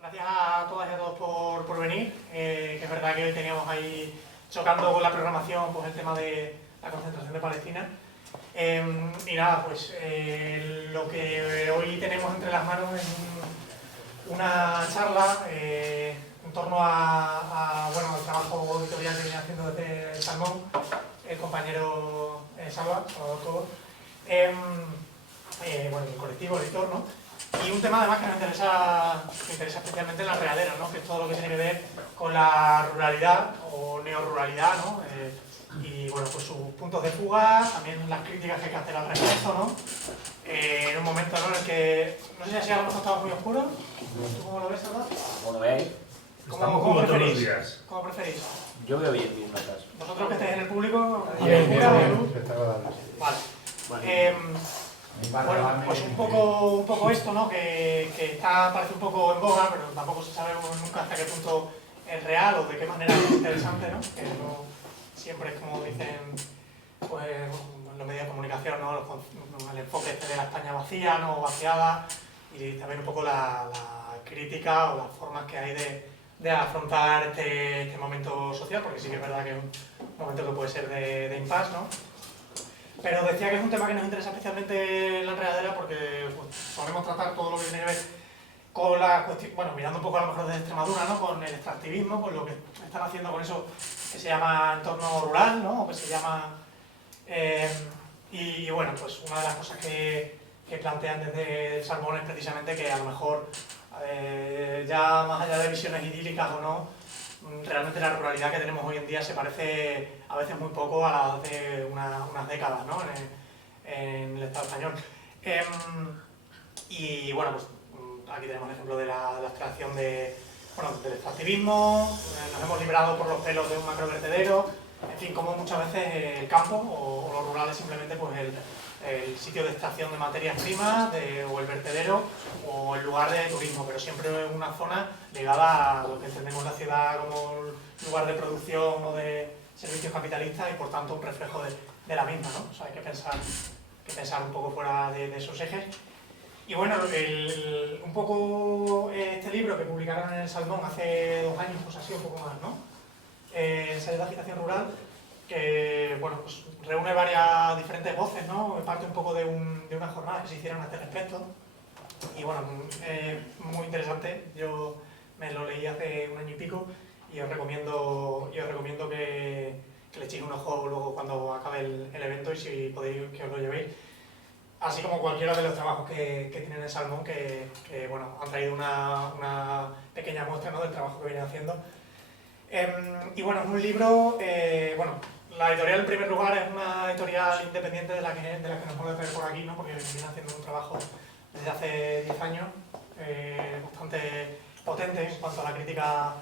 Gracias a todas y a todos por venir, que es verdad que hoy teníamos ahí chocando con la programación pues el tema de la concentración de Palestina. Y nada, pues lo que hoy tenemos entre las manos es una charla en torno bueno, al trabajo editorial que viene haciendo desde el Salmón el compañero Salvador Cobo, bueno, el colectivo, el editor, ¿no? Y un tema además que me interesa especialmente la realera, ¿no? Que es todo lo que tiene que ver con la ruralidad o neoruralidad, ¿no? Y bueno, pues sus puntos de fuga, también las críticas que hay que hacer al respecto, ¿no? En un momento, ¿no? En el que, no sé si a lo mejor estamos muy oscuros. ¿Tú cómo lo ves, Salva? Como lo veis, ¿Cómo preferís? ¿Cómo preferís? yo veo bien mis notas. ¿Vosotros que estáis en el público? Bien, Vale. Bueno, pues un poco esto, ¿no? Que parece un poco en boga, pero tampoco se sabe nunca hasta qué punto es real o de qué manera es interesante, ¿no? Que no siempre es como dicen, pues, en los medios de comunicación, ¿no? El enfoque de la España vacía, no vaciada, y también un poco la crítica o las formas que hay de afrontar este momento social, porque sí que es verdad que es un momento que puede ser de impasse, ¿no? Pero decía que es un tema que nos interesa especialmente en la enredadera porque pues, solemos tratar todo lo que tiene que ver con la cuestión, bueno, mirando un poco a lo mejor desde Extremadura, ¿no? Con el extractivismo, con lo que están haciendo con eso que se llama entorno rural, ¿no? O que se llama... y bueno, pues una de las cosas que plantean desde el Salmón es precisamente que a lo mejor, ya más allá de visiones idílicas o no, realmente la ruralidad que tenemos hoy en día se parece a veces muy poco a la de unas décadas, ¿no? en el Estado español. Y bueno, pues aquí tenemos el ejemplo de la extracción del extractivismo, nos hemos librado por los pelos de un macrovertedero, en fin, como muchas veces el campo o lo rural es simplemente pues el sitio de extracción de materias primas o el vertedero o el lugar de turismo, pero siempre en una zona ligada a lo que entendemos la ciudad como lugar de producción o de servicios capitalistas y por tanto un reflejo de la misma, ¿no? O sea, hay que pensar un poco fuera de esos ejes. Y bueno, un poco este libro que publicaron en el Salmón hace 2 años, pues ha sido un poco más, ¿no? Ensayo de agitación rural, que bueno, pues reúne varias diferentes voces, ¿no? Parte un poco de unas jornadas que se hicieron a este respecto. Y bueno, muy interesante. Yo me lo leí hace 1 año y pico y os recomiendo que le echéis un ojo luego cuando acabe el evento y si podéis que os lo llevéis. Así como cualquiera de los trabajos que tienen el Salmón, que bueno, han traído una pequeña muestra, ¿no? Del trabajo que vienen haciendo. Y bueno, es un libro, bueno, la editorial en primer lugar es una editorial independiente de la que nos podemos ver por aquí, ¿no? Porque viene haciendo un trabajo desde hace 10 años, bastante potente en cuanto a la crítica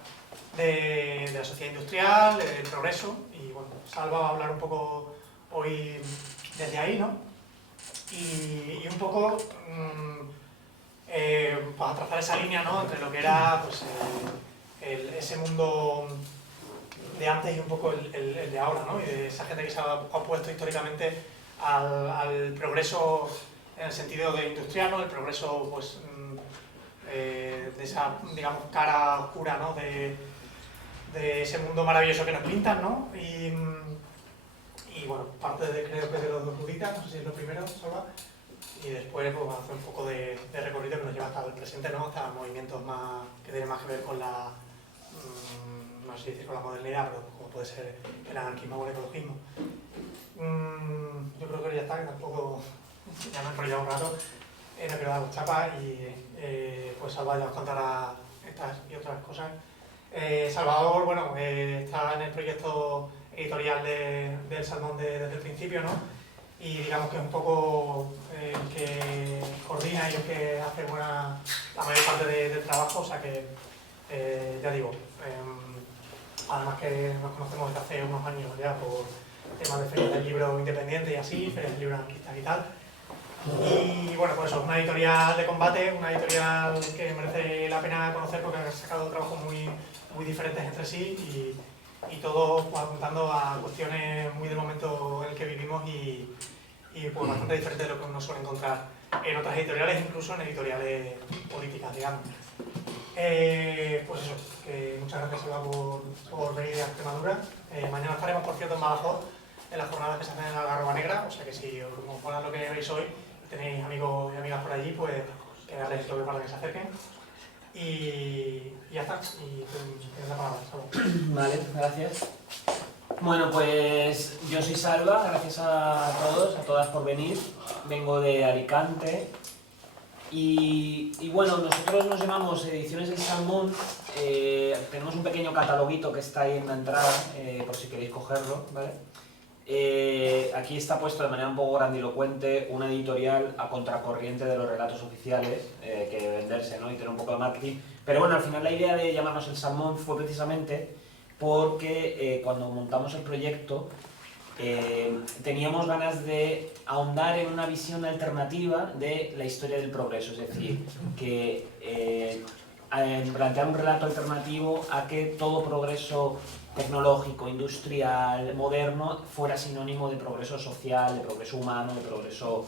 de la sociedad industrial, del progreso, y bueno, Salva va a hablar un poco hoy desde ahí, ¿no? Y un poco para trazar esa línea, ¿no? Entre lo que era pues, ese mundo de antes y un poco el de ahora, ¿no? Y de esa gente que se ha opuesto históricamente al progreso en el sentido de industrial, ¿no? El progreso pues, de esa, digamos, cara oscura, ¿no? De ese mundo maravilloso que nos pintan, ¿no? Y bueno, parte creo que de los druiditas, no sé si es lo primero, Salva, y después pues, vamos a hacer un poco de recorrido que nos lleva hasta el presente, ¿no? Hasta movimientos más que tienen más que ver con la, no sé si decir con la modernidad, pero como puede ser el anarquismo o el ecologismo. Yo creo que ya está, que tampoco ya me he enrollado un rato, no quiero dar chapa y pues Salva ya os contará estas y otras cosas. Salvador, bueno, está en el proyecto editorial del Salmón desde el principio, ¿no? Y digamos que es un poco el que coordina y el que hace la mayor parte del trabajo, o sea que, ya digo, además que nos conocemos desde hace unos años ya por temas de ferias del libro independiente y así, ferias del libro anarquistas y tal. Y bueno, pues eso, una editorial de combate, una editorial que merece la pena conocer porque ha sacado trabajos muy diferentes entre sí y todo pues, apuntando a cuestiones muy del momento en el que vivimos y pues bastante diferentes de lo que uno suele encontrar en otras editoriales, incluso en editoriales políticas, digamos. Pues eso, que muchas gracias Eva por venir a Extremadura. Mañana estaremos, por cierto, en Badajoz, en las jornadas que se hacen en la Algarroba Negra, o sea que si os mola lo que veis hoy, tenéis amigos y amigas por allí, pues que darles toque para que se acerquen. Y ya está, y tienes la palabra, Salva. Vale, gracias. Bueno, pues yo soy Salva, gracias a todos, a todas por venir. Vengo de Alicante. Y bueno, nosotros nos llamamos Ediciones del Salmón. Tenemos un pequeño cataloguito que está ahí en la entrada, por si queréis cogerlo, ¿vale? Aquí está puesto de manera un poco grandilocuente una editorial a contracorriente de los relatos oficiales, que venderse, ¿no? Y tener un poco de marketing. Pero bueno, al final la idea de llamarnos El Salmón fue precisamente porque cuando montamos el proyecto teníamos ganas de ahondar en una visión alternativa de la historia del progreso, es decir, que plantear un relato alternativo a que todo progreso tecnológico, industrial, moderno fuera sinónimo de progreso social, de progreso humano, de progreso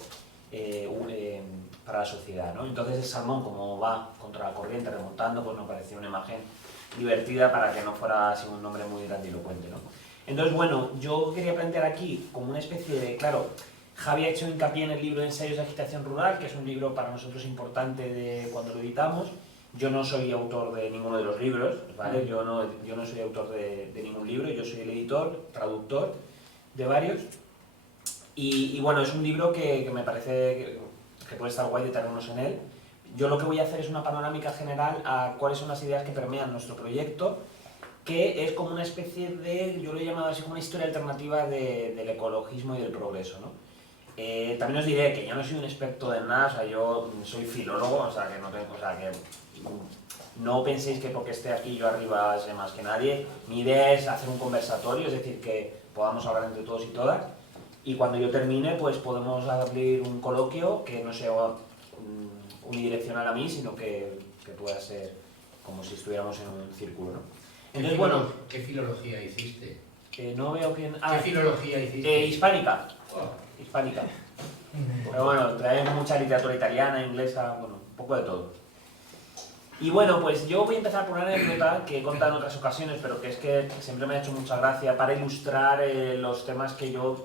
para la sociedad, ¿no? Entonces el salmón, como va contra la corriente remontando, pues nos parecía una imagen divertida para que no fuera así un nombre muy grandilocuente, ¿no? Entonces, bueno, yo quería plantear aquí como una especie de, claro, Javi ha hecho hincapié en el libro de ensayos de agitación rural, que es un libro para nosotros importante de cuando lo editamos. Yo no soy autor de ninguno de los libros, ¿vale? Yo no soy autor de ningún libro, yo soy el editor, traductor de varios. Y bueno, es un libro que me parece que puede estar guay de tenernos en él. Yo lo que voy a hacer es una panorámica general a cuáles son las ideas que permean nuestro proyecto, que es como una especie de, yo lo he llamado así como una historia alternativa del ecologismo y del progreso, ¿no? También os diré que yo no soy un experto en nada, o sea, yo soy filólogo, o sea, que no tengo, o sea, que no penséis que porque esté aquí yo arriba sé más que nadie. Mi idea es hacer un conversatorio, es decir, que podamos hablar entre todos y todas, y cuando yo termine, pues podemos abrir un coloquio que no sea unidireccional a mí, sino que pueda ser como si estuviéramos en un círculo, ¿no? Entonces, bueno, ¿Qué filología hiciste? no veo quién... ¿Qué filología hiciste? Hispánica. Oh. Hispánica. Pero bueno, traemos mucha literatura italiana, inglesa, bueno, un poco de todo. Y bueno, pues yo voy a empezar por una anécdota que he contado en otras ocasiones, pero que es que siempre me ha hecho mucha gracia para ilustrar los temas que yo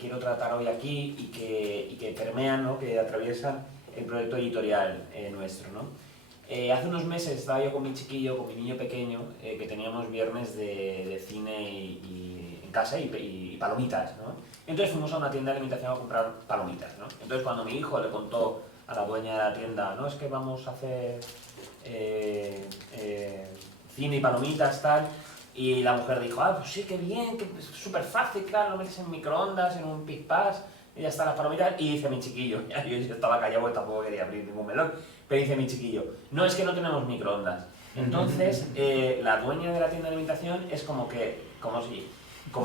quiero tratar hoy aquí y que permean, ¿no? Que atraviesan el proyecto editorial nuestro, ¿no? Hace unos meses estaba yo con mi chiquillo, con mi niño pequeño, que teníamos viernes de cine en casa y palomitas, ¿no? Entonces fuimos a una tienda de alimentación a comprar palomitas, ¿no? Entonces cuando mi hijo le contó a la dueña de la tienda, no, es que vamos a hacer cine y palomitas, tal, y la mujer dijo, ah, pues sí, qué bien, que es súper fácil, claro, lo metes en microondas, en un pic-pas, y ya está las palomitas, y dice mi chiquillo, yo estaba callado porque tampoco quería abrir ningún melón, pero dice mi chiquillo, no, es que no tenemos microondas. Entonces, la dueña de la tienda de alimentación es como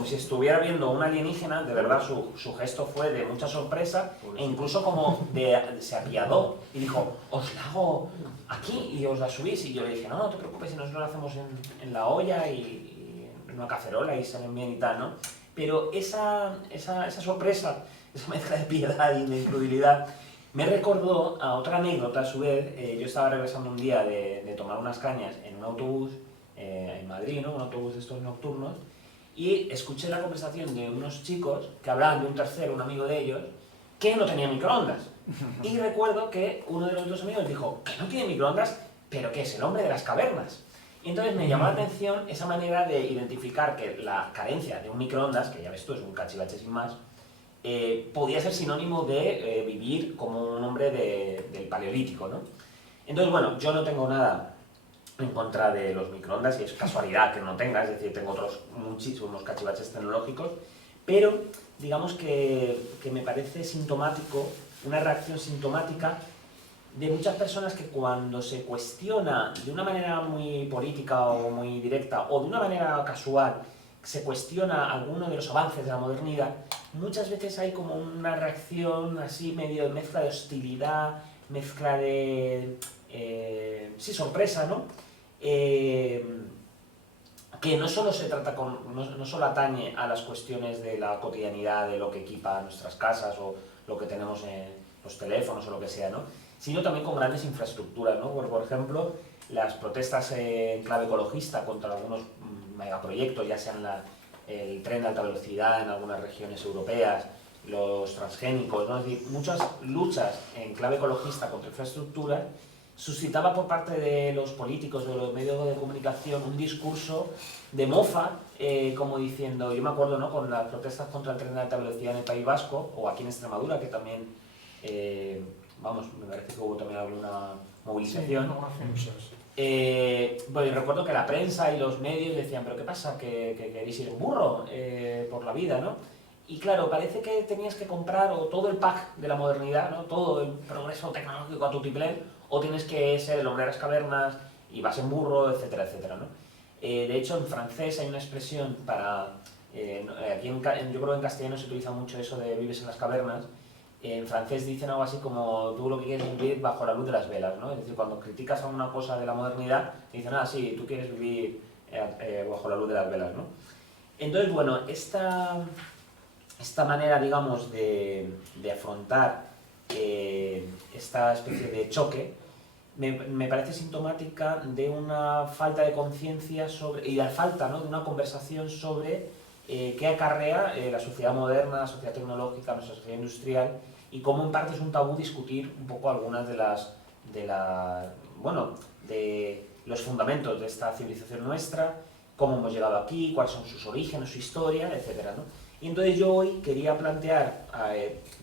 si estuviera viendo un alienígena, de verdad su gesto fue de mucha sorpresa e incluso como se apiadó y dijo, os la hago aquí y os la subís, y yo le dije, no, no te preocupes, si nosotros la hacemos en la olla y en una cacerola y salen bien y tal, ¿no? Pero esa sorpresa, esa mezcla de piedad y de incredulidad me recordó a otra anécdota a su vez. Yo estaba regresando un día de tomar unas cañas en un autobús en Madrid, ¿no? Un autobús de estos nocturnos, y escuché la conversación de unos chicos que hablaban de un tercero, un amigo de ellos, que no tenía microondas. Y recuerdo que uno de los dos amigos dijo, que no tiene microondas, pero que es el hombre de las cavernas. Y entonces me llamó la atención esa manera de identificar que la carencia de un microondas, que ya ves tú, es un cachivache sin más, podía ser sinónimo de vivir como un hombre del paleolítico, ¿no? Entonces, bueno, yo no tengo nada en contra de los microondas, y es casualidad que no tenga, es decir, tengo otros muchísimos cachivaches tecnológicos, pero digamos que me parece sintomático, una reacción sintomática de muchas personas que cuando se cuestiona de una manera muy política o muy directa o de una manera casual, se cuestiona alguno de los avances de la modernidad, muchas veces hay como una reacción así medio de mezcla de hostilidad, mezcla de sí, sorpresa, ¿no? Que no solo se trata no solo atañe a las cuestiones de la cotidianidad, de lo que equipa nuestras casas o lo que tenemos en los teléfonos o lo que sea, ¿no? Sino también con grandes infraestructuras, ¿no? Por ejemplo, las protestas en clave ecologista contra algunos megaproyectos, ya sean el tren de alta velocidad en algunas regiones europeas, los transgénicos, ¿no? Es decir, muchas luchas en clave ecologista contra infraestructura, suscitaba por parte de los políticos, de los medios de comunicación, un discurso de mofa, como diciendo, yo me acuerdo, ¿no?, con las protestas contra el tren de alta velocidad en el País Vasco, o aquí en Extremadura, que también, vamos, me parece que hubo también alguna movilización. Bueno, recuerdo que la prensa y los medios decían, pero ¿qué pasa? ¿Que queréis ir en burro por la vida, ¿no? Y claro, parece que tenías que comprar o todo el pack de la modernidad, ¿no?, todo el progreso tecnológico a tutiplén, o tienes que ser el hombre de las cavernas y vas en burro, etcétera, etcétera, ¿no? De hecho, en francés hay una expresión para... aquí yo creo que en castellano se utiliza mucho eso de vives en las cavernas. En francés dicen algo así como tú lo que quieres es vivir bajo la luz de las velas, ¿no? Es decir, cuando criticas a una cosa de la modernidad, te dicen, ah, sí, tú quieres vivir bajo la luz de las velas, ¿no? Entonces, bueno, esta manera, digamos, de afrontar esta especie de choque me parece sintomática de una falta de conciencia y de la falta, ¿no?, de una conversación sobre qué acarrea la sociedad moderna, la sociedad tecnológica, nuestra sociedad industrial, y cómo en parte es un tabú discutir un poco algunas de los fundamentos de esta civilización nuestra, cómo hemos llegado aquí, cuáles son sus orígenes, su historia, etcétera, ¿no? Y entonces yo hoy quería plantear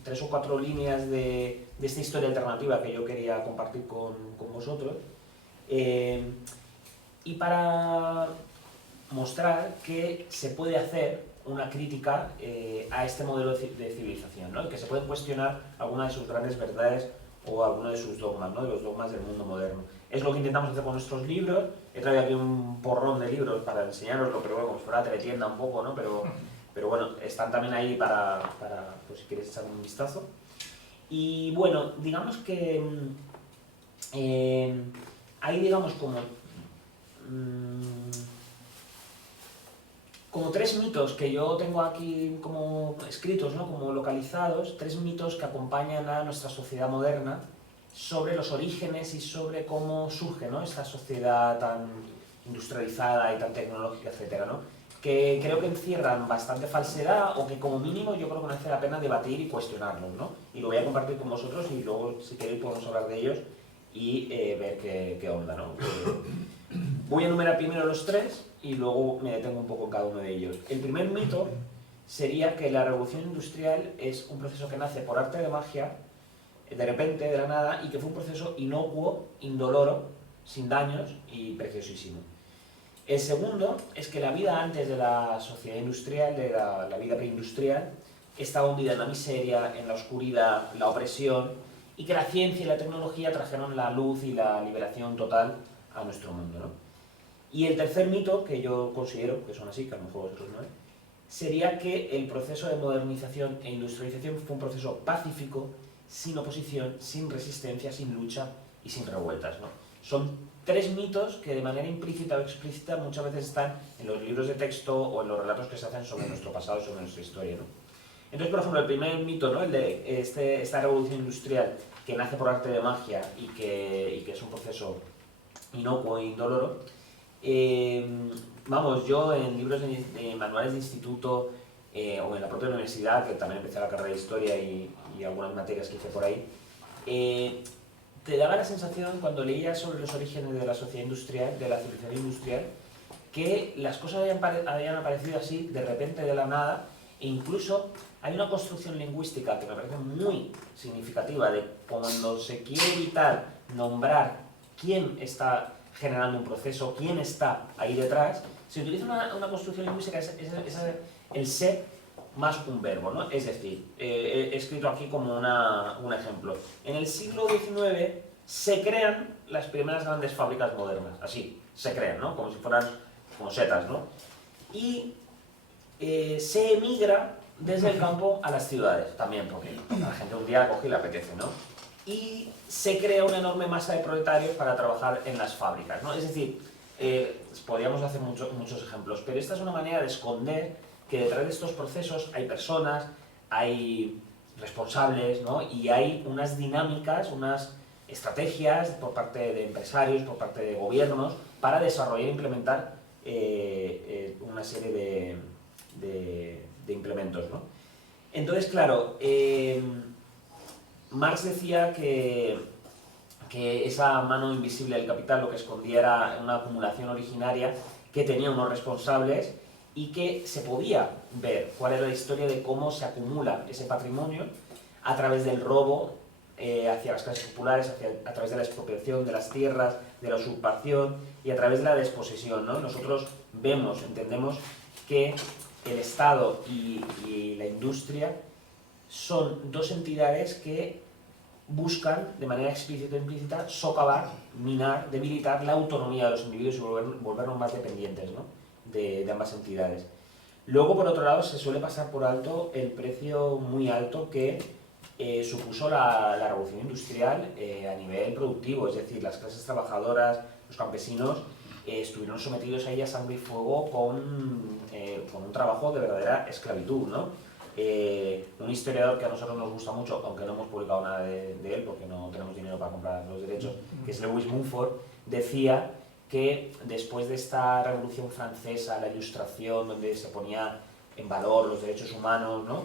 3 o 4 líneas de esta historia alternativa que yo quería compartir con vosotros, y para mostrar que se puede hacer una crítica a este modelo de civilización, ¿no?, y que se pueden cuestionar algunas de sus grandes verdades o algunos de sus dogmas, ¿no?, de los dogmas del mundo moderno. Es lo que intentamos hacer con nuestros libros. He traído aquí un porrón de libros para enseñaroslo, pero bueno, como si fuera teletienda un poco, ¿no?, pero bueno, están también ahí para pues, si quieres echar un vistazo. Y bueno, digamos que hay, digamos, como 3 mitos que yo tengo aquí como escritos, ¿no?, como localizados, 3 mitos que acompañan a nuestra sociedad moderna sobre los orígenes y sobre cómo surge, ¿no?, esta sociedad tan industrializada y tan tecnológica, etcétera, ¿no?, que creo que encierran bastante falsedad, o que como mínimo yo creo que merece la pena debatir y cuestionarlos, ¿no? Y lo voy a compartir con vosotros y luego, si queréis, podemos hablar de ellos y ver qué onda, ¿no? Voy a enumerar primero los 3 y luego me detengo un poco en cada uno de ellos. El primer mito sería que la revolución industrial es un proceso que nace por arte de magia, de repente, de la nada, y que fue un proceso inocuo, indoloro, sin daños y preciosísimo. El segundo es que la vida antes de la sociedad industrial, de la vida preindustrial, estaba hundida en la miseria, en la oscuridad, la opresión, y que la ciencia y la tecnología trajeron la luz y la liberación total a nuestro mundo, ¿no? Y el tercer mito, que yo considero, que son así, que a lo mejor vosotros no, sería que el proceso de modernización e industrialización fue un proceso pacífico, sin oposición, sin resistencia, sin lucha y sin revueltas, ¿no? Son 3 mitos que de manera implícita o explícita muchas veces están en los libros de texto o en los relatos que se hacen sobre nuestro pasado y sobre nuestra historia, ¿no? Entonces, por ejemplo, el primer mito, ¿no?, el de esta revolución industrial que nace por arte de magia y que es un proceso inocuo e indoloro, vamos, yo en libros de manuales de instituto o en la propia universidad, que también empecé la carrera de historia y algunas materias que hice por ahí, te daba la sensación, cuando leías sobre los orígenes de la sociedad industrial, de la civilización industrial, que las cosas habían aparecido así, de repente, de la nada, e incluso hay una construcción lingüística que me parece muy significativa de cuando se quiere evitar nombrar quién está generando un proceso, quién está ahí detrás, se utiliza una construcción lingüística, es el ser más un verbo, ¿no? Es decir, he escrito aquí como un ejemplo. En el siglo XIX se crean las primeras grandes fábricas modernas, así, se crean, ¿no?, como si fueran como setas, ¿no? Y se emigra desde el campo a las ciudades, también, porque la gente un día coge y le apetece, ¿no? Y se crea una enorme masa de proletarios para trabajar en las fábricas, ¿no? Es decir, podríamos hacer muchos ejemplos, pero esta es una manera de esconder que detrás de estos procesos hay personas, hay responsables, ¿no?, y hay unas dinámicas, unas estrategias por parte de empresarios, por parte de gobiernos, para desarrollar e implementar una serie de implementos, ¿no? Entonces, claro, Marx decía que esa mano invisible del capital lo que escondía era una acumulación originaria que tenía unos responsables y que se podía ver cuál era la historia de cómo se acumula ese patrimonio a través del robo hacia las clases populares, a través de la expropiación de las tierras, de la usurpación y a través de la desposesión, ¿no? Nosotros vemos, entendemos que el Estado y la industria son dos entidades que buscan de manera explícita o implícita socavar, minar, debilitar la autonomía de los individuos y volvernos más dependientes, ¿no? de ambas entidades. Luego, por otro lado, se suele pasar por alto el precio muy alto que supuso la revolución industrial a nivel productivo, es decir, las clases trabajadoras, los campesinos, estuvieron sometidos a ella sangre y fuego con un trabajo de verdadera esclavitud, ¿no? Un historiador que a nosotros nos gusta mucho, aunque no hemos publicado nada de él porque no tenemos dinero para comprar los derechos, que es Lewis Mumford, decía que después de esta revolución francesa, la ilustración, donde se ponía en valor los derechos humanos, ¿no?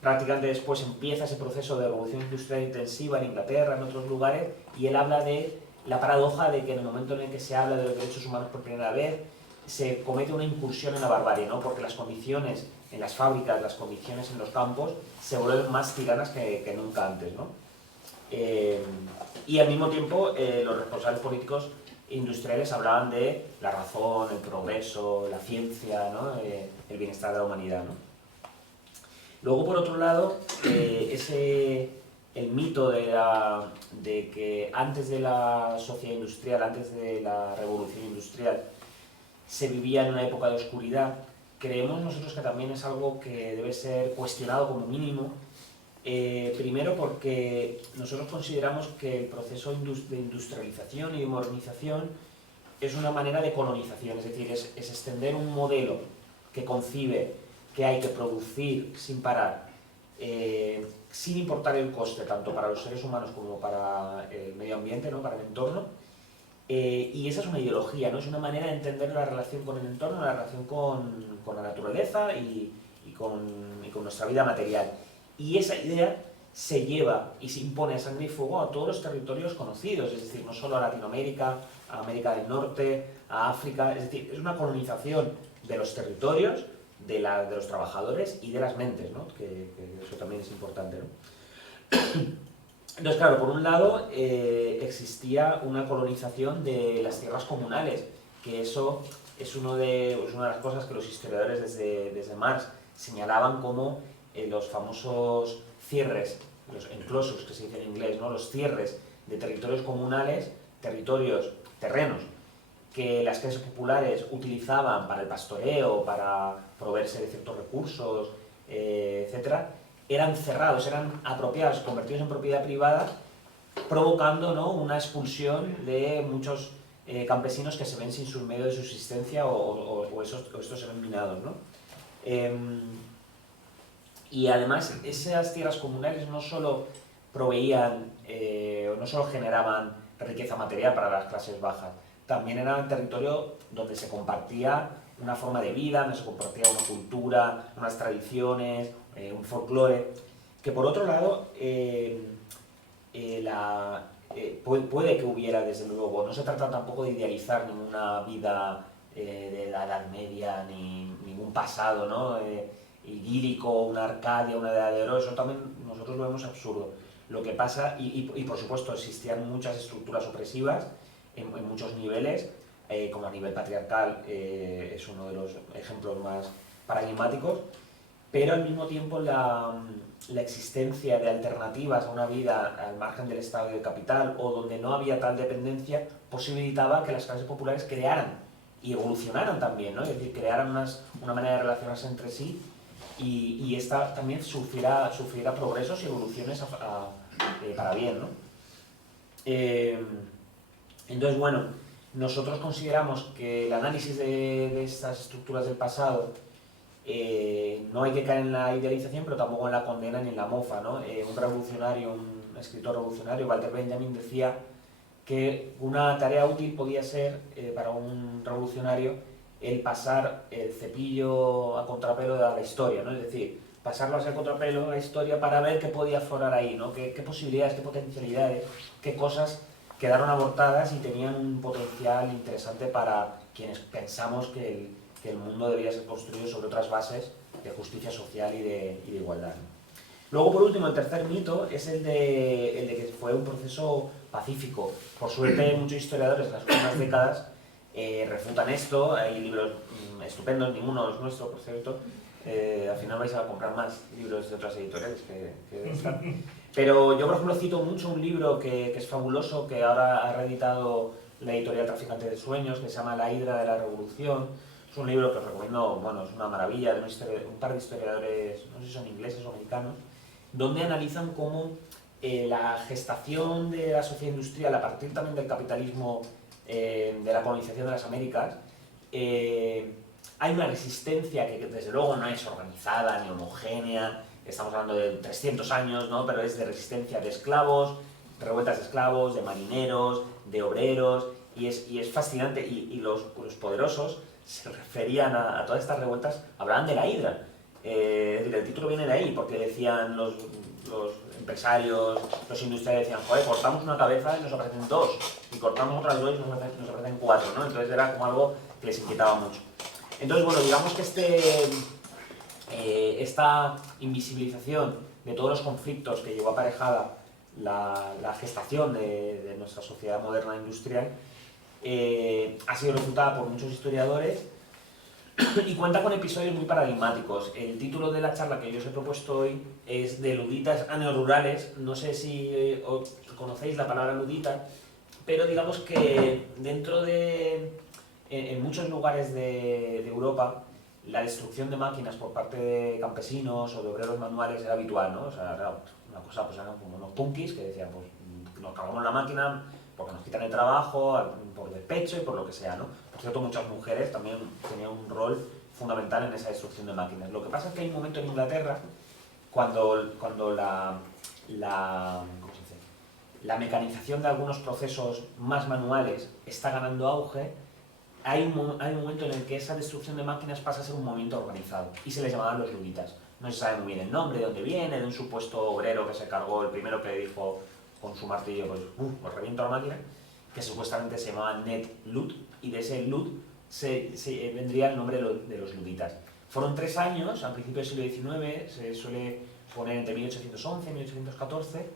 Prácticamente después empieza ese proceso de revolución industrial intensiva en Inglaterra, en otros lugares, y él habla de la paradoja de que en el momento en el que se habla de los derechos humanos por primera vez, se comete una incursión en la barbarie, ¿no? Porque las condiciones en las fábricas, las condiciones en los campos, se vuelven más tiranas que nunca antes, ¿no? Y al mismo tiempo, los responsables políticos industriales hablaban de la razón, el progreso, la ciencia, ¿no? El bienestar de la humanidad, ¿no? Luego, por otro lado, el mito de que antes de la sociedad industrial, antes de la revolución industrial, se vivía en una época de oscuridad, creemos nosotros que también es algo que debe ser cuestionado como mínimo. Primero porque nosotros consideramos que el proceso de industrialización y de modernización es una manera de colonización, es decir, es extender un modelo que concibe que hay que producir sin parar, sin importar el coste, tanto para los seres humanos como para el medio ambiente, ¿no? Para el entorno. Y esa es una ideología, ¿no? Es una manera de entender la relación con el entorno, la relación con la naturaleza y con nuestra vida material. Y esa idea se lleva y se impone a sangre y fuego a todos los territorios conocidos, es decir, no solo a Latinoamérica, a América del Norte, a África, es decir, es una colonización de los territorios, de los trabajadores y de las mentes, ¿no? Que eso también es importante, ¿no? Entonces, claro, por un lado existía una colonización de las tierras comunales, que eso es una de las cosas que los historiadores desde Marx señalaban como los famosos cierres, los enclosures que se dice en inglés, ¿no? Los cierres de territorios comunales, terrenos, que las clases populares utilizaban para el pastoreo, para proveerse de ciertos recursos, etcétera, eran cerrados, eran apropiados, convertidos en propiedad privada, provocando, ¿no? Una expulsión de muchos campesinos que se ven sin sus medios de subsistencia o estos se ven minados, ¿no? Y además esas tierras comunales no solo proveían, no solo generaban riqueza material para las clases bajas, también era un territorio donde se compartía una forma de vida, donde se compartía una cultura, unas tradiciones, un folclore, que por otro lado puede que hubiera, desde luego, no se trata tampoco de idealizar ninguna vida de la Edad Media, ni ningún pasado, ¿no? Idílico, una Arcadia, una Edad de Oro, eso también nosotros lo vemos absurdo. Lo que pasa, y por supuesto existían muchas estructuras opresivas en muchos niveles, como a nivel patriarcal es uno de los ejemplos más paradigmáticos, pero al mismo tiempo la existencia de alternativas a una vida al margen del Estado y del capital, o donde no había tal dependencia, posibilitaba que las clases populares crearan y evolucionaran también, ¿no? Es decir, crearan una manera de relacionarse entre sí y esta también sufriera progresos y evoluciones para bien, ¿no? Entonces, bueno, nosotros consideramos que el análisis de estas estructuras del pasado no hay que caer en la idealización, pero tampoco en la condena ni en la mofa, ¿no? Un revolucionario, un un escritor revolucionario, Walter Benjamin, decía que una tarea útil podía ser para un revolucionario el pasar el cepillo a contrapelo de la historia, ¿no? Es decir, pasarlo a contrapelo a la historia para ver qué podía aflorar ahí, ¿no? Qué posibilidades, qué potencialidades, qué cosas quedaron abortadas y tenían un potencial interesante para quienes pensamos que el mundo debería ser construido sobre otras bases de justicia social y de igualdad, ¿no? Luego, por último, el tercer mito es el de que fue un proceso pacífico. Por suerte, muchos historiadores en las últimas décadas refutan esto. Hay libros estupendos, ninguno es nuestro, por cierto. Al final vais a comprar más libros de otras editoriales que esta. Pero yo, por ejemplo, cito mucho un libro que es fabuloso, que ahora ha reeditado la editorial Traficante de Sueños, que se llama La Hidra de la Revolución. Es un libro que os recomiendo, bueno, es una maravilla, de un par de historiadores, no sé si son ingleses o americanos, donde analizan cómo la gestación de la sociedad industrial, a partir también del capitalismo, de la colonización de las Américas, hay una resistencia que desde luego no es organizada ni homogénea, estamos hablando de 300 años, ¿no? Pero es de resistencia de esclavos, revueltas de esclavos, de marineros, de obreros, y es fascinante, y los poderosos se referían a todas estas revueltas, hablaban de la hidra. Es decir, el título viene de ahí, porque decían los empresarios, los industriales decían, joder, cortamos una cabeza y nos aparecen dos, y cortamos otras dos y nos aparecen cuatro, ¿no? Entonces era como algo que les inquietaba mucho. Entonces, bueno, digamos que esta invisibilización de todos los conflictos que llevó aparejada la gestación de nuestra sociedad moderna industrial ha sido refutada por muchos historiadores y cuenta con episodios muy paradigmáticos. El título de la charla que yo os he propuesto hoy es de luditas a neorurales. No sé si conocéis la palabra ludita, pero digamos que dentro en muchos lugares de Europa, la destrucción de máquinas por parte de campesinos o de obreros manuales era habitual, ¿no? O sea, era una cosa, pues eran como unos punkis que decían, pues nos cargamos la máquina porque nos quitan el trabajo, por despecho y por lo que sea, ¿no? Por cierto, muchas mujeres también tenían un rol fundamental en esa destrucción de máquinas. Lo que pasa es que hay un momento en Inglaterra cuando ¿cómo se dice? La mecanización de algunos procesos más manuales está ganando auge. Hay un momento en el que esa destrucción de máquinas pasa a ser un movimiento organizado y se les llamaban los luditas. No se sabe muy bien el nombre, de dónde viene, de un supuesto obrero que se cargó, el primero que dijo con su martillo, pues reviento la máquina, que supuestamente se llamaba Ned Lut, y de ese Lut vendría el nombre de los luditas. Fueron 3 años, al principio del siglo XIX, se suele poner entre 1811 y 1814,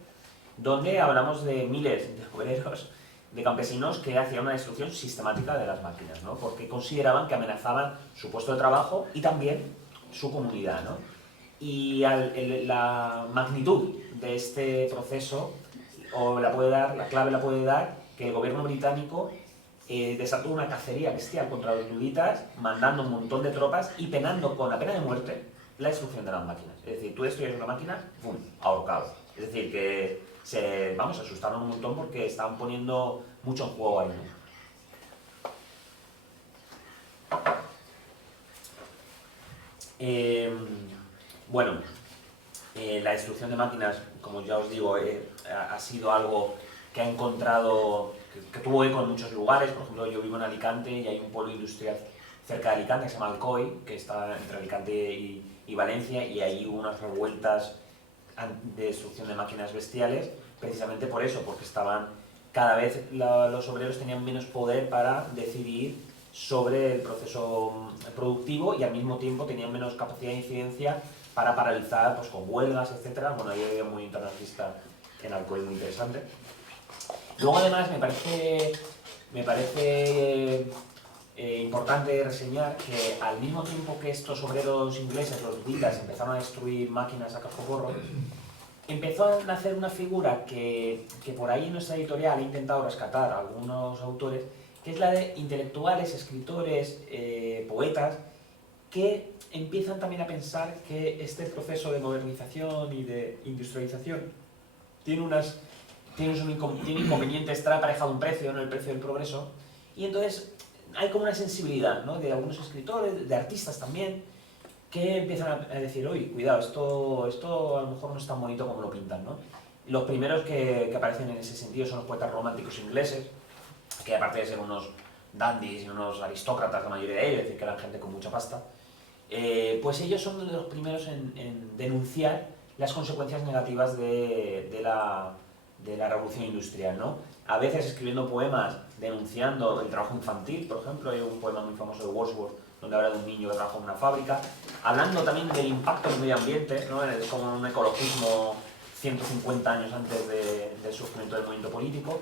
donde hablamos de miles de obreros, de campesinos que hacían una destrucción sistemática de las máquinas, ¿no? Porque consideraban que amenazaban su puesto de trabajo y también su comunidad, ¿no? Y la magnitud de este proceso la clave la puede dar que el gobierno británico desató una cacería bestial contra los luditas, mandando un montón de tropas y penando con la pena de muerte la destrucción de las máquinas. Es decir, tú destruyes una máquina, ¡pum!, ahorcado. Es decir, que se asustaron un montón porque estaban poniendo mucho en juego ahí, ¿no? Bueno, la destrucción de máquinas, como ya os digo, ha sido algo que ha encontrado, que tuvo eco en muchos lugares. Por ejemplo, yo vivo en Alicante y hay un pueblo industrial cerca de Alicante que se llama Alcoy, que está entre Alicante y Valencia, y ahí hubo unas revueltas de destrucción de máquinas bestiales, precisamente por eso, porque cada vez los obreros tenían menos poder para decidir sobre el proceso productivo y al mismo tiempo tenían menos capacidad de incidencia para paralizar, pues, con huelgas, etc. Bueno, hay una idea muy internacionalista en Alcoy muy interesante. Luego, además, me parece importante reseñar que al mismo tiempo que estos obreros ingleses, los luditas, empezaron a destruir máquinas a cascoporro, empezó a nacer una figura que por ahí en nuestra editorial he intentado rescatar a algunos autores, que es la de intelectuales, escritores, poetas, que empiezan también a pensar que este proceso de modernización y de industrialización tiene inconvenientes, trae aparejado un precio, ¿no? El precio del progreso, y entonces hay como una sensibilidad, ¿no?, de algunos escritores, de artistas también, que empiezan a decir, oye, cuidado, esto a lo mejor no es tan bonito como lo pintan, ¿no? Los primeros que aparecen en ese sentido son los poetas románticos ingleses, que aparte de ser unos dandies y unos aristócratas, la mayoría de ellos, es decir, que eran gente con mucha pasta, pues ellos son los primeros en denunciar las consecuencias negativas de la revolución industrial, ¿no? A veces escribiendo poemas denunciando el trabajo infantil, por ejemplo, hay un poema muy famoso de Wordsworth donde habla de un niño que trabaja en una fábrica, hablando también del impacto en el medio ambiente, ¿no? Es como un ecologismo 150 años antes del surgimiento del movimiento político.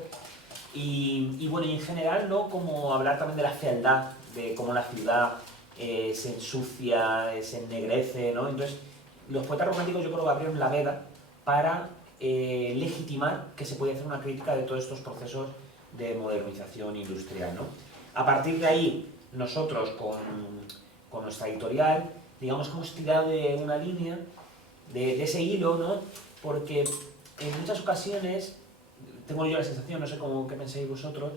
Y bueno, y en general, ¿no? Como hablar también de la fealdad, de cómo la ciudad se ensucia, se ennegrece, ¿no? Entonces, los poetas románticos yo creo que abrieron la veda para legitimar que se podía hacer una crítica de todos estos procesos de modernización industrial, ¿no? A partir de ahí, nosotros con nuestra editorial, digamos que hemos tirado de una línea, de ese hilo, ¿no? Porque en muchas ocasiones, tengo yo la sensación, no sé qué pensáis vosotros,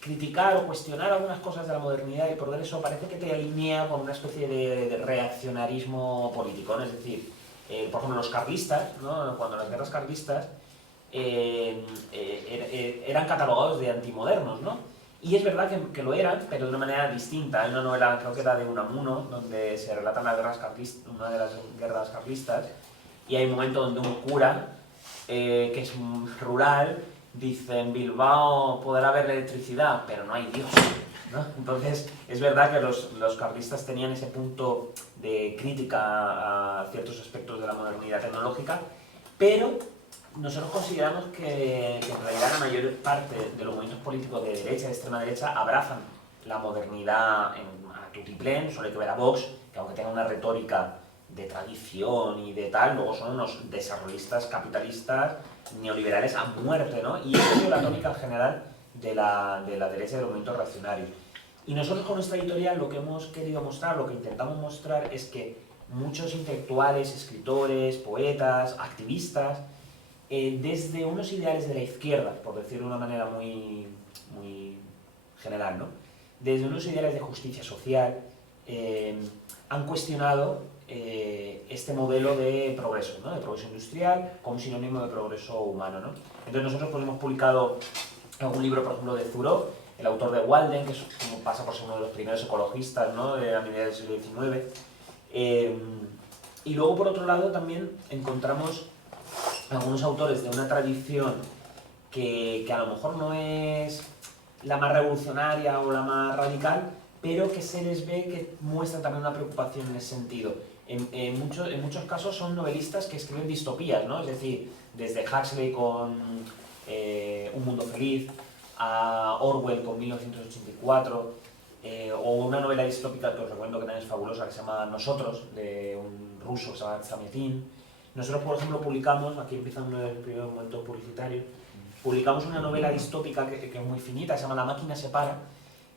criticar o cuestionar algunas cosas de la modernidad y por eso parece que te alinea con una especie de reaccionarismo político, ¿no? Es decir, por ejemplo, los carlistas, ¿no? Cuando las guerras carlistas eran catalogados de antimodernos, ¿no? Y es verdad que lo eran, pero de una manera distinta. Hay una novela, creo que era de Unamuno, donde se relatan una de las guerras carlistas, y hay un momento donde un cura, que es rural, dice: en Bilbao podrá haber electricidad, pero no hay Dios, ¿no? Entonces, es verdad que los carlistas tenían ese punto de crítica a ciertos aspectos de la modernidad tecnológica, pero nosotros consideramos que en realidad la mayor parte de los movimientos políticos de derecha y de extrema derecha abrazan la modernidad a tutiplén. Solo hay que ver a Vox, que aunque tenga una retórica de tradición y de tal, luego son unos desarrollistas capitalistas neoliberales a muerte, ¿no? Y esa es la tónica en general de la derecha y de los movimientos reaccionarios. Y nosotros con nuestra editorial lo que hemos querido mostrar, lo que intentamos mostrar es que muchos intelectuales, escritores, poetas, activistas, desde unos ideales de la izquierda, por decirlo de una manera muy general, ¿no? Desde unos ideales de justicia social, han cuestionado este modelo de progreso, ¿no? De progreso industrial como sinónimo de progreso humano, ¿no? Entonces nosotros pues, hemos publicado algún libro, por ejemplo, de Thoreau, el autor de Walden, que como pasa por ser uno de los primeros ecologistas, ¿no? De la mitad del siglo XIX. Y luego, por otro lado, también encontramos algunos autores de una tradición que a lo mejor no es la más revolucionaria o la más radical, pero que se les ve que muestran también una preocupación en ese sentido. En muchos casos son novelistas que escriben distopías, ¿no? Es decir, desde Huxley con Un mundo feliz, a Orwell con 1984, o una novela distópica que os recomiendo que también es fabulosa, que se llama Nosotros, de un ruso que se llama Zametin. Nosotros, por ejemplo, publicamos, aquí empieza uno de los primeros momentos publicitarios, publicamos una novela distópica que es muy finita, que se llama La máquina se para,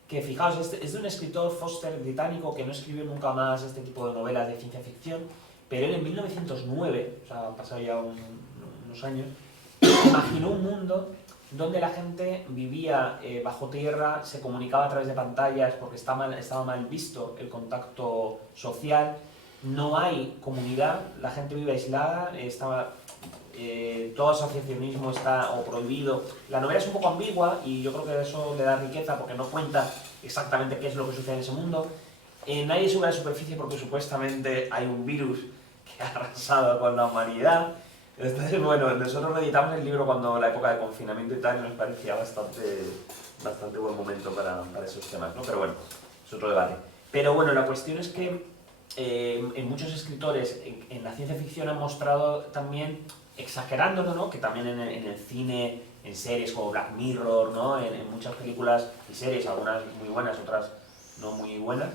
que fijaos, es de un escritor Foster británico que no escribió nunca más este tipo de novelas de ciencia ficción, pero él en 1909, o sea, han pasado ya unos años, imaginó un mundo donde la gente vivía bajo tierra, se comunicaba a través de pantallas porque estaba mal visto el contacto social, no hay comunidad, la gente vive aislada, todo asociacionismo está prohibido. La novela es un poco ambigua y yo creo que eso le da riqueza porque no cuenta exactamente qué es lo que sucede en ese mundo. Nadie sube a la superficie porque supuestamente hay un virus que ha arrasado con la humanidad. Entonces, bueno, nosotros reeditamos el libro cuando la época de confinamiento y tal, y nos parecía bastante buen momento para esos temas, ¿no? Pero bueno, es otro debate. Pero bueno, la cuestión es que en muchos escritores en la ciencia ficción han mostrado también, exagerándolo, ¿no? Que también en el cine, en series como Black Mirror, ¿no? En muchas películas y series, algunas muy buenas, otras no muy buenas,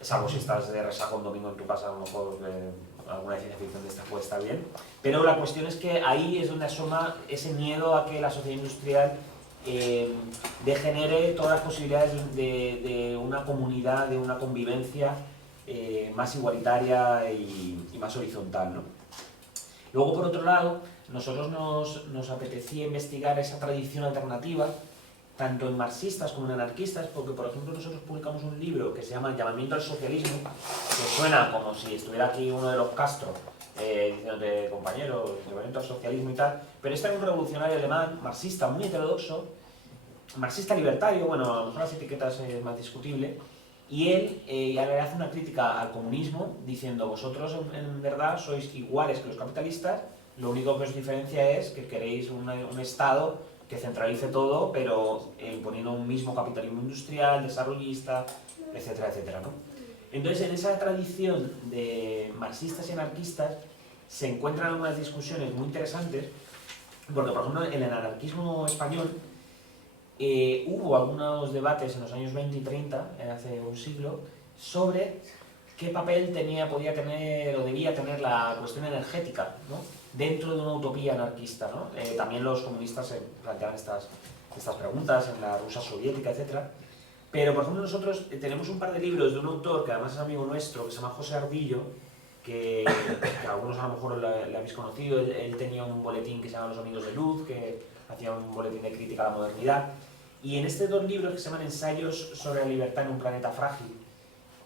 salvo si estás de resaca un domingo en tu casa, a lo mejor alguna de ciencia ficción de esta puede estar bien, pero la cuestión es que ahí es donde asoma ese miedo a que la sociedad industrial degenere todas las posibilidades de una comunidad, de una convivencia más igualitaria y más horizontal, ¿no? Luego, por otro lado, nosotros nos apetecía investigar esa tradición alternativa, tanto en marxistas como en anarquistas, porque, por ejemplo, nosotros publicamos un libro que se llama El llamamiento al socialismo, que suena como si estuviera aquí uno de los Castro diciéndote compañero, llevamiento al socialismo y tal, pero este era un revolucionario alemán, marxista, muy heterodoxo, marxista libertario, bueno, a lo mejor las etiquetas es más discutible, y él le hace una crítica al comunismo diciendo vosotros en verdad sois iguales que los capitalistas, lo único que os diferencia es que queréis un Estado que centralice todo, pero imponiendo un mismo capitalismo industrial, desarrollista, etcétera, etcétera, ¿no? Entonces, en esa tradición de marxistas y anarquistas se encuentran algunas discusiones muy interesantes, porque, por ejemplo, en el anarquismo español hubo algunos debates en los años 20 y 30, hace un siglo, sobre qué papel podía tener o debía tener la cuestión energética, ¿no? Dentro de una utopía anarquista, ¿no? También los comunistas se planteaban estas preguntas en la Rusia soviética, etc. Pero, por ejemplo, nosotros tenemos un par de libros de un autor que además es amigo nuestro, que se llama José Ardillo, que algunos a lo mejor le habéis conocido. Él tenía un boletín que se llama Los Amigos de Luz, que hacía un boletín de crítica a la modernidad. Y en estos dos libros que se llaman Ensayos sobre la libertad en un planeta frágil,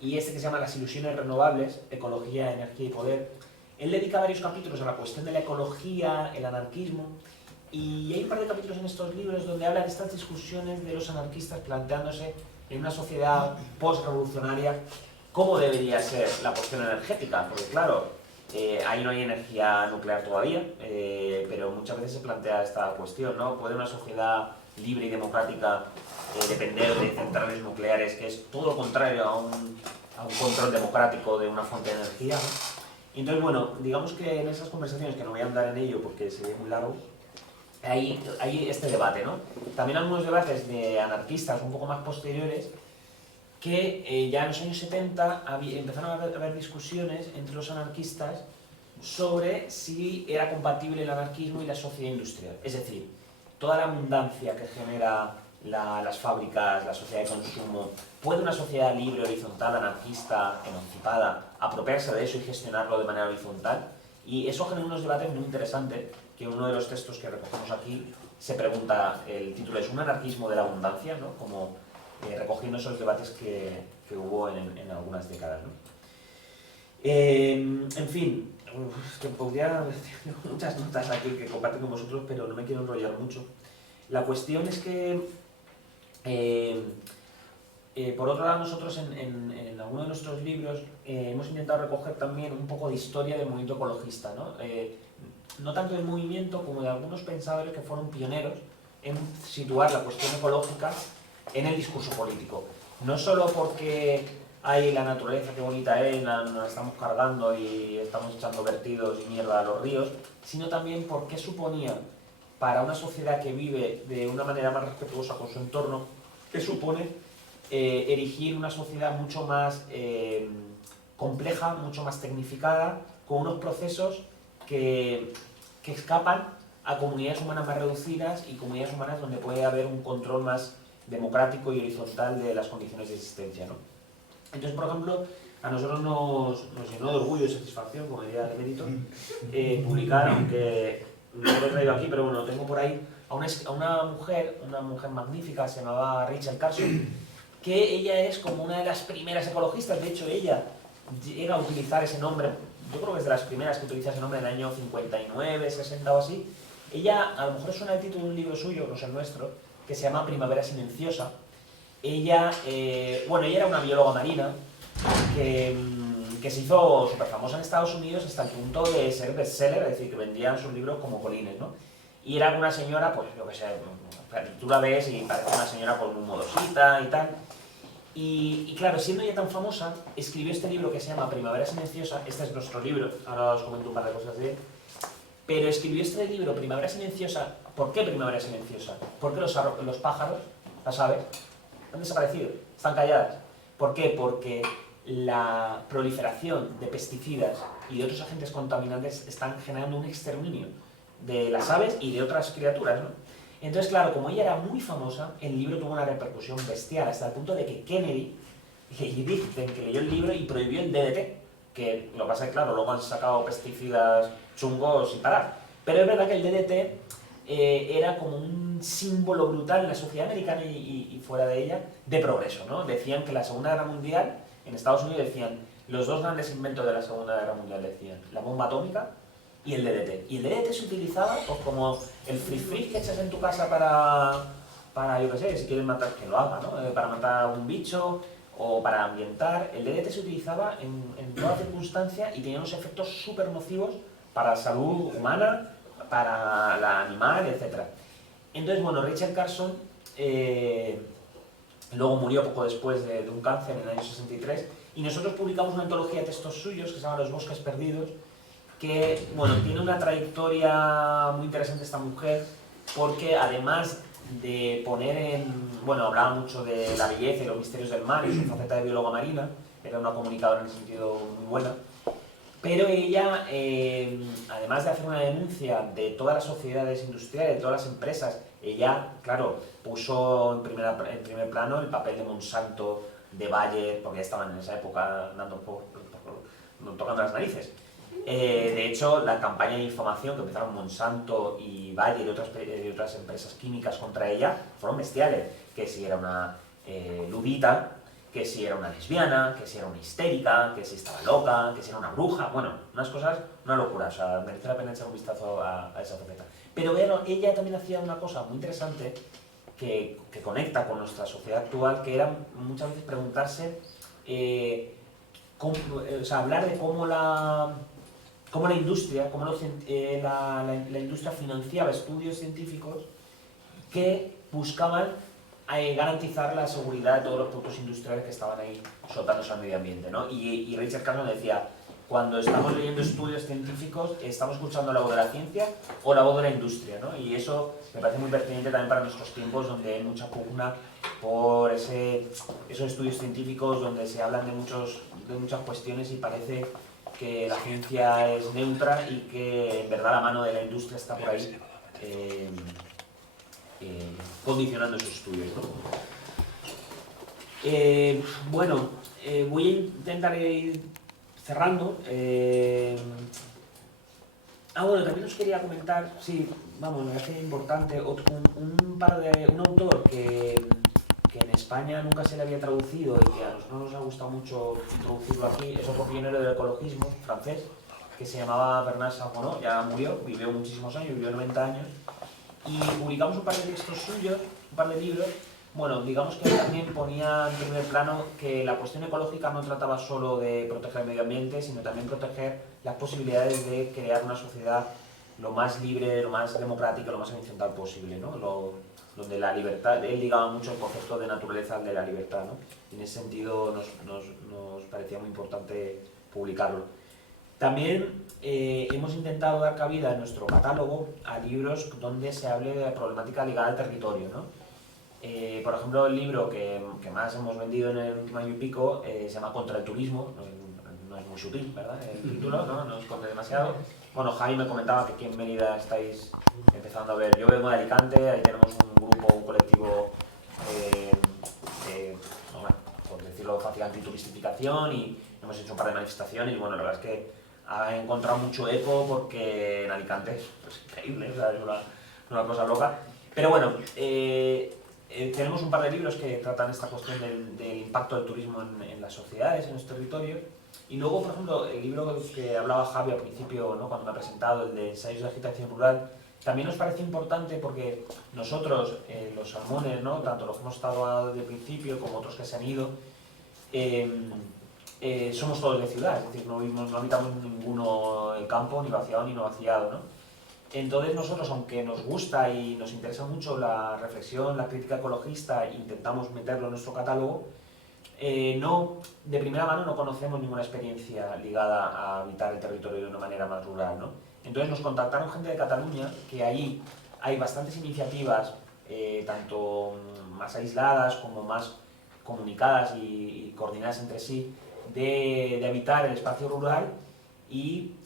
y este que se llama Las ilusiones renovables, ecología, energía y poder, él dedica varios capítulos a la cuestión de la ecología, el anarquismo, y hay un par de capítulos en estos libros donde habla de estas discusiones de los anarquistas planteándose en una sociedad post-revolucionaria cómo debería ser la cuestión energética, porque claro, ahí no hay energía nuclear todavía, pero muchas veces se plantea esta cuestión, ¿no? ¿Puede una sociedad libre y democrática depender de centrales nucleares, que es todo lo contrario a un control democrático de una fuente de energía, ¿no? Y entonces, bueno, digamos que en esas conversaciones, que no voy a andar en ello porque sería muy largo, hay este debate, ¿no? También algunos debates de anarquistas un poco más posteriores que ya en los años 70 empezaron a haber discusiones entre los anarquistas sobre si era compatible el anarquismo y la sociedad industrial. Es decir, toda la abundancia que genera las fábricas, la sociedad de consumo, ¿puede una sociedad libre, horizontal, anarquista, emancipada, apropiarse de eso y gestionarlo de manera horizontal? Y eso genera unos debates muy interesantes, que uno de los textos que recogemos aquí se pregunta, el título es ¿Un anarquismo de la abundancia?, ¿no? Como recogiendo esos debates que hubo en algunas décadas, ¿no? En fin, es que podría decir muchas notas aquí que comparto con vosotros, pero no me quiero enrollar mucho. La cuestión es que, por otro lado, nosotros en alguno de nuestros libros hemos intentado recoger también un poco de historia del movimiento ecologista, ¿no? No tanto del movimiento como de algunos pensadores que fueron pioneros en situar la cuestión ecológica en el discurso político. No solo porque hay la naturaleza, qué bonita es, nos la estamos cargando y estamos echando vertidos y mierda a los ríos, sino también porque suponía para una sociedad que vive de una manera más respetuosa con su entorno, que supone erigir una sociedad mucho más compleja, mucho más tecnificada, con unos procesos que escapan a comunidades humanas más reducidas y comunidades humanas donde puede haber un control más democrático y horizontal de las condiciones de existencia, ¿no? Entonces, por ejemplo, a nosotros nos llenó de orgullo y satisfacción, como diría el emérito, publicar, aunque no lo he traído aquí, pero bueno, lo tengo por ahí, a una mujer magnífica, se llamaba Rachel Carson, que ella es como una de las primeras ecologistas. De hecho, ella llega a utilizar ese nombre, yo creo que es de las primeras que utiliza ese nombre en el año 59, 60 o así. Ella, a lo mejor suena el título de un libro suyo, no es el nuestro, que se llama Primavera Silenciosa. Ella, ella era una bióloga marina que se hizo súper famosa en Estados Unidos hasta el punto de ser bestseller, es decir, que vendían sus libros como colines, ¿no? Y era una señora, pues yo qué sé, tú la ves y parece una señora pues muy modosita y tal. Y claro, siendo ella tan famosa, escribió este libro que se llama Primavera Silenciosa. Este es nuestro libro, ahora os comento un par de cosas de él. Pero escribió este libro, Primavera Silenciosa. ¿Por qué Primavera Silenciosa? Porque los pájaros, las aves, han desaparecido, están calladas. ¿Por qué? Porque la proliferación de pesticidas y de otros agentes contaminantes están generando un exterminio de las aves y de otras criaturas, ¿no? Entonces, claro, como ella era muy famosa, el libro tuvo una repercusión bestial, hasta el punto de que Kennedy dicen que leyó el libro y prohibió el DDT, que lo que pasa es que, claro, luego han sacado pesticidas chungos y parar. Pero es verdad que el DDT era como un símbolo brutal en la sociedad americana y fuera de ella, de progreso, ¿no? Decían que la Segunda Guerra Mundial, en Estados Unidos decían, los dos grandes inventos de la Segunda Guerra Mundial, decían, la bomba atómica y el DDT. Y el DDT se utilizaba pues, como el frizz que echas en tu casa para, yo qué sé, si quieres matar, que lo haga, ¿no? Para matar a un bicho o para ambientar. El DDT se utilizaba en toda circunstancia y tenía unos efectos súper nocivos para la salud humana, para la animal, etc. Entonces, bueno, Rachel Carson luego murió poco después de un cáncer en el año 63 y nosotros publicamos una antología de textos suyos que se llama Los Bosques Perdidos, que, bueno, tiene una trayectoria muy interesante esta mujer porque además de poner bueno, hablaba mucho de la belleza y los misterios del mar y su faceta de bióloga marina, era una comunicadora en el sentido muy buena, pero ella, además de hacer una denuncia de todas las sociedades industriales, de todas las empresas, ella, claro, puso en primer plano el papel de Monsanto, de Bayer, porque ya estaban en esa época dando tocando las narices. De hecho, la campaña de información que empezaron Monsanto y Bayer y otras empresas químicas contra ella fueron bestiales, que si era una ludita, que si era una lesbiana, que si era una histérica, que si estaba loca, que si era una bruja, bueno, unas cosas, una locura, o sea, merece la pena echar un vistazo a esa faceta. Pero bueno, ella también hacía una cosa muy interesante que conecta con nuestra sociedad actual, que era muchas veces preguntarse, o sea, hablar de cómo la industria, cómo la industria financiaba estudios científicos que buscaban garantizar la seguridad de todos los productos industriales que estaban ahí soltándose al medio ambiente, ¿no? Y Richard Carson decía, cuando estamos leyendo estudios científicos, ¿estamos escuchando la voz de la ciencia o la voz de la industria, ¿no? Y eso me parece muy pertinente también para nuestros tiempos, donde hay mucha pugna por esos estudios científicos, donde se hablan de muchas cuestiones y parece que la ciencia es neutra y que en verdad la mano de la industria está por ahí condicionando esos estudios, ¿no? Bueno, voy a intentar ir cerrando. Bueno, también os quería comentar, sí, vamos, me parece importante, un autor que en España nunca se le había traducido y que a nosotros nos ha gustado mucho introducirlo aquí, es otro pionero del ecologismo francés, que se llamaba Bernard Saponot, ya murió, vivió muchísimos años, vivió 90 años, y publicamos un par de textos suyos, un par de libros. Bueno, digamos que también ponía en primer plano que la cuestión ecológica no trataba solo de proteger el medio ambiente, sino también proteger las posibilidades de crear una sociedad lo más libre, lo más democrática, lo más horizontal posible, ¿no? Donde la libertad, él ligaba mucho el concepto de naturaleza al de la libertad, ¿no? Y en ese sentido nos parecía muy importante publicarlo. También hemos intentado dar cabida en nuestro catálogo a libros donde se hable de la problemática ligada al territorio, ¿no? Por ejemplo, el libro que más hemos vendido en el último año y pico se llama Contra el turismo, no es muy sutil, ¿verdad? El título no esconde demasiado. Bueno, Javi me comentaba que aquí en Mérida estáis empezando a ver. Yo vengo de Alicante, ahí tenemos un colectivo bueno, por decirlo fácil, antituristificación, y hemos hecho un par de manifestaciones y bueno, la verdad es que ha encontrado mucho eco porque en Alicante es increíble, o sea, es una cosa loca. Pero bueno, tenemos un par de libros que tratan esta cuestión del impacto del turismo en las sociedades, en los territorios. Y luego, por ejemplo, el libro que hablaba Javi al principio, ¿no? Cuando me ha presentado, el de Ensayos de agitación rural, también nos parece importante porque nosotros, los salmones, ¿no? Tanto los que hemos estado desde el principio como otros que se han ido, somos todos de ciudad, es decir, no habitamos ninguno el campo, ni vaciado ni no vaciado, ¿no? Entonces nosotros, aunque nos gusta y nos interesa mucho la reflexión, la crítica ecologista, intentamos meterlo en nuestro catálogo, de primera mano no conocemos ninguna experiencia ligada a habitar el territorio de una manera más rural, ¿no? Entonces nos contactaron gente de Cataluña, que ahí hay bastantes iniciativas, tanto más aisladas como más comunicadas y coordinadas entre sí, de habitar el espacio rural y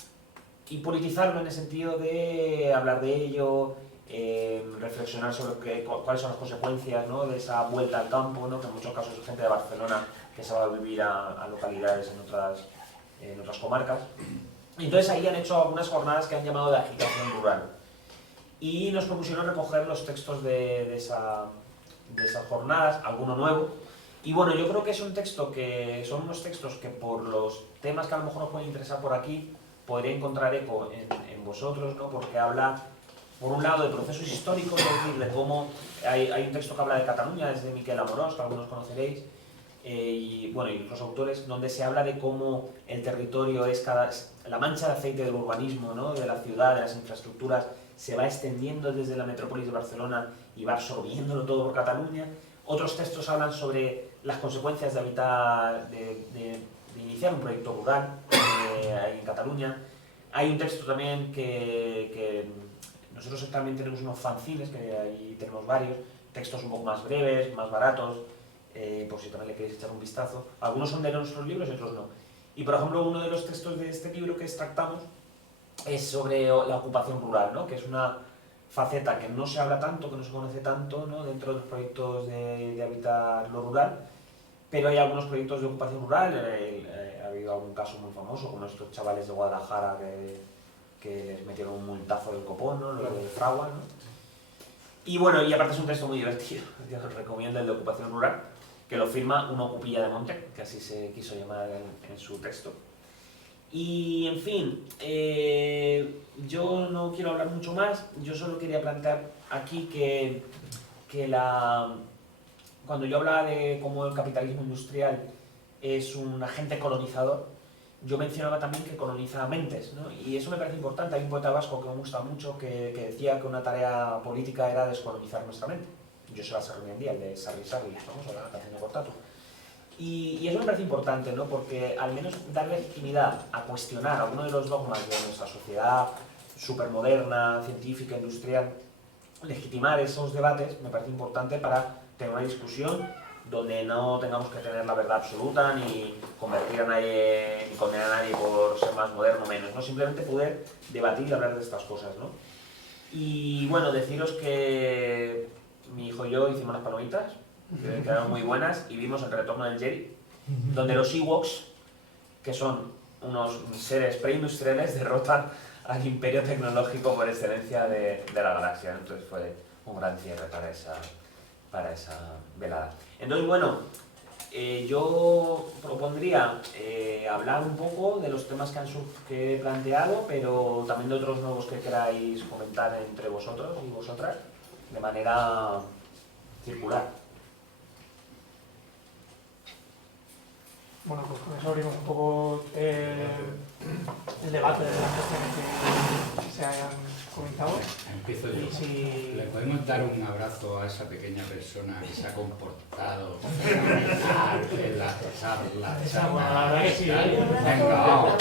politizarlo en el sentido de hablar de ello, reflexionar sobre cuáles son las consecuencias, ¿no? De esa vuelta al campo, ¿no? Que en muchos casos es gente de Barcelona que se va a vivir a localidades en otras comarcas. Y entonces ahí han hecho algunas jornadas que han llamado de agitación rural. Y nos propusieron recoger los textos de esas jornadas, alguno nuevo, Y bueno, yo creo que es un texto que son unos textos que por los temas que a lo mejor os pueden interesar por aquí, podría encontrar eco en vosotros, ¿no? Porque habla, por un lado, de procesos históricos, es decir, de cómo hay un texto que habla de Cataluña, es de Miquel Amorós, que algunos conoceréis, y bueno, y otros autores, donde se habla de cómo el territorio es la mancha de aceite del urbanismo, ¿no? De la ciudad, de las infraestructuras, se va extendiendo desde la metrópolis de Barcelona y va absorbiéndolo todo por Cataluña. Otros textos hablan sobre las consecuencias de habitar, de iniciar un proyecto rural ahí en Cataluña. Hay un texto también que nosotros también tenemos unos fanzines, que ahí tenemos varios, textos un poco más breves, más baratos, por si también le queréis echar un vistazo. Algunos son de nuestros libros y otros no. Y por ejemplo, uno de los textos de este libro que extractamos es sobre la ocupación rural, ¿no? Que es una faceta que no se habla tanto, que no se conoce tanto, ¿no? Dentro de los proyectos de habitar lo rural, pero hay algunos proyectos de ocupación rural. Ha habido algún caso muy famoso, como estos chavales de Guadalajara que les metieron un multazo del copón, ¿no? Lo de Fragua, ¿no? Y bueno, y aparte es un texto muy divertido, yo os recomiendo el de ocupación rural, que lo firma una ocupilla de monte, que así se quiso llamar en su texto. Y en fin, yo no quiero hablar mucho más, yo solo quería plantear aquí que cuando yo hablaba de cómo el capitalismo industrial es un agente colonizador, yo mencionaba también que coloniza mentes, ¿no? Y eso me parece importante. Hay un poeta vasco que me gusta mucho que decía que una tarea política era descolonizar nuestra mente. Joseba Sarriñandía, el de Sarri Sarri, vamos a la canción de Cortatu. Y eso me parece importante, ¿no? Porque al menos dar legitimidad a cuestionar algunos de los dogmas de nuestra sociedad supermoderna, científica, industrial, legitimar esos debates me parece importante para tener una discusión donde no tengamos que tener la verdad absoluta, ni convertir a nadie, ni condenar a nadie por ser más moderno o menos, ¿no? Simplemente poder debatir y hablar de estas cosas, ¿no? Y bueno, deciros que mi hijo y yo hicimos las palomitas, que quedaron muy buenas, y vimos El retorno del Jedi, donde los Ewoks, que son unos seres preindustriales, derrotan al imperio tecnológico por excelencia de la galaxia. Entonces fue un gran cierre para esa velada. Entonces, bueno, yo propondría hablar un poco de los temas que he planteado, pero también de otros nuevos que queráis comentar entre vosotros y vosotras, de manera circular. Bueno, pues con eso abrimos un poco el debate de las cuestiones que se hayan comentado. Empiezo yo. Si... ¿Le podemos dar un abrazo a esa pequeña persona que se ha comportado fenomenal en la charla? Bueno, la verdad que sí. Venga, vamos.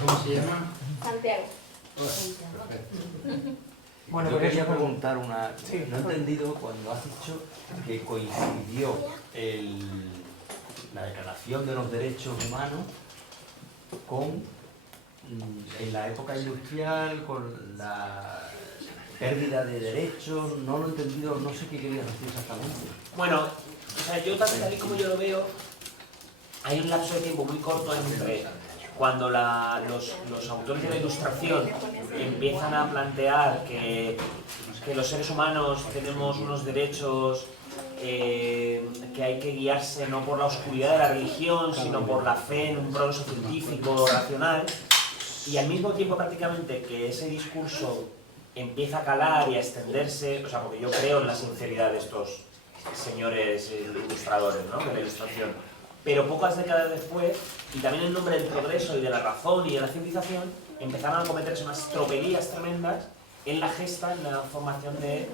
¿Cómo se llama? Santiago. Perfecto. Bueno, yo pues quería eso, preguntar una... Sí. No he entendido cuando has dicho que coincidió la Declaración de los Derechos Humanos con, en la época industrial, con la pérdida de derechos. No lo he entendido, no sé qué querías decir exactamente. Bueno, o sea, yo también, tal y como yo lo veo, hay un lapso de tiempo muy corto entre cuando los autores de la Ilustración empiezan a plantear que los seres humanos tenemos unos derechos, que hay que guiarse no por la oscuridad de la religión, sino por la fe en un progreso científico racional, y al mismo tiempo prácticamente que ese discurso empieza a calar y a extenderse, o sea, porque yo creo en la sinceridad de estos señores ilustradores, ¿no? De la Ilustración, pero pocas décadas después, y también en nombre del progreso y de la razón y de la civilización, empezaron a cometerse unas tropelías tremendas en la gesta, en la formación de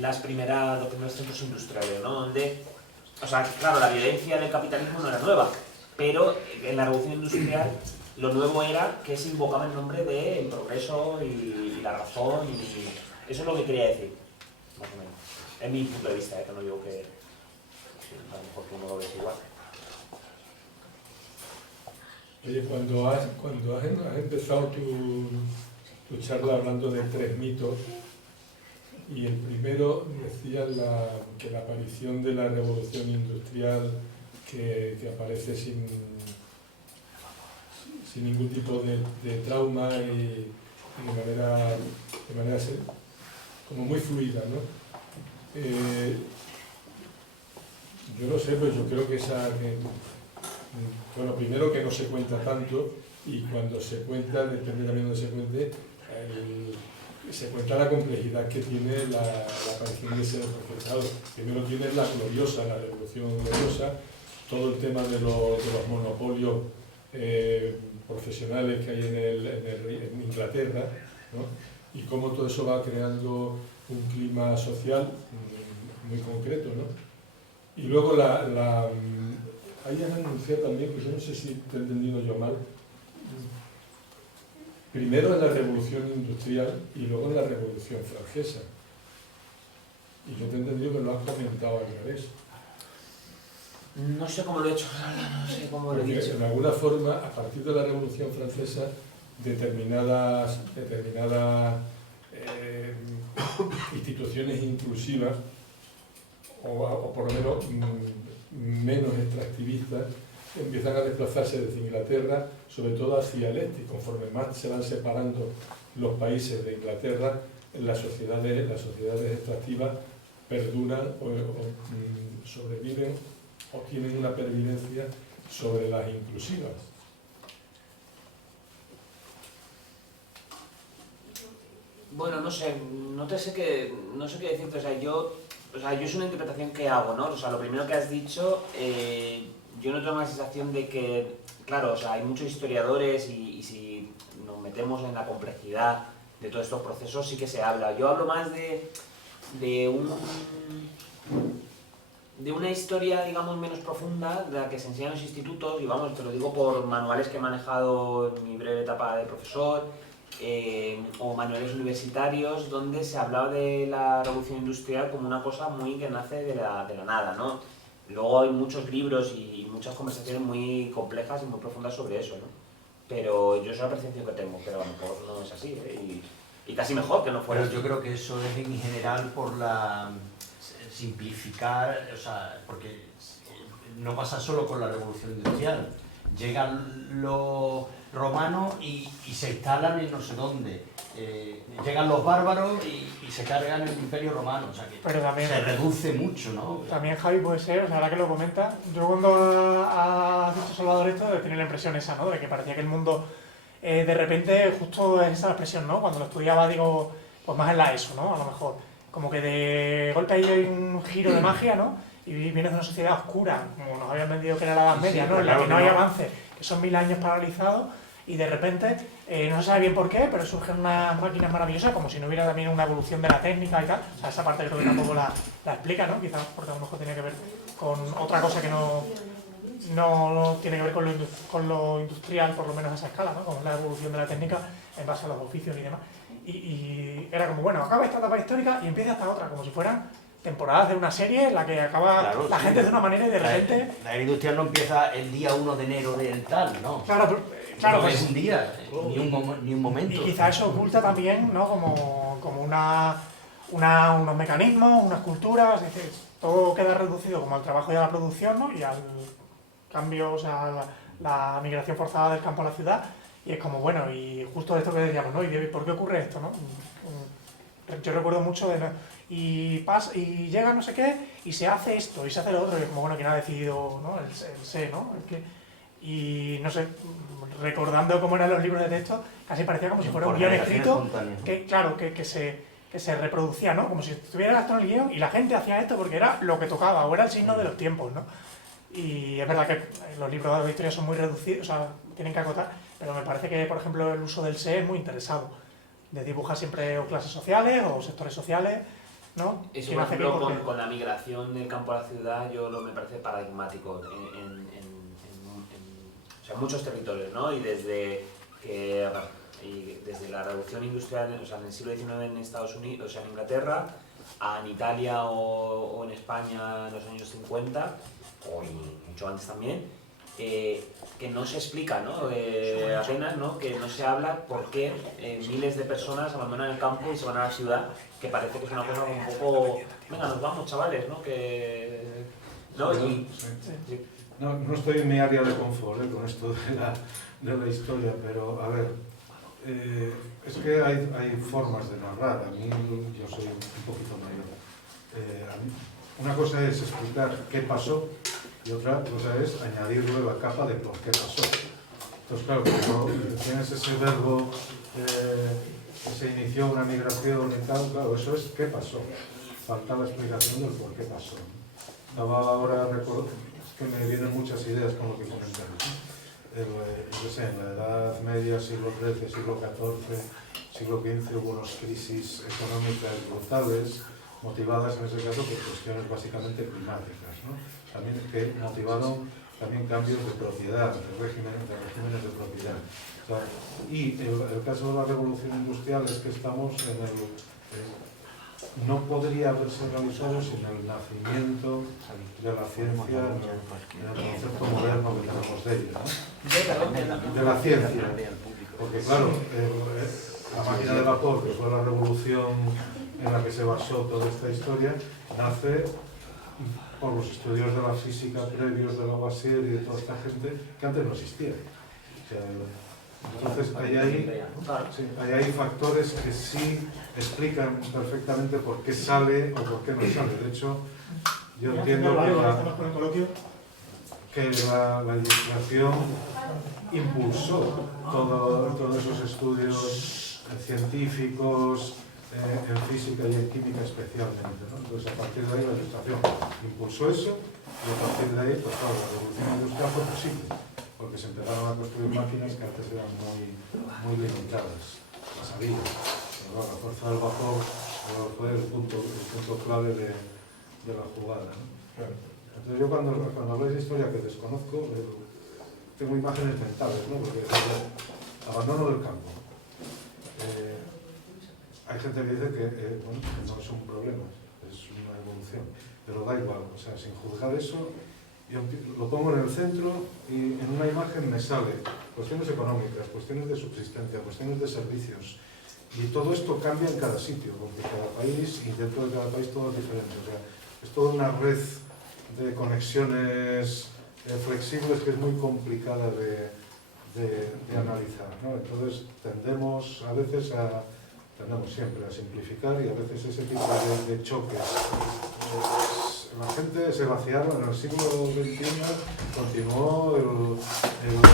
los primeros centros industriales, ¿no? Donde, o sea, claro, la violencia del capitalismo no era nueva, pero en la revolución industrial lo nuevo era que se invocaba el nombre del progreso y la razón, y eso es lo que quería decir, más o menos. Es mi punto de vista, que no digo que a lo mejor tú no lo ves igual. Oye, cuando has empezado tu charla hablando de 3 mitos, y el primero decía que la aparición de la revolución industrial que aparece sin ningún tipo de trauma y de manera como muy fluida, ¿no? Yo no sé, pues yo creo que bueno, primero que no se cuenta tanto, y cuando se cuenta, depende también de donde se cuente, se cuenta la complejidad que tiene la aparición de ese profesorado. Primero tiene la gloriosa, la revolución gloriosa, todo el tema de los monopolios profesionales que hay en Inglaterra, ¿no? Y cómo todo eso va creando un clima social muy concreto, ¿no? Y luego ahí han anunciado también, que yo no sé si te he entendido yo mal, primero en la Revolución Industrial y luego en la Revolución Francesa. Y yo te he entendido que lo has comentado al revés. No sé cómo lo he hecho, no sé cómo lo he Porque dicho. de alguna forma, a partir de la Revolución Francesa, determinadas instituciones inclusivas, o por lo menos menos extractivistas, empiezan a desplazarse desde Inglaterra, sobre todo hacia el este, y conforme más se van separando los países de Inglaterra, las sociedades extractivas perduran o sobreviven o tienen una pervivencia sobre las inclusivas. Bueno, no sé qué decirte, o sea, yo es una interpretación que hago, ¿no? O sea, lo primero que has dicho, yo no tengo la sensación de que, claro, o sea, hay muchos historiadores y si nos metemos en la complejidad de todos estos procesos sí que se habla. Yo hablo más de una historia, digamos, menos profunda, de la que se enseña en los institutos, y vamos, te lo digo por manuales que he manejado en mi breve etapa de profesor, o manuales universitarios, donde se hablaba de la revolución industrial como una cosa muy que nace de la nada, ¿no? Luego hay muchos libros y muchas conversaciones muy complejas y muy profundas sobre eso, ¿no? Pero yo es una percepción que tengo, pero a lo mejor no es así, ¿eh? Y casi mejor que no fuera Pero así. yo creo que eso es en general por la simplificar, o sea, porque no pasa solo con la revolución industrial. Llegan los romanos y se instalan en no sé dónde. Llegan los bárbaros y se cargan el imperio romano. O sea que Pero también, se reduce mucho, ¿no? también, Javi, puede ser, o sea, ahora que lo comenta, yo cuando ha dicho Salvador esto, tenía la impresión esa, ¿no? De que parecía que el mundo, de repente, justo es esa la expresión, ¿no? Cuando lo estudiaba, digo, pues más en la ESO, ¿no? A lo mejor. Como que de golpe ahí hay un giro de magia, ¿no? Y vienes de una sociedad oscura, como nos habían vendido que era la Edad Media, ¿no? En la que no hay avance, que son 1000 años paralizados, y de repente, no se sabe bien por qué, pero surgen unas máquinas maravillosas, como si no hubiera también una evolución de la técnica y tal. O sea, esa parte creo que tampoco la explica, ¿no? Quizás porque a lo mejor tiene que ver con otra cosa que no tiene que ver con lo industrial, por lo menos a esa escala, ¿no? Como es la evolución de la técnica en base a los oficios y demás. Y era como, bueno, acaba esta etapa histórica y empieza esta otra, como si fueran temporadas de una serie en la que acaba Claro, la sí, gente de una manera y de repente... La era industrial no empieza el día 1 de enero del tal, ¿no? Claro, claro, No pues, es un día, ni un momento. y quizá eso oculta también, ¿no? Como unos mecanismos, unas culturas, es decir, todo queda reducido como al trabajo y a la producción, ¿no? Y al cambio, o sea, la migración forzada del campo a la ciudad, y es como, bueno, y justo esto que decíamos, ¿no? ¿Y por qué ocurre esto, no? Yo recuerdo mucho de... Y llega no sé qué, y se hace esto, y se hace lo otro, y es como, bueno, ¿quién ha decidido, ¿no? El sé, ¿no? Y no sé, recordando cómo eran los libros de texto, casi parecía como si fuera un guión escrito, que claro, que se reproducía, ¿no? Como si estuviera esto en el guión y la gente hacía esto porque era lo que tocaba, o era el signo de los tiempos, ¿no? Y es verdad que los libros de historia son muy reducidos, o sea, tienen que acotar, pero me parece que, por ejemplo, el uso del sé es muy interesado, de dibujar siempre o clases sociales o sectores sociales, ¿no? Eso, por ejemplo, con la migración del campo a la ciudad, me parece paradigmático en muchos territorios, ¿no? Y desde la revolución industrial, o sea, en el siglo XIX en Estados Unidos, o sea, en Inglaterra, en Italia o en España en los años 50, o mucho antes también, que no se explica, ¿no? Apenas, ¿no? Que no se habla por qué miles de personas abandonan el campo y se van a la ciudad, que parece que es una cosa un poco... Venga, nos vamos, chavales, ¿no? ¿no? No estoy en mi área de confort con esto de la historia, pero a ver, Es que hay formas de narrar. A mí, yo soy un poquito mayor. Una cosa es explicar qué pasó y otra cosa es añadirle la capa de por qué pasó. Entonces, claro, cuando tienes ese verbo, se inició una migración y tal, claro, eso es qué pasó. Falta la explicación del por qué pasó. Estaba ahora recordando, es que me vienen muchas ideas con lo que comentáis. Yo sé, en la Edad Media, siglo XIII, siglo XIV, siglo XV, hubo unas crisis económicas brutales, motivadas en ese caso por cuestiones básicamente climáticas, ¿no? También que motivaron también cambios de propiedad, de regímenes de propiedad. O sea, y el caso de la revolución industrial es que estamos en el... no podría haberse realizado sin el nacimiento de la ciencia en el concepto moderno que tenemos de ella, ¿no? De la ciencia. Porque claro, la máquina de vapor, que fue la revolución en la que se basó toda esta historia, nace por los estudios de la física previos de Lavoisier y de toda esta gente que antes no existía. O sea, entonces hay factores que sí explican perfectamente por qué sale o por qué no sale. De hecho, yo entiendo que la ilustración impulsó todos esos estudios científicos en física y en química especialmente, ¿no? Entonces, a partir de ahí la ilustración impulsó eso y a partir de ahí, pues claro, la revolución industrial fue posible, porque se empezaron a construir máquinas que antes eran muy limitadas, las había. Pero la fuerza del vapor fue el punto clave de la jugada, ¿no? Entonces yo cuando habláis de historia que desconozco, tengo imágenes mentales, ¿no? Porque abandono del campo. Hay gente que dice que, bueno, que no es un problema, es una evolución, pero da igual, o sea, sin juzgar eso, yo lo pongo en el centro y en una imagen me sale cuestiones económicas, cuestiones de subsistencia, cuestiones de servicios, y todo esto cambia en cada sitio, porque cada país, y dentro de cada país todo es diferente, o sea, es toda una red de conexiones flexibles que es muy complicada de analizar, ¿no? Entonces tendemos a veces siempre a simplificar y a veces ese tipo de choques. La gente se vaciaron en el siglo XXI, continuó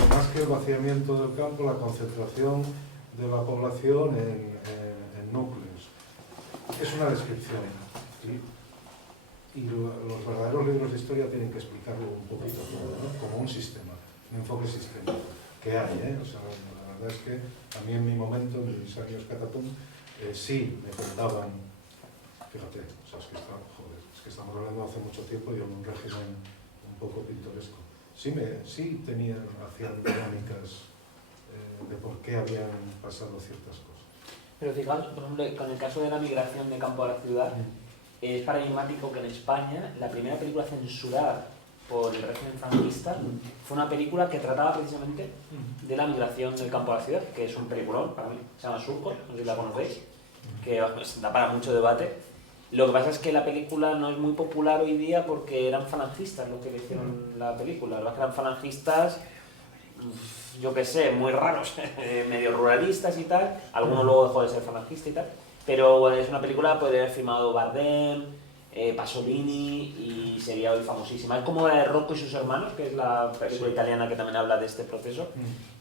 más que el vaciamiento del campo, la concentración de la población en núcleos. Es una descripción. ¿Sí? Y los verdaderos libros de historia tienen que explicarlo un poquito todo, ¿no? Como un sistema, un enfoque sistémico, que hay, ¿eh? O sea, la verdad es que a mí en mi momento, en mis años catapum, sí me contaban, fíjate, o sea, es que estamos hablando hace mucho tiempo y en un régimen un poco pintoresco. Sí hacían dinámicas de por qué habían pasado ciertas cosas. Pero fijaos, por ejemplo, con el caso de la migración de campo a la ciudad, es paradigmático que en España la primera película censurada por el régimen franquista fue una película que trataba precisamente de la migración del campo a la ciudad, que es un peliculón para mí, se llama Surcos, no sé si la conocéis, que da para mucho debate. Lo que pasa es que la película no es muy popular hoy día porque eran falangistas los que hicieron la película. La verdad es que eran falangistas, yo qué sé, muy raros, medio ruralistas y tal. Alguno luego dejó de ser falangista y tal. Pero bueno, es una película que podría haber filmado Bardem, Pasolini y sería hoy famosísima. Es como la de Rocco y sus hermanos, que es la película italiana que también habla de este proceso.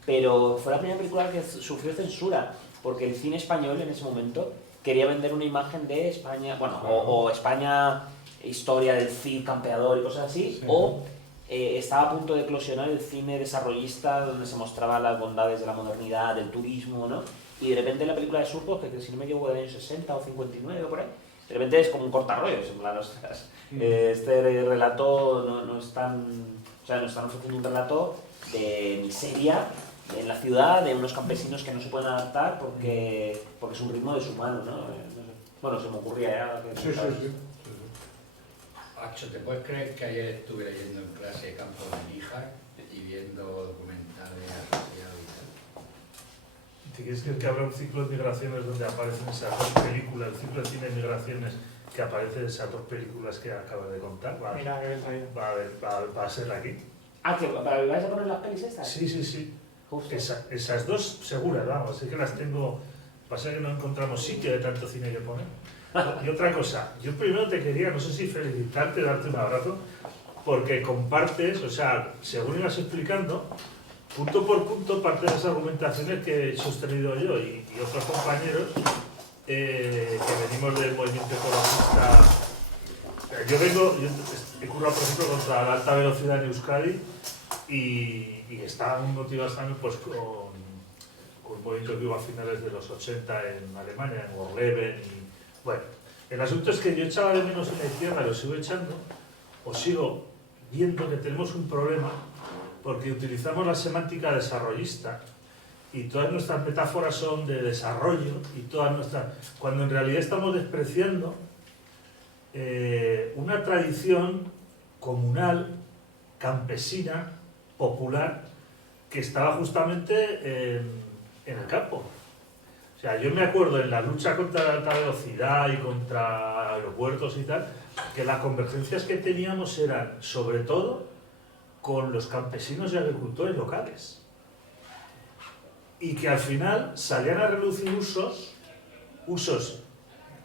Pero fue la primera película que sufrió censura, porque el cine español en ese momento quería vender una imagen de España, bueno, o España, historia del Cid, campeador y cosas así, sí. O estaba a punto de eclosionar el cine desarrollista donde se mostraban las bondades de la modernidad, del turismo, ¿no? Y de repente la película de Surcos, que si no me equivoco de años 60 o 59 o por ahí, de repente es como un cortarrollos, en plan, este relato no es tan, o sea, nos están ofreciendo un relato de miseria en la ciudad, de unos campesinos que no se pueden adaptar porque es un ritmo deshumano, ¿no? Bueno, se me ocurría ya. Sí. Pacho, ¿te puedes creer que ayer estuve leyendo en clase Campo de Níjar y viendo documentales asociados y tal? ¿Te quieres decir que habrá un ciclo de migraciones donde aparecen esas dos películas, el ciclo de cine de migraciones que aparecen esas dos películas que acabas de contar? Va a ser aquí. Ah, ¿que vais a poner las pelis estas? Sí. Justo. Esas dos seguras, vamos, es que las tengo. Pasa que no encontramos sitio de tanto cine que poner. Y otra cosa, yo primero te quería, no sé si felicitarte, darte un abrazo, porque compartes, o sea, según ibas explicando, punto por punto, parte de las argumentaciones que he sostenido yo y otros compañeros que venimos del movimiento ecologista. Yo he currado, por ejemplo, contra la alta velocidad en Euskadi y están motivados también pues, con un movimiento que hubo a finales de los 80 en Alemania, en Gorleben. Bueno, el asunto es que yo echaba de menos en la izquierda, lo sigo echando, o sigo viendo que tenemos un problema porque utilizamos la semántica desarrollista y todas nuestras metáforas son de desarrollo y todas nuestras, cuando en realidad estamos despreciando una tradición comunal, campesina, popular, que estaba justamente en el campo. O sea, yo me acuerdo en la lucha contra la alta velocidad y contra aeropuertos y tal, que las convergencias que teníamos eran, sobre todo, con los campesinos y agricultores locales. Y que al final salían a reducir usos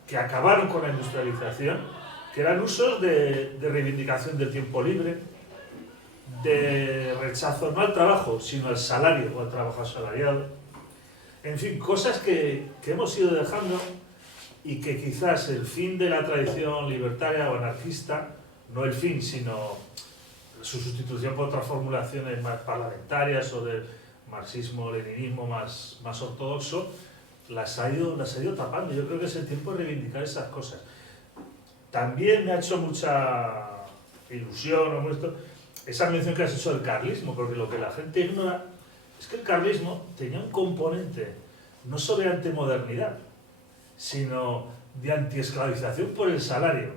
que acabaron con la industrialización, que eran usos de reivindicación del tiempo libre, de rechazo no al trabajo, sino al salario o al trabajo asalariado. En fin, cosas que hemos ido dejando y que quizás el fin de la tradición libertaria o anarquista, no el fin, sino su sustitución por otras formulaciones más parlamentarias o del marxismo-leninismo más ortodoxo, las ha ido tapando. Yo creo que es el tiempo de reivindicar esas cosas. También me ha hecho mucha ilusión esa mención que has hecho del carlismo, porque lo que la gente ignora es que el carlismo tenía un componente no solo de antimodernidad, sino de antiesclavización por el salario.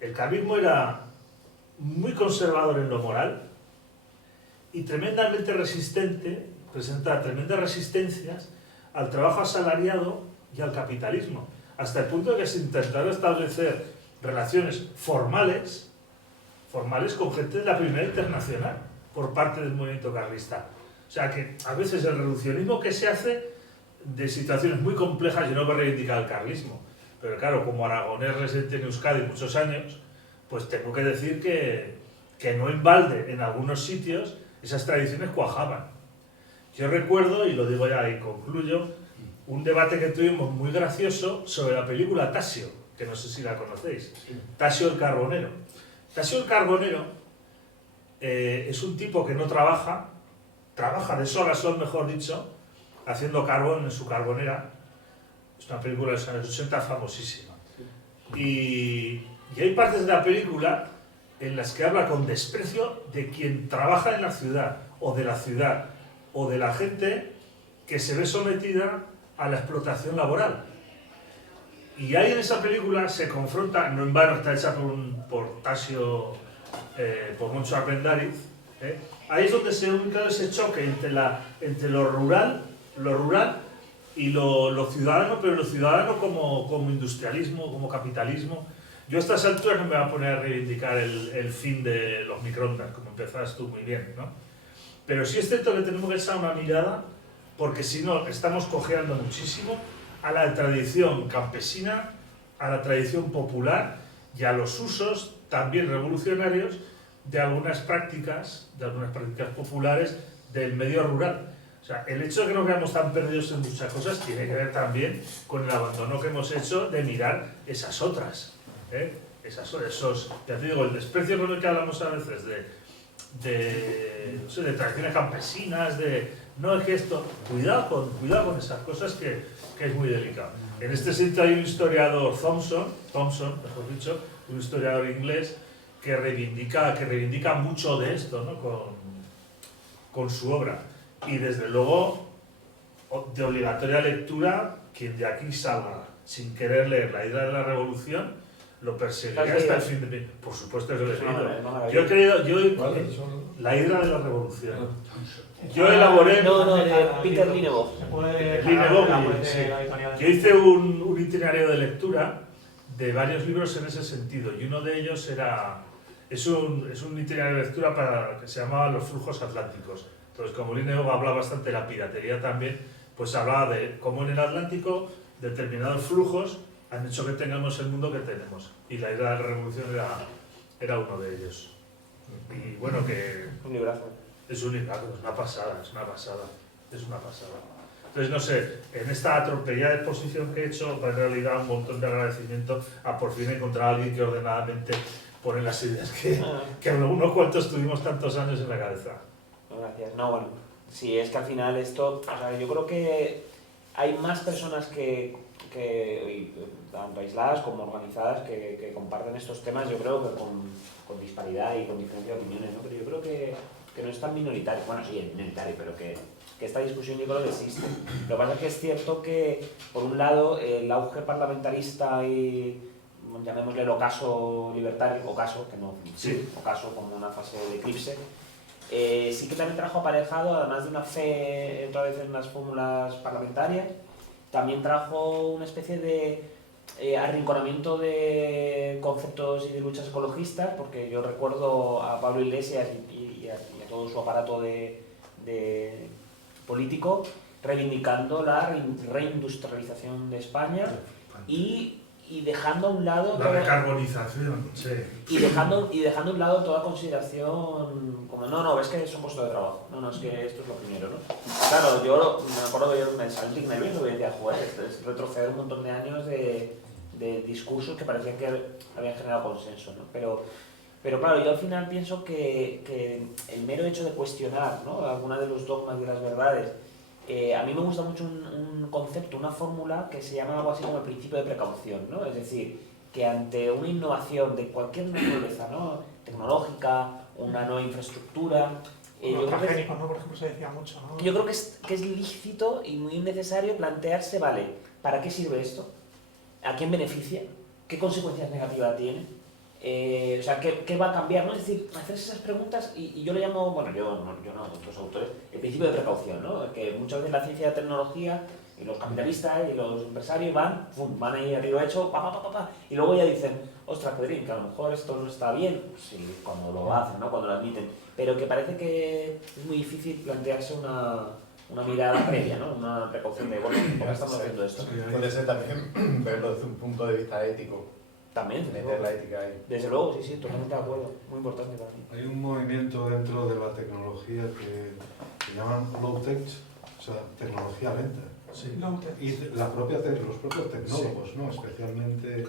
El carlismo era muy conservador en lo moral y tremendamente resistente, presentaba tremendas resistencias al trabajo asalariado y al capitalismo, hasta el punto de que se intentaron establecer relaciones formales con gente de la Primera Internacional por parte del movimiento carlista. O sea que a veces el reduccionismo que se hace de situaciones muy complejas, yo no voy a reivindicar el carlismo, pero claro, como aragonés residente en Euskadi muchos años, pues tengo que decir que no en balde en algunos sitios esas tradiciones cuajaban. Yo recuerdo, y lo digo ya y concluyo, un debate que tuvimos muy gracioso sobre la película Tasio, que no sé si la conocéis, Tasio el Carbonero. Tasio el Carbonero es un tipo que no trabaja de sol a sol, mejor dicho, haciendo carbón en su carbonera. Es una película de los años 80 famosísima. Y hay partes de la película en las que habla con desprecio de quien trabaja en la ciudad, o de la gente que se ve sometida a la explotación laboral. Y ahí en esa película se confronta, no en vano está hecha por Tasio, por Moncho Armendáriz, ahí es donde se ubica ese choque entre lo rural y lo ciudadano, pero lo ciudadano como industrialismo, como capitalismo. Yo a estas alturas no me voy a poner a reivindicar el fin de los microondas, como empezabas tú muy bien, ¿no? Pero sí es cierto que tenemos que echar una mirada, porque si no, estamos cojeando muchísimo a la tradición campesina, a la tradición popular y a los usos también revolucionarios de algunas prácticas populares del medio rural. O sea, el hecho de que nos veamos tan perdidos en muchas cosas tiene que ver también con el abandono que hemos hecho de mirar esas otras. Ya te digo, el desprecio con el que hablamos a veces de tradiciones campesinas, no es que esto, cuidado con esas cosas que es muy delicado. En este sentido hay un historiador, Thompson, mejor dicho, un historiador inglés que reivindica mucho de esto, ¿no? con su obra. Y desde luego, de obligatoria lectura, quien de aquí salga sin querer leer La Hidra de la Revolución, lo perseguiré hasta el fin de mi... Por supuesto que lo he leído. La Hidra de la Revolución. Yo elaboré... de Peter Linebow. Yo hice un itinerario de lectura de varios libros en ese sentido, y uno de ellos es un itinerario de lectura que se llamaba Los flujos atlánticos, Entonces, como Linneo habla bastante de la piratería también, pues hablaba de cómo en el Atlántico determinados flujos han hecho que tengamos el mundo que tenemos. Y la idea de la revolución era uno de ellos. Y bueno, que Un librazo. es un librazo, es una pasada, es una pasada, es una pasada. Entonces, no sé, en esta atropellada exposición que he hecho, va en realidad un montón de agradecimiento a por fin encontrar a alguien que ordenadamente pone las ideas que unos cuantos tuvimos tantos años en la cabeza. Gracias. No, bueno, sí, es que al final esto, o sea, yo creo que hay más personas que tanto aisladas como organizadas, que comparten estos temas, yo creo que con disparidad y con diferencia de opiniones, ¿no? Pero yo creo que no es tan minoritario, bueno, sí, es minoritario, pero que esta discusión yo creo que existe. Lo que pasa es que es cierto que, por un lado, el auge parlamentarista y, llamémosle el ocaso libertario, ocaso, que no, Sí. ocaso como una fase de eclipse, sí que también trajo aparejado, además de una fe otra vez en las fórmulas parlamentarias, también trajo una especie de arrinconamiento de conceptos y de luchas ecologistas, porque yo recuerdo a Pablo Iglesias y a todo su aparato de político reivindicando la reindustrialización de España y dejando a un lado La recarbonización, sí. y dejando a un lado toda consideración como no, es que es un puesto de trabajo, no, es que esto es lo primero, ¿no? Claro, yo me acuerdo que yo me salí nervioso y decía, joder, esto es retroceder un montón de años de discursos que parecían que habían generado consenso, ¿no? Pero claro, yo al final pienso que el mero hecho de cuestionar, ¿no?, alguna de los dogmas y las verdades, a mí me gusta mucho un concepto, una fórmula que se llama algo así como el principio de precaución, ¿no? Es decir, que ante una innovación de cualquier naturaleza, ¿no?, tecnológica, una nueva infraestructura, Los yo creo que transgénicos, ¿no? Por ejemplo, se decía mucho, ¿no? yo creo que es lícito y muy necesario plantearse, vale, ¿para qué sirve esto? ¿A quién beneficia? ¿Qué consecuencias negativas tiene? O sea, ¿qué va a cambiar? ¿No? Es decir, hacerse esas preguntas, y yo lo llamo, bueno, yo no, otros autores, el principio de precaución, ¿no? Que muchas veces la ciencia y la tecnología y los capitalistas y los empresarios van ahí a tiro hecho, y luego ya dicen, ostras, Pedrín, que a lo mejor esto no está bien, sí, cuando lo hacen, ¿no?, cuando lo admiten, pero que parece que es muy difícil plantearse una mirada previa, ¿no?, una precaución de, bueno, ¿por qué estamos haciendo esto? Puede ser también verlo desde un punto de vista ético, También, desde meter luego. la ética ahí. Desde luego, sí, totalmente de acuerdo, muy importante para mí. Hay un movimiento dentro de la tecnología que llaman low tech, o sea, tecnología lenta. Sí. Y los propios tecnólogos, ¿no? Especialmente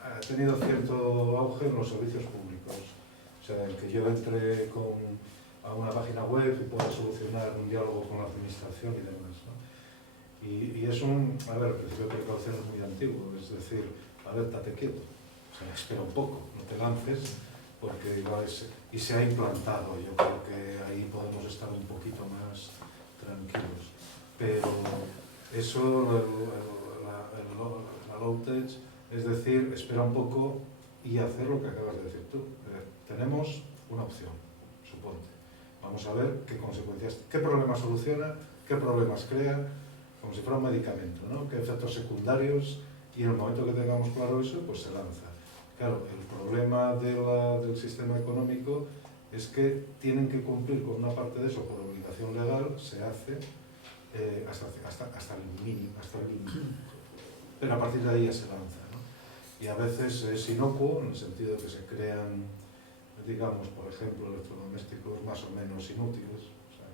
ha tenido cierto auge en los servicios públicos. O sea, el que yo entre a una página web y pueda solucionar un diálogo con la administración y demás, ¿no? Y es el principio de precaución es muy antiguo, es decir, a ver, date quieto, o sea, espera un poco, no te lances, porque y se ha implantado, yo creo que ahí podemos estar un poquito más tranquilos. Pero eso, la low tech, es decir, espera un poco y hacer lo que acabas de decir tú. Tenemos una opción, suponte. Vamos a ver qué consecuencias, qué problemas soluciona, qué problemas crea, como si fuera un medicamento, ¿no? Qué efectos secundarios, y en el momento que tengamos claro eso, pues se lanza. Claro, el problema del sistema económico es que tienen que cumplir con una parte de eso por obligación legal, se hace hasta el mínimo, pero a partir de ahí ya se lanza, ¿no? Y a veces es inocuo en el sentido de que se crean, digamos, por ejemplo, electrodomésticos más o menos inútiles, o sea,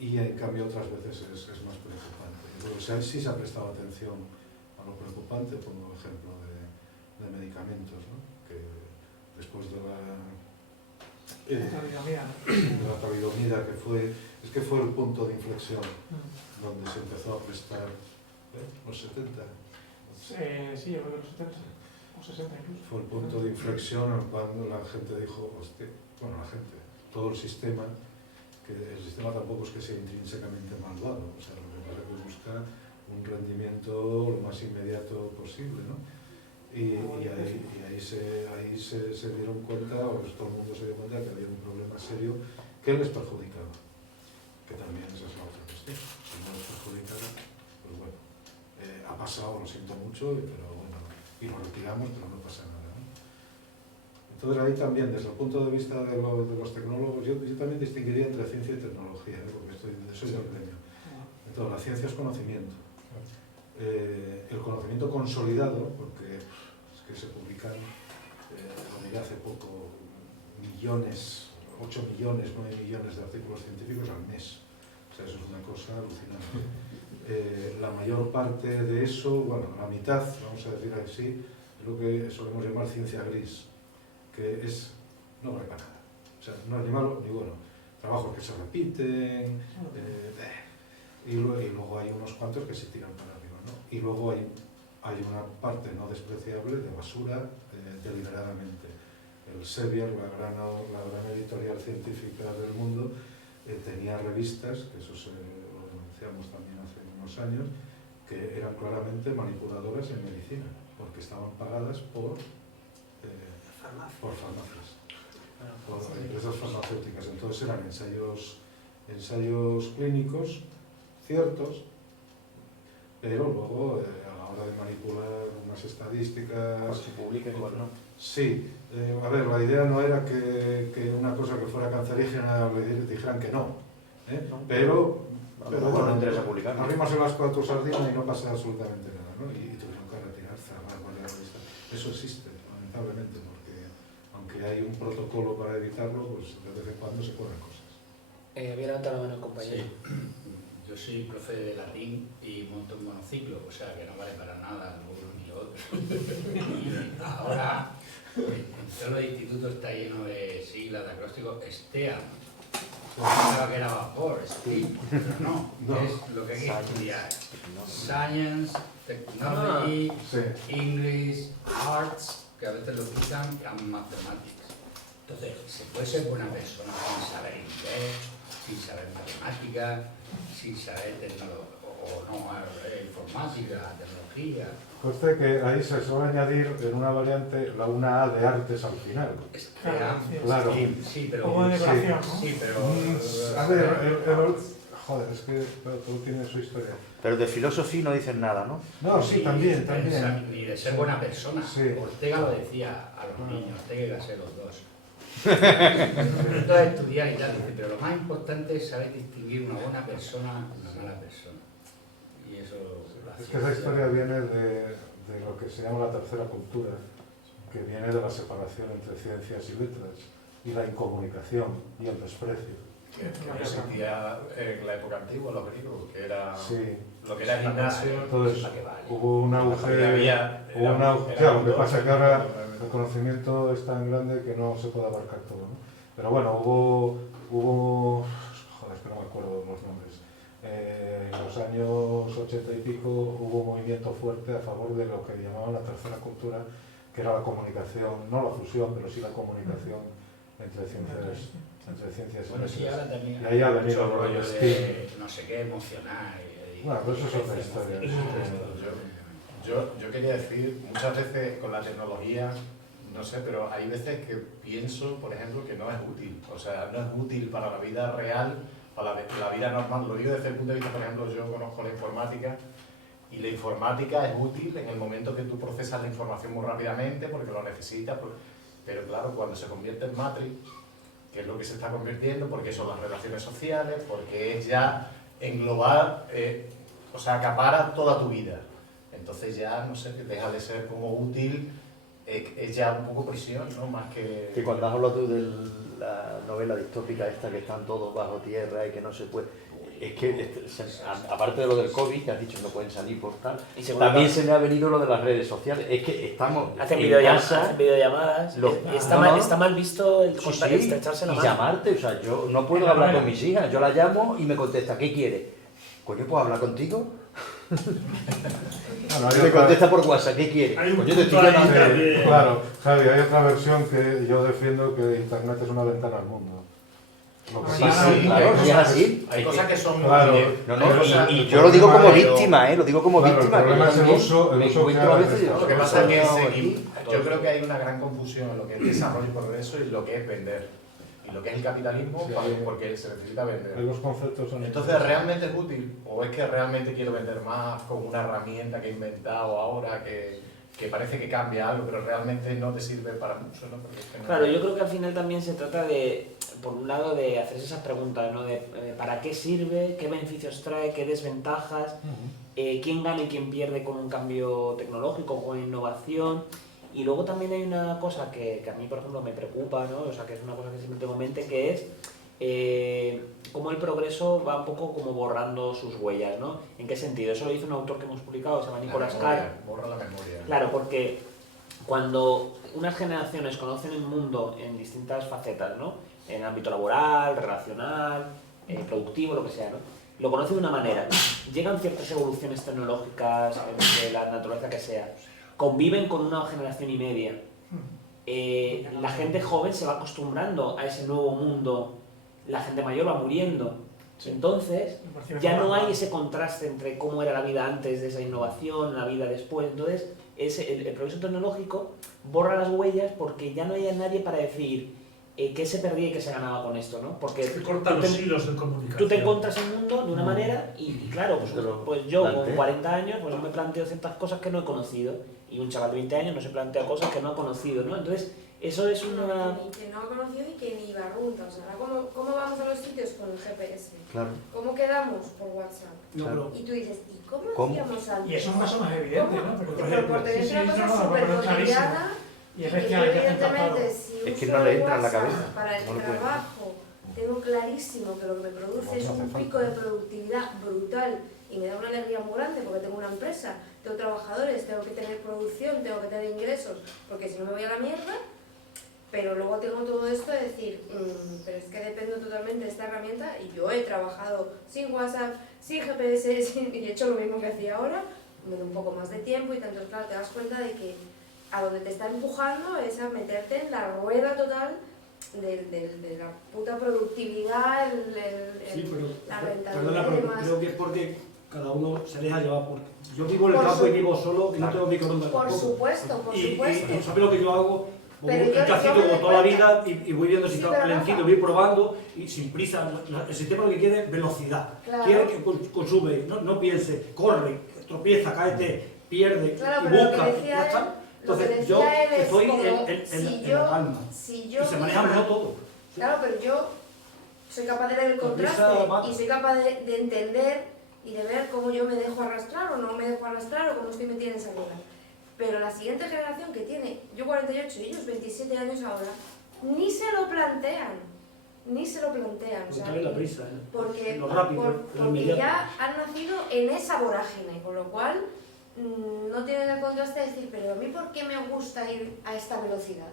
y en cambio otras veces es más preocupante. Entonces sí se ha prestado atención a lo preocupante, pongo el ejemplo de medicamentos, ¿no? Que después de la talidomida que fue el punto de inflexión donde se empezó a prestar los 70. Sí, yo creo que los 70 o 60 incluso. Fue el punto de inflexión cuando la gente dijo, todo el sistema, que el sistema tampoco es que sea intrínsecamente malvado, o sea, lo que pasa es que busca un rendimiento lo más inmediato posible, ¿no? Y ahí se dieron cuenta, o todo el mundo se dio cuenta que había un problema serio que les perjudicaba, que también esa es la otra cuestión. Si no les perjudicaba, pues bueno, ha pasado, lo siento mucho, pero bueno, y lo retiramos, pero no pasa nada, ¿no? Entonces ahí también, desde el punto de vista de los tecnólogos, yo también distinguiría entre ciencia y tecnología, porque soy del gremio. Entonces, la ciencia es conocimiento. El conocimiento consolidado, porque es que se publican, lo miré hace poco, millones, 8 millones, 9 millones de artículos científicos al mes. O sea, eso es una cosa alucinante. La mayor parte de eso, bueno, la mitad, vamos a decir así, es lo que solemos llamar ciencia gris, que no vale para nada. O sea, no es ni malo ni bueno. Trabajos que se repiten, y luego hay unos cuantos que se tiran para arriba, ¿no? Y luego hay una parte no despreciable de basura deliberadamente. El Sevier, la gran editorial científica del mundo, tenía revistas, que eso lo denunciamos también hace unos años, que eran claramente manipuladoras en medicina, porque estaban pagadas por farmacias, por empresas farmacéuticas. Entonces eran ensayos clínicos ciertos, pero luego a la hora de manipular unas estadísticas... Pues se publica igual, ¿no? Sí, a ver, la idea no era que una cosa que fuera cancerígena le dijeran que no, pero bueno, no interesa publicar. arrimas el asco a tu sardina y no pasa absolutamente nada, ¿no? Y tuvieron que retirar, cerrar varias revistas. Eso existe, lamentablemente, porque aunque hay un protocolo para evitarlo, pues de vez en cuando se cuelan cosas. Había levantado la mano el compañero. Sí. Yo soy profe de latín y monto un monociclo, o sea que no vale para nada lo uno ni lo otro. Y ahora en todos los institutos está lleno de siglas de acrósticos STEAM. Pensaba que era vapor, STEAM, pero no, es lo que hay que estudiar. Science, Technology, English, Arts, que a veces lo quitan, and Mathematics. Entonces, se puede ser buena persona sin saber inglés, sin saber matemáticas, sin saber informática, tecnología. Conste que ahí se suele añadir en una variante una A de artes al final. Claro. Sí, pero... Como de decoración, ¿no? Sí, pero... A ver, joder, es que todo tiene su historia. Pero de filosofía no dicen nada, ¿no? No, sí, también. Ni de ser buena persona. Sí. Ortega lo decía a los niños, Ortega y Gasset los dos. Entonces estudiar y tal, pero lo más importante es saber distinguir una buena persona de una mala persona. Y eso... Es que esa historia viene de lo que se llama la tercera cultura, que viene de la separación entre ciencias y letras, y la incomunicación y el desprecio. Que no existía en la época antigua, los griegos, que era Sí. lo que era gimnasio. Entonces, hubo un auge. Claro, Claro, lo que pasa es que ahora el conocimiento es tan grande que no se puede abarcar todo, ¿no? Pero bueno, hubo joder, es que no me acuerdo los nombres. En los años 80 y pico hubo un movimiento fuerte a favor de lo que llamaban la tercera cultura, que era la comunicación, no la fusión, pero sí la comunicación entre ciencias y Bueno, sí, ahora también y ahí ha venido mucho rollo el de STEAM. no sé qué, emocional. Bueno, pero eso es otra historia. Yo quería decir, muchas veces con la tecnología, no sé, pero hay veces que pienso, por ejemplo, que no es útil. O sea, no es útil para la vida real, para la vida normal. Lo digo desde el punto de vista, por ejemplo, yo conozco la informática y la informática es útil en el momento que tú procesas la información muy rápidamente porque lo necesitas. Pero claro, cuando se convierte en Matrix, que es lo que se está convirtiendo, porque son las relaciones sociales, porque es ya englobar, o sea, acapara toda tu vida. Entonces ya, no sé, deja de ser como útil, es ya un poco prisión, ¿no? Más que... Que cuando has hablado tú de la novela distópica esta que están todos bajo tierra y que no se puede... Es que, aparte de lo del COVID, que has dicho no pueden salir por tal, también se me ha venido lo de las redes sociales. Es que estamos Hacen en casa... hacen videollamadas. Está mal visto el estrecharse la y mano. llamarte, o sea, yo no puedo hablar con mis hijas, yo la llamo y me contesta, ¿qué quiere? Coño, ¿puedo hablar contigo? Bueno, Me contesta por WhatsApp, ¿qué quiere? Hay un Coño, te punto estoy ahí llamando. también. Claro, Javi, hay otra versión que yo defiendo, que Internet es una ventana al mundo. Lo que Sí, pasa- sí, claro, y es así. Hay cosas que son... Claro. No, no, Pero, o sea, y el yo lo digo como problema- víctima, lo digo como Claro, el víctima. problema yo es el también uso- el me uso encuentro que a haces. veces... Lo que pasa es que aquí, yo creo que hay una gran confusión en lo que es desarrollo y progreso y lo que es vender. Y lo que es el capitalismo, Sí, porque se necesita vender. Los conceptos son... Entonces, ¿realmente es útil? ¿O es que realmente quiero vender más con una herramienta que he inventado ahora que que parece que cambia algo, pero realmente no te sirve para mucho, ¿no? Porque es que no- Claro, yo creo que al final también se trata de, por un lado, de hacerse esas preguntas, ¿no? De para qué sirve, qué beneficios trae, qué desventajas, quién gana y quién pierde con un cambio tecnológico, con innovación. Y luego también hay una cosa que a mí, por ejemplo, me preocupa, ¿no? O sea, que es una cosa que siempre tengo en mente, que es cómo el progreso va un poco como borrando sus huellas, ¿no? ¿En qué sentido? Eso lo hizo un autor que hemos publicado, se llama Nicolás Carr. Borra la memoria. Claro, porque cuando unas generaciones conocen el mundo en distintas facetas, ¿no? En ámbito laboral, relacional, productivo, lo que sea, ¿no? Lo conocen de una manera. Llegan ciertas evoluciones tecnológicas, de la naturaleza que sea. Conviven con una generación y media. La gente joven se va acostumbrando a ese nuevo mundo. La gente mayor va muriendo. Entonces, ya no hay ese contraste entre cómo era la vida antes de esa innovación, la vida después. Entonces, el progreso tecnológico borra las huellas porque ya no hay nadie para decir qué se perdía y qué se ganaba con esto, ¿no? Porque Se cortan los hilos de comunicación. tú te encuentras el mundo de una manera y claro, pues yo con plantea. 40 años pues yo me planteo ciertas cosas que no he conocido y un chaval de 20 años no se plantea cosas que no ha conocido, ¿no? Entonces, eso es una... Que no ha conocido y que ni barrunta. O sea, ¿cómo vamos a los sitios con el GPS? Claro. ¿Cómo quedamos por WhatsApp? Claro. Y tú dices, ¿y cómo ¿Cómo? híamos antes? Y eso es un caso más evidente, ¿no? Pero por tener sí, una sí, cosa no, súper pero clarísimo. cotidiana, Y es que yo bestial, hay que aceptar, claro. evidentemente si Es que uso no le entra en la WhatsApp cabeza. para el No lo puede. trabajo, tengo clarísimo que lo que me produce es un pico de productividad brutal y me da una alegría muy grande porque tengo una empresa, tengo trabajadores, tengo que tener producción, tengo que tener ingresos, porque si no me voy a la mierda. Pero luego tengo todo esto de decir, pero es que dependo totalmente de esta herramienta y yo he trabajado sin WhatsApp, sin GPS y he hecho lo mismo que hacía ahora, me da un poco más de tiempo y tanto, claro, te das cuenta de que a donde te está empujando es a meterte en la rueda total de la puta productividad, Sí, pero, la perdona, rentabilidad y pero demás. creo que es porque cada uno se deja llevar. Porque yo vivo en el Por campo y su- vivo solo y no tengo microondas Por tampoco. supuesto, por Y supuesto. ¿sabes lo que yo hago? Pongo Pero el yo cacito me doy como toda la cuenta. vida y voy viendo si Sí, está pero calentito, Rafa. voy probando y sin prisa. El sistema lo que quiere es velocidad. Claro. Quiere que consume, no piense, corre, tropieza, cáete, pierde Claro, y pero lo busca. que y decía ya está. él, lo que Entonces decía yo él es estoy como, en si la calma. si yo Y se maneja misma- mejor todo. Claro, pero yo soy capaz de ver el Con prisa contraste mata. y soy capaz de entender y de ver cómo yo me dejo arrastrar o no me dejo arrastrar o cómo estoy metida en esa rueda. Pero la siguiente generación que tiene, yo 48 y ellos 27 años ahora, ni se lo plantean. Ni se lo plantean. O sea, Porque la prisa, porque, lo rápido, lo porque inmediato. ya han nacido en esa vorágine, con lo cual no tienen el contraste de decir, pero a mí ¿por qué me gusta ir a esta velocidad?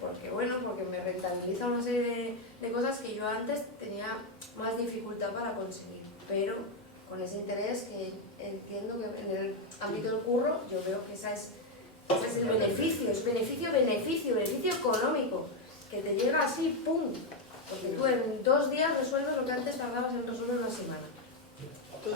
Porque bueno, porque me rentabiliza una serie de cosas que yo antes tenía más dificultad para conseguir, pero con ese interés que entiendo que en el ámbito del curro yo veo que ese es el beneficio, es beneficio económico, que te llega así, ¡pum! Porque tú en 2 días resuelves lo que antes tardabas en resolver una semana.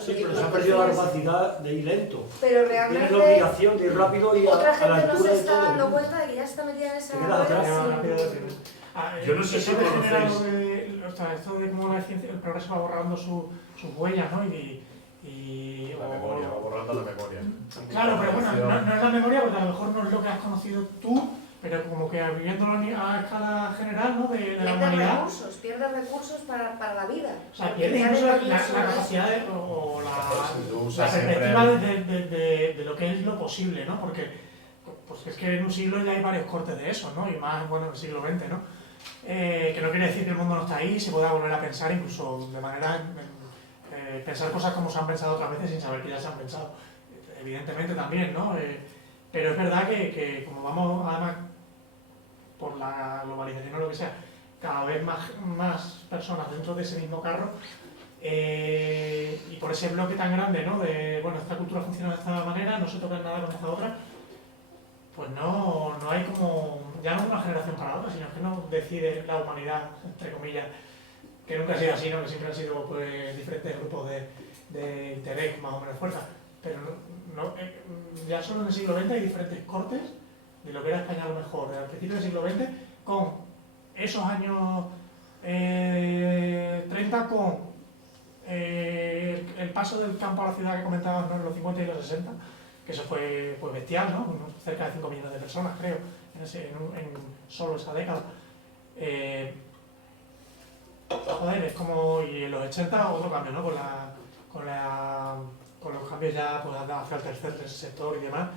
Sí, pero se ha perdido la capacidad de ir lento. Pero Tienes la realmente obligación de ir rápido y otra a la gente no altura se de está dando todo. cuenta de que ya está metida en esa Te quedas atrás. rueda. Yo no sé si eso conocéis. degenerado o sea, esto de cómo la ciencia, el progreso va borrando sus huellas, ¿no? La memoria, va borrando la memoria. Claro, pero bueno, no es la memoria porque a lo mejor no es lo que has conocido tú, pero como que viviéndolo a escala general, ¿no? De la humanidad. Pierdes recursos para la vida. O sea, pierdes Ya incluso de la niños son capacidad eso. o Si tú la usas siempre perspectiva el- de lo que es lo posible, ¿no? Porque pues es que en un siglo ya hay varios cortes de eso, ¿no? Y más, bueno, en el siglo XX, ¿no? Que no quiere decir que el mundo no está ahí, se pueda volver a pensar incluso de manera... pensar cosas como se han pensado otras veces sin saber que ya se han pensado. Evidentemente también, ¿no? Pero es verdad que como vamos, además, por la globalización o lo que sea, cada vez más personas dentro de ese mismo carro y por ese bloque tan grande, ¿no? De, bueno, esta cultura funciona de esta manera, no se toca nada con esta otra, pues no hay como, ya no una generación para otra, sino que no decide la humanidad, entre comillas, que nunca ha sido así, ¿no? Que siempre han sido pues, diferentes grupos de interés más o menos fuerza, pero ya solo en el siglo XX hay diferentes cortes de lo que era España a lo mejor, al principio del siglo XX, con esos años 30, con el paso del campo a la ciudad que comentábamos, ¿no? En los 50 y los 60, que eso fue pues, bestial, ¿no? Cerca de 5 millones de personas, creo, en solo esa década. Joder, es como, y en los 80 otro cambio, ¿no? Con los cambios ya pues, hacia el tercer sector y demás.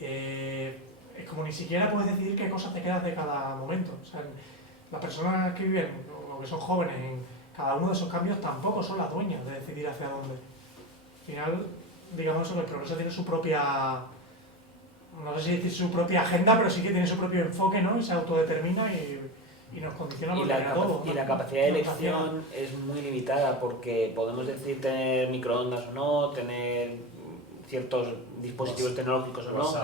Es como ni siquiera puedes decidir qué cosas te quedas de cada momento. O sea, las personas que viven o que son jóvenes en cada uno de esos cambios tampoco son las dueñas de decidir hacia dónde. Al final, digamos que el progreso tiene su propia, no sé si decir su propia agenda, pero sí que tiene su propio enfoque, ¿no? Y se autodetermina y nos condiciona a todo. Y la capacidad de elección es muy limitada porque podemos decir tener microondas o no, tener ciertos dispositivos tecnológicos o no,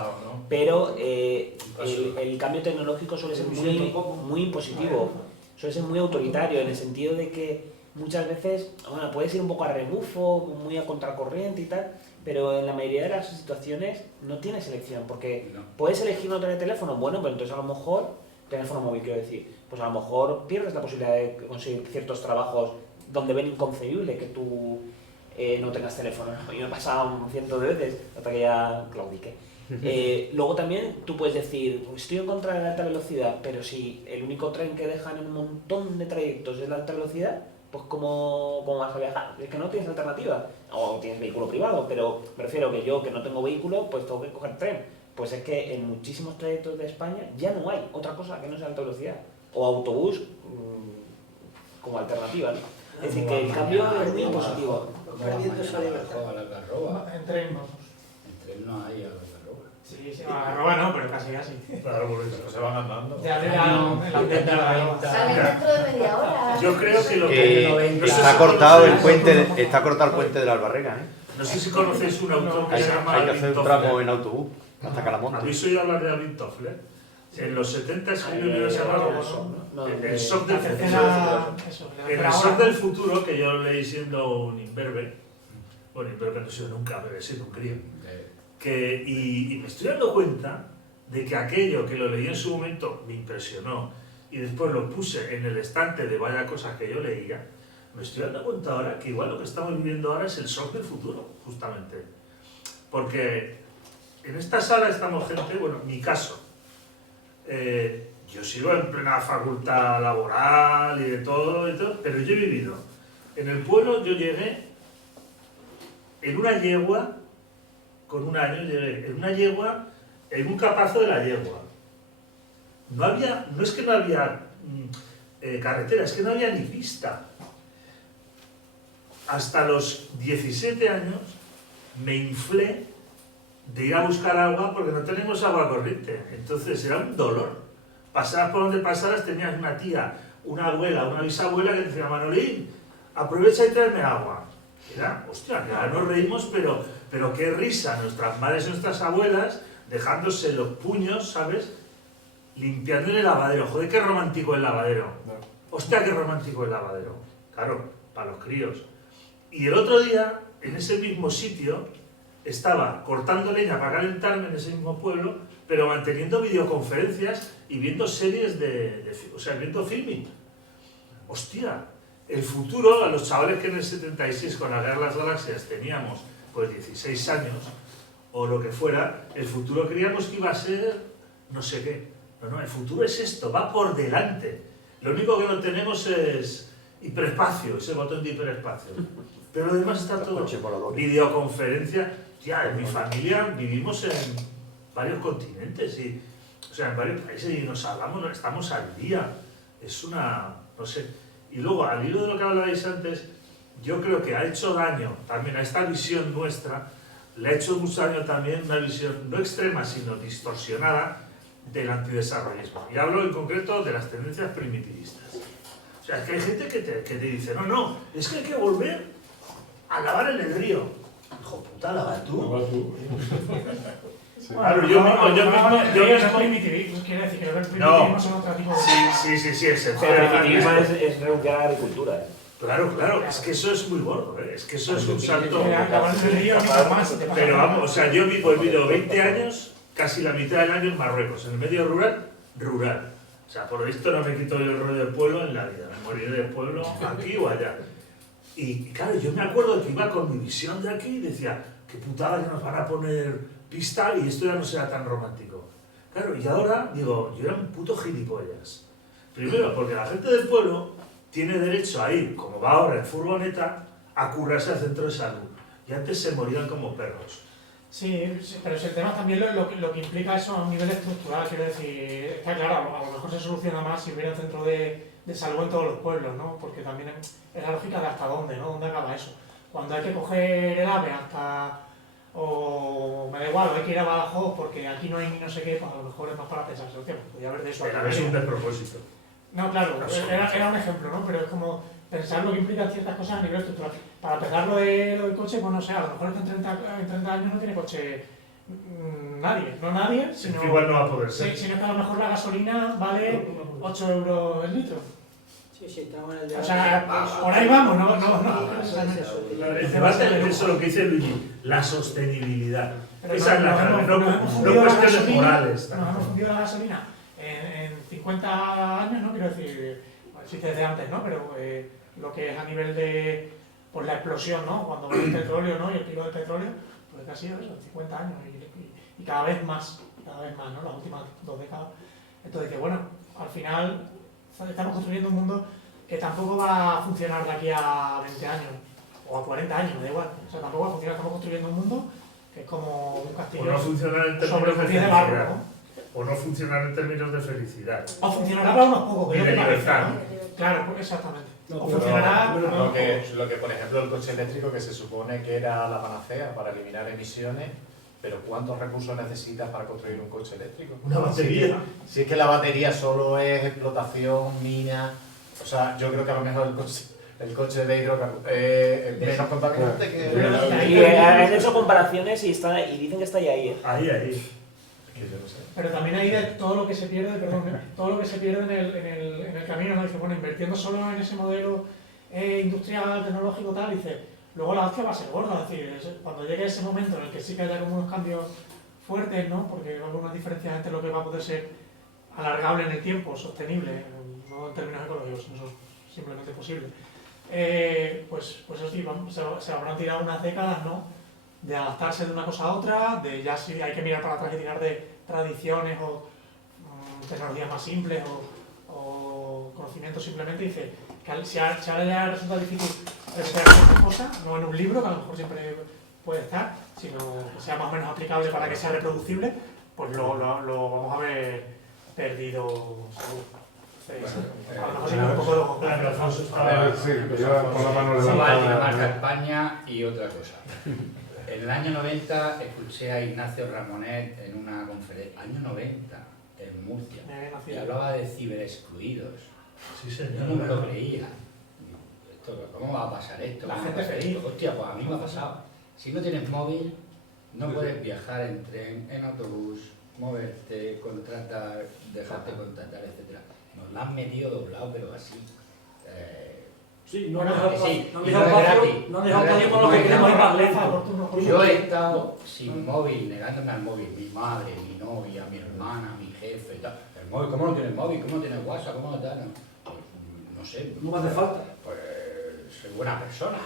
pero el cambio tecnológico suele ser muy impositivo, suele ser muy autoritario en el sentido de que muchas veces, bueno, puedes ir un poco a rebufo, muy a contracorriente y tal, pero en la mayoría de las situaciones no tienes elección, porque puedes elegir no tener teléfono, bueno, pero entonces a lo mejor, teléfono móvil quiero decir, pues a lo mejor pierdes la posibilidad de conseguir ciertos trabajos donde ven inconcebible que tú no tengas teléfono. A mí me ha pasado cientos de veces hasta que ya claudiqué. Luego también tú puedes decir, estoy en contra de la alta velocidad, pero si el único tren que dejan en un montón de trayectos es la alta velocidad, pues ¿cómo vas a viajar? Es que no tienes alternativa. O tienes vehículo privado, pero me refiero que yo que no tengo vehículo, pues tengo que coger tren. Pues es que en muchísimos trayectos de España ya no hay otra cosa que no sea alta velocidad. O autobús como alternativa, ¿no? Es decir, que el cambio es muy positivo. Perdiendo esa libertad. A la Algarroba. En tren no. En tren no hay a la Algarroba. Sí, a la Algarroba no, pero casi. Claro, por eso. Pero se van andando. Ya en la antena de la Algarroba. Salen dentro de media hora. Yo creo que lo que... no sé Está si cortado el conocéis- puente, está cortado el puente de la Albarrega, ¿eh? No sé si conocéis un autor que se llama Hay que hacer Alvin un tramo Toffler. en autobús hasta Calamonte. ¿Habéis oído hablar de Alvin Toffler? En los 70 escribió un libro que se llama El Shock del Futuro. En el Shock del Futuro, que yo leí siendo un imberbe, bueno, imberbe no he sido nunca, pero he sido un crío, y me estoy dando cuenta de que aquello que lo leí en su momento me impresionó y después lo puse en el estante de vaya cosas que yo leía, me estoy dando cuenta ahora que igual lo que estamos viviendo ahora es el shock del futuro, justamente. Porque en esta sala estamos gente, bueno, en mi caso, yo sigo en plena facultad laboral y de todo, pero yo he vivido. En el pueblo yo llegué en una yegua, con un año llegué en una yegua, en un capazo de la yegua. No es que no había carretera, es que no había ni pista. Hasta los 17 años me inflé de ir a buscar agua porque no tenemos agua corriente. Entonces era un dolor. Pasaras por donde pasaras, tenías una tía, una abuela, una bisabuela que decía, Manolín, aprovecha y tráeme agua. Era, hostia, ya nos reímos, pero qué risa, nuestras madres y nuestras abuelas dejándose los puños, ¿sabes? Limpiando en el lavadero. Joder, qué romántico el lavadero. Hostia, qué romántico el lavadero. Claro, para los críos. Y el otro día, en ese mismo sitio, estaba cortando leña para calentarme en ese mismo pueblo, pero manteniendo videoconferencias y viendo series o sea, viendo filming. Hostia, el futuro, a los chavales que en el 76 con la Guerra de las Galaxias teníamos pues 16 años, o lo que fuera, el futuro creíamos que iba a ser no sé qué. No, el futuro es esto, va por delante. Lo único que no tenemos es hiperespacio, ese botón de hiperespacio. Pero además está todo. Videoconferencia. Ya, en mi familia vivimos en varios continentes, o sea, en varios países y nos hablamos, estamos al día. Es una, no sé. Y luego, al hilo de lo que hablabais antes, yo creo que ha hecho daño también a esta visión nuestra, le ha hecho mucho daño también una visión no extrema, sino distorsionada del antidesarrollismo. Y hablo en concreto de las tendencias primitivistas. O sea, es que hay gente que te dice, no, es que hay que volver a lavar en el río. Hijo puta, lava tú. Claro, yo mismo... primitivismo, quiere decir que los primitivismos son otro tipo de... Sí, es el primitivismo es renunciar a la agricultura. Claro, es que eso es muy gordo, es que eso es un salto... Pero vamos, o sea, yo he vivido 20 años, casi la mitad del año en Marruecos, en el medio rural. O sea, por lo visto no me quito el rollo del pueblo en la vida, me moriré del pueblo aquí o allá. Y claro, yo me acuerdo que iba con mi visión de aquí y decía, qué putada que nos van a poner pista y esto ya no será tan romántico. Claro, y ahora digo, yo era un puto gilipollas. Primero, porque la gente del pueblo tiene derecho a ir, como va ahora en furgoneta, a currarse al centro de salud. Y antes se morían como perros. Sí, pero si el tema también lo que implica eso a un nivel estructural, quiero decir, está claro, a lo mejor se soluciona más si hubiera un centro de salud en todos los pueblos, ¿no? Porque también es la lógica de hasta dónde, ¿no? ¿Dónde acaba eso? Cuando hay que coger el AVE hasta, o me da igual, o hay que ir a Badajoz porque aquí no hay ni no sé qué, pues a lo mejor es más para pensar solución. Podría haber de eso. Pero es un despropósito. No, claro, era un ejemplo, ¿no? Pero es como pensar lo que implican ciertas cosas a nivel estructural. Para empezar lo del coche, pues no sé, a lo mejor en 30 años no tiene coche nadie, no nadie, sino... Igual no va a poder ser. Sino que a lo mejor la gasolina vale 8 euros el litro. Sí, sí, estamos en el debate. O sea, por ahí vamos, no. El debate es eso lo que dice Luigi, la sostenibilidad. Esa es la clave, no cuestiones morales. Nos hemos fundido la gasolina en 50 años, ¿no? Quiero decir, existe desde antes, ¿no? Pero lo que es a nivel de pues la explosión, ¿no? Cuando el petróleo, ¿no? Y el pico del petróleo, pues casi eso, 50 años y cada vez más, ¿no? Las últimas 2 décadas. Entonces, que bueno, al final estamos construyendo un mundo que tampoco va a funcionar de aquí a 20 años o a 40 años, me da igual. O sea, tampoco va a funcionar, estamos construyendo un mundo que es como un castillo o no funcionar en sobre términos de un pie de felicidad. barro, ¿no? O no funcionar en términos de felicidad. O funcionará para unos pocos, que Y yo de te parece, libertad. ¿no? Claro, exactamente. No, O pero- funcionará pero- para unos pocos. Lo que, por ejemplo, el coche eléctrico, que se supone que era la panacea para eliminar emisiones, pero ¿cuántos recursos necesitas para construir un coche eléctrico? Una batería. Si es que la batería solo es explotación, mina, o sea, yo creo que a lo mejor el coche de hidrocarburos es menos contaminante que... Y han hecho comparaciones y dicen que está ahí, ¿eh? Ahí. Que yo no sé. Pero también hay de todo lo que se pierde, todo lo que se pierde en el camino, ¿no? Dice, bueno, invirtiendo solo en ese modelo industrial, tecnológico, tal, dice, luego la hostia va a ser gorda, es decir, cuando llegue ese momento en el que sí que haya como unos cambios fuertes, ¿no? Porque hay algunas diferencias entre lo que va a poder ser alargable en el tiempo, sostenible, no en términos ecológicos, sino simplemente posible. Pues eso sí, se habrán tirado unas décadas, ¿no? De adaptarse de una cosa a otra, de ya si hay que mirar para atrás y tirar de tradiciones o tecnologías más simples o conocimientos simplemente, dice que si ahora ya resulta difícil recuperar estas cosas, no en un libro, que a lo mejor siempre puede estar, sino que sea más o menos aplicable para que sea reproducible, pues lo vamos a haber perdido seguro. A lo mejor sí, un poco de... A ver, sí, yo con la mano Eso va a Dinamarca, levantada. España y otra cosa. En el año 90 escuché a Ignacio Ramonet en una conferencia, año 90, en Murcia, y hablaba de ciberexcluidos. Sí, Yo señor. no me lo creía. ¿Cómo va a pasar esto? La ¿Cómo va a gente pasar feliz. esto? Hostia, pues a mí me ha pasado. Si no tienes móvil, no puedes viajar en tren, en autobús, moverte, contratar, dejarte contratar, etc. Nos la han metido doblado, pero así. Sí, no Bueno, han dejado sí, no han y dejado no es espacio gratis. no han dejado No es espacio con lo que gratis. queremos ir más lejos. Yo he estado sin móvil, negándome al móvil, mi madre, mi novia, mi hermana, mi jefe, tal. El móvil, ¿cómo no tienes móvil? ¿Cómo no tienes WhatsApp? ¿Cómo no tal? Pues, no sé. No me hace falta. Pues soy buena persona.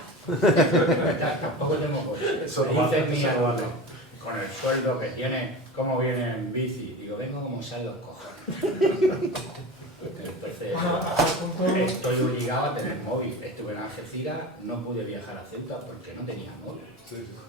Tampoco tengo coche. Eso Me no dice vale, mi eso no alumno, vale. con el sueldo que tiene, ¿cómo viene en bici? Digo, vengo como salen los cojones. Entonces, Hasta el punto... estoy obligado a tener móvil. Estuve en Algeciras, no pude viajar a Ceuta porque no tenía móvil.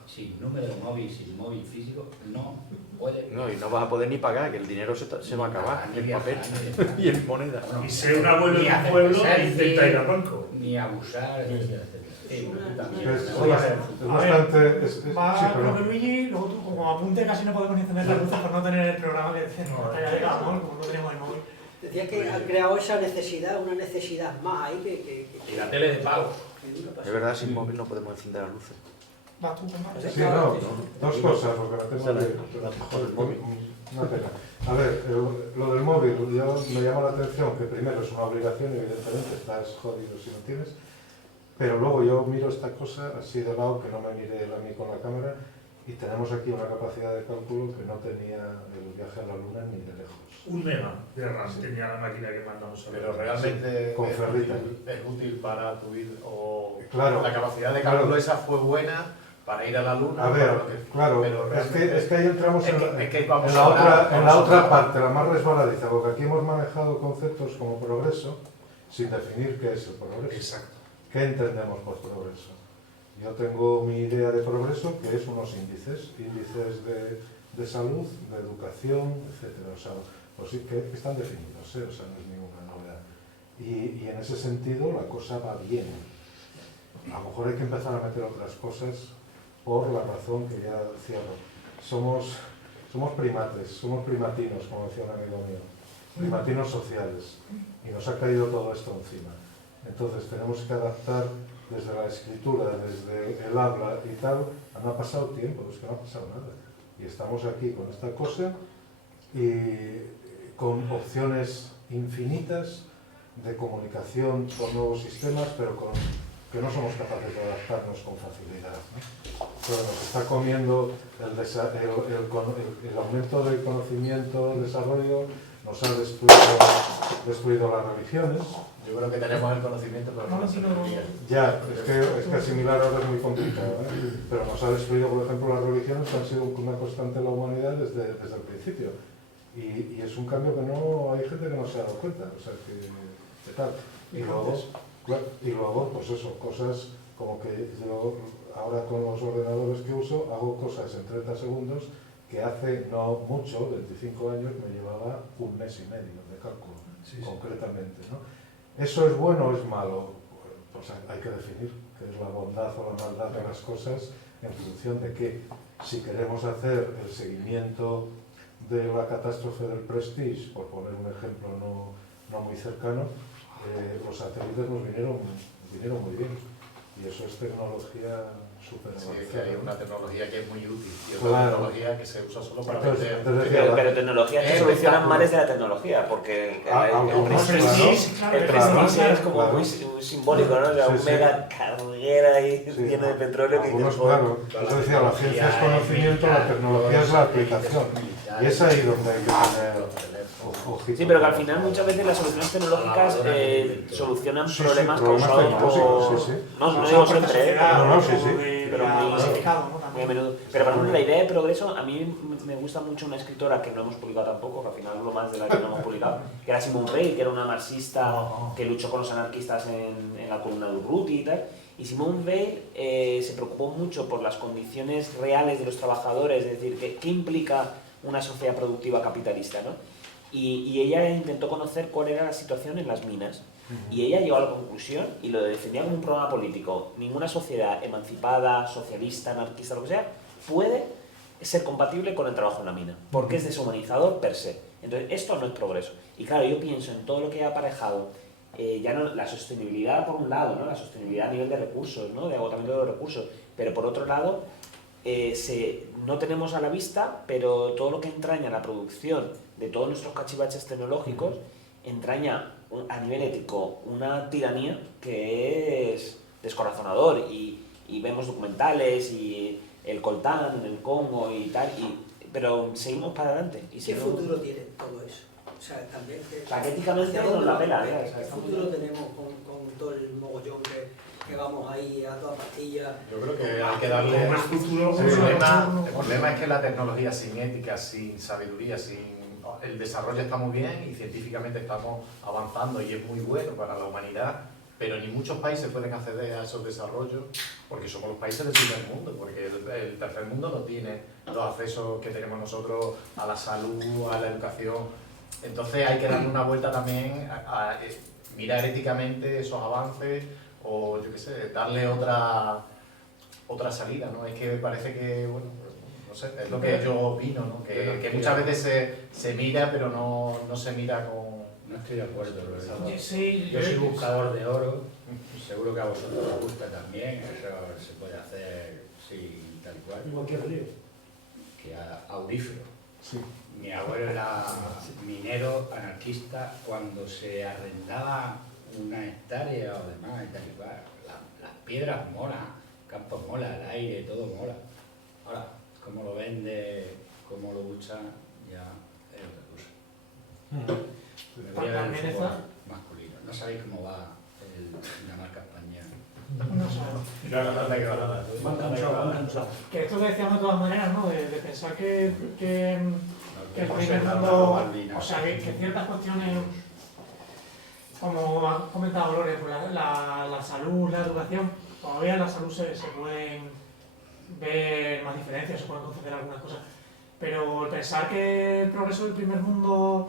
Sin número de móvil, sin móvil físico, no puede. No, y no vas a poder ni pagar, que el dinero se va a acabar Ni en viajar, papel ni y en moneda. Bueno, Y ser un abuelo ni en un hacer pueblo selfie, e intenta ir al banco. Ni abusar, etcétera, etcétera. Sí, puta Es, mierda. es Voy a ver el bastante, futuro. Va sí, con perdón. Luigi, luego tú como apunte casi no podemos ni encender la luz por no tener el programa que hasta ya llegado, ¿no? Como no tenemos el móvil. Decía que han creado esa necesidad, una necesidad más ahí Y la tele de pago. que nunca pasó. Es verdad, sin móvil no podemos encender las luces. Va tú, Fernando. Sí, no, dos cosas, porque la tengo de... Joder, el móvil. Una pena. A ver, lo del móvil, yo me llama la atención que primero es una obligación y evidentemente estás jodido si no tienes, pero luego yo miro esta cosa así de lado, que no me mire él a mí con la cámara, y tenemos aquí una capacidad de cálculo que no tenía el viaje a la Luna ni de lejos. 1 mega de RAM tenía la máquina que mandamos a ver. Pero realmente con ferrita. es útil para tu vida, o Claro, la capacidad de cálculo esa fue buena para ir a la Luna. a ver, para lo que- claro, pero es que ahí entramos vamos en a hablar- la vamos a otra hablar- parte, la más resbaladiza, porque aquí hemos manejado conceptos como progreso sin definir qué es el progreso. Exacto. ¿Qué entendemos por progreso? Yo tengo mi idea de progreso, que es unos índices de salud, de educación, etcétera. O sea, pues sí que están definidos, o sea, no es ninguna novedad. Y en ese sentido la cosa va bien. A lo mejor hay que empezar a meter otras cosas por la razón que ya cierro. Somos primates, somos primatinos, como decía un amigo mío, primatinos sociales, y nos ha caído todo esto encima. Entonces tenemos que adaptar desde la escritura, desde el habla y tal. No ha pasado tiempo, es que no ha pasado nada. Y estamos aquí con esta cosa y con opciones infinitas de comunicación con nuevos sistemas, pero que no somos capaces de adaptarnos con facilidad, ¿no? Pero nos está comiendo el aumento del conocimiento, el desarrollo, nos ha destruido las religiones. Yo creo que tenemos el conocimiento, pero no la sabiduría. Ya, es que asimilar ahora es muy complicado, ¿eh? Pero nos ha destruido, por ejemplo, las religiones, que han sido una constante en la humanidad desde el principio. Y es un cambio que no hay gente que no se ha dado cuenta, o sea, que tal. Y luego, pues eso, cosas como que yo ahora con los ordenadores que uso hago cosas en 30 segundos que hace no mucho, 25 años, me llevaba 1 mes y medio de cálculo, concretamente, ¿no? ¿Eso es bueno o es malo? Pues hay que definir qué es la bondad o la maldad de las cosas en función de que si queremos hacer el seguimiento de la catástrofe del Prestige, por poner un ejemplo no muy cercano, los satélites nos vinieron muy bien, y eso es tecnología súper Sí, avanzada. es que hay una tecnología que es muy útil y otra Claro. tecnología que se usa solo para Entonces, vender. Pero tecnologías que solucionan males de la tecnología, porque algunos, el prestige es como muy simbólico, ¿no? O sea, un mega carguera ahí lleno de petróleo que algunos, dices, claro, eso decía, la ciencia es conocimiento, la tecnología es la aplicación, y es ahí donde hay que tener ojito. Sí, pero que al final muchas veces las soluciones tecnológicas solucionan problemas causados tecnológicos, por... sí. No digo siempre, Pero muy masificado, ¿no? muy a menudo. Pero por ejemplo, la idea de progreso, a mí me gusta mucho una escritora que no hemos publicado tampoco, que al final hablo más de la que no hemos publicado, que era Simone Weil, que era una marxista que luchó con los anarquistas en la columna de Urruti y tal. Y Simone Weil se preocupó mucho por las condiciones reales de los trabajadores, es decir, qué implica una sociedad productiva capitalista, ¿no? Y ella intentó conocer cuál era la situación en las minas. Y ella llegó a la conclusión, y lo defendía como un programa político, ninguna sociedad emancipada, socialista, anarquista, lo que sea, puede ser compatible con el trabajo en la mina, porque es deshumanizador per se. Entonces, esto no es progreso. Y claro, yo pienso en todo lo que ha aparejado, ya no la sostenibilidad por un lado, ¿no? La sostenibilidad a nivel de recursos, ¿no? De agotamiento de los recursos, pero por otro lado, no tenemos a la vista, pero todo lo que entraña la producción de todos nuestros cachivaches tecnológicos entraña a nivel ético una tiranía que es descorazonador, y vemos documentales y el coltán en el Congo y tal, pero seguimos para adelante. Y ¿Qué futuro tiene todo eso? O sea, también éticamente nos la pela. ¿Qué futuro tenemos con todo el mogollón que vamos ahí a toda pastilla? Yo creo que hay que darle... Más futuro. El problema es que la tecnología sin ética, sin sabiduría, el desarrollo está muy bien y científicamente estamos avanzando y es muy bueno para la humanidad, pero ni muchos países pueden acceder a esos desarrollos porque somos los países del primer mundo, porque el tercer mundo no tiene los accesos que tenemos nosotros a la salud, a la educación. Entonces hay que darle una vuelta también a mirar éticamente esos avances, o yo qué sé, darle otra salida, ¿no? Es que parece que, bueno, no sé, es lo que yo opino, ¿no? Que muchas veces se mira, pero no se mira con... No estoy de acuerdo, Lorenzo. Sí, Yo soy buscador de oro, seguro que a vosotros os gusta también, eso se puede hacer sí, tal cual. Que aurífero. Sí. Mi abuelo era minero, anarquista, cuando se arrendaba una hectárea o demás y tal y cual. Las piedras molan, campos mola, el aire, todo mola. Ahora, cómo lo vende, cómo lo usa, ya es otra cosa. Debería haber un fútbol masculino. No sabéis cómo va la marca España. No sabemos. Que esto que decíamos de todas maneras, ¿no? De pensar que el primer mundo, o sea, que ciertas cuestiones, como ha comentado Lore, pues la salud, la educación, todavía en la salud se pueden ver más diferencias, se pueden conceder algunas cosas, pero el pensar que el progreso del primer mundo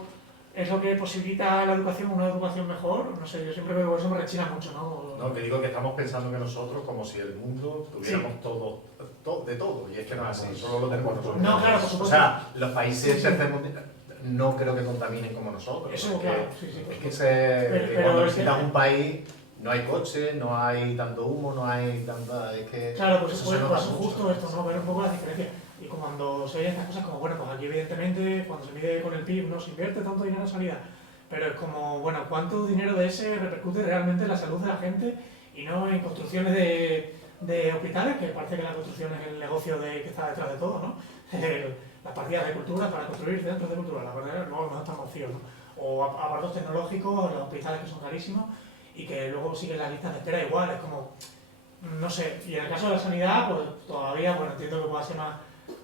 es lo que posibilita la educación, una educación mejor, no sé, yo siempre veo eso, me rechina mucho, ¿no? No, que digo que estamos pensando que nosotros, como si el mundo tuviéramos todo, de todo, y es que no es así, solo lo tenemos nosotros. No, claro, por supuesto. O sea, los países tercermundistas no creo que contaminen como nosotros. Eso, claro, sí. Es que cuando visitas un país no hay coche, no hay tanto humo, no hay tanta... Es que claro, pues eso se nota mucho. justo esto, ¿no? Ver un poco la diferencia. Y cuando se oyen estas cosas como, bueno, pues aquí evidentemente cuando se mide con el PIB no se invierte tanto dinero en sanidad, pero es como, bueno, ¿cuánto dinero de ese repercute realmente en la salud de la gente y no en construcciones de hospitales, que parece que la construcción es el negocio que está detrás de todo, ¿no? Las partidas de cultura para construir centros de cultura, la verdad, luego no están vacíos, ¿no? O aparatos tecnológicos, los hospitales que son carísimos y que luego siguen las listas de espera igual, es como, no sé, y en el caso de la sanidad, pues todavía, bueno, entiendo que pueda ser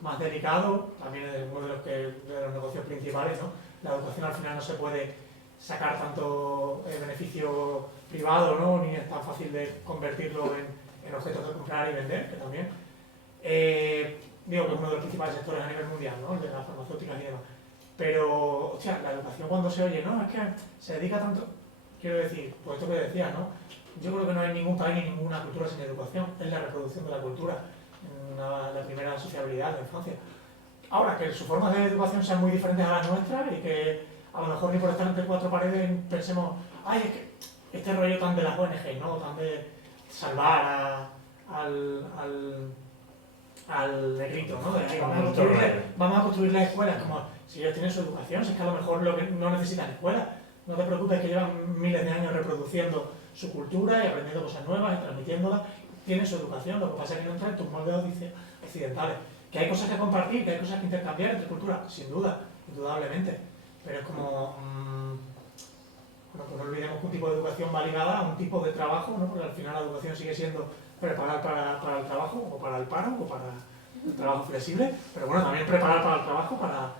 más delicado, también es uno de los negocios principales, ¿no? La educación al final no se puede sacar tanto beneficio privado, ¿no? Ni es tan fácil de convertirlo en objetos de comprar y vender, que también. Digo que es uno de los principales sectores a nivel mundial, ¿no? El de las farmacéuticas y demás. Pero, hostia, la educación cuando se oye, no, es que se dedica tanto, quiero decir, pues esto que decía, ¿no? Yo creo que no hay ningún país ni ninguna cultura sin educación, es la reproducción de la cultura, la primera sociabilidad de la infancia. Ahora, que sus formas de educación sean muy diferentes a las nuestras y que a lo mejor ni por estar entre cuatro paredes pensemos, ay, es que este rollo tan de las ONG, ¿no? Tan de salvar al negrito, ¿no? De ahí, vamos a construirle escuelas, como si ellos tienen su educación, si es que a lo mejor no necesitan escuelas. No te preocupes, que llevan miles de años reproduciendo su cultura y aprendiendo cosas nuevas y transmitiéndolas. Tienen su educación, lo que pasa es que no entra en tus moldes occidentales. Que hay cosas que compartir, que hay cosas que intercambiar entre culturas, sin duda, indudablemente. Pero es como, bueno, pues no olvidemos que un tipo de educación va ligada a un tipo de trabajo, ¿no? Porque al final la educación sigue siendo preparar para el trabajo, o para el paro, o para el trabajo flexible, pero bueno, también preparar para el trabajo, para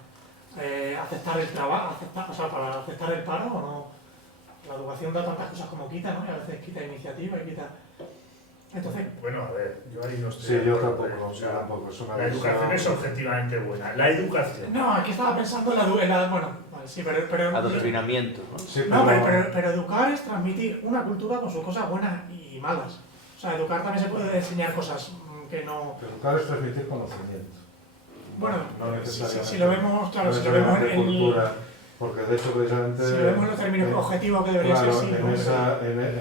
aceptar el trabajo, para aceptar el paro, o no. La educación da tantas cosas como quita, ¿no? Y a veces quita iniciativa y quita... Entonces... Bueno, a ver, yo ahí no estoy... Sí, yo tampoco, es una la educación es objetivamente buena. La educación... No, aquí estaba pensando en la bueno, vale, sí, pero... Adoctrinamiento, ¿no? Sí, no, pero educar es transmitir una cultura con sus cosas buenas y malas. O sea, educar también se puede enseñar cosas que no... Educar es transmitir conocimiento. Bueno, no necesariamente. Si lo vemos, claro, no si lo vemos en cultura, porque de hecho precisamente... Si lo vemos en los términos objetivos que debería claro, ser, sí.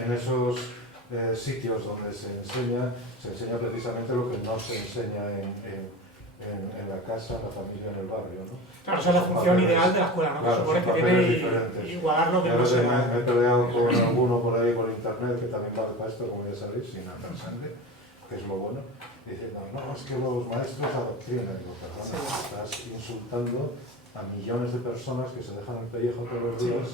En esos sitios donde se enseña precisamente lo que no se enseña en la casa, en la familia, en el barrio, ¿no? Claro, esa es la función ideal de la escuela, ¿no? Claro, supone que tiene igualar lo que no se da. Me he peleado con alguno por ahí por internet que también vale para esto, como ya sabéis, sin hacer sangre, que es lo bueno, diciendo, no, es que los maestros adoctrinan. Digo, perdona, estás insultando a millones de personas que se dejan el pellejo todos los días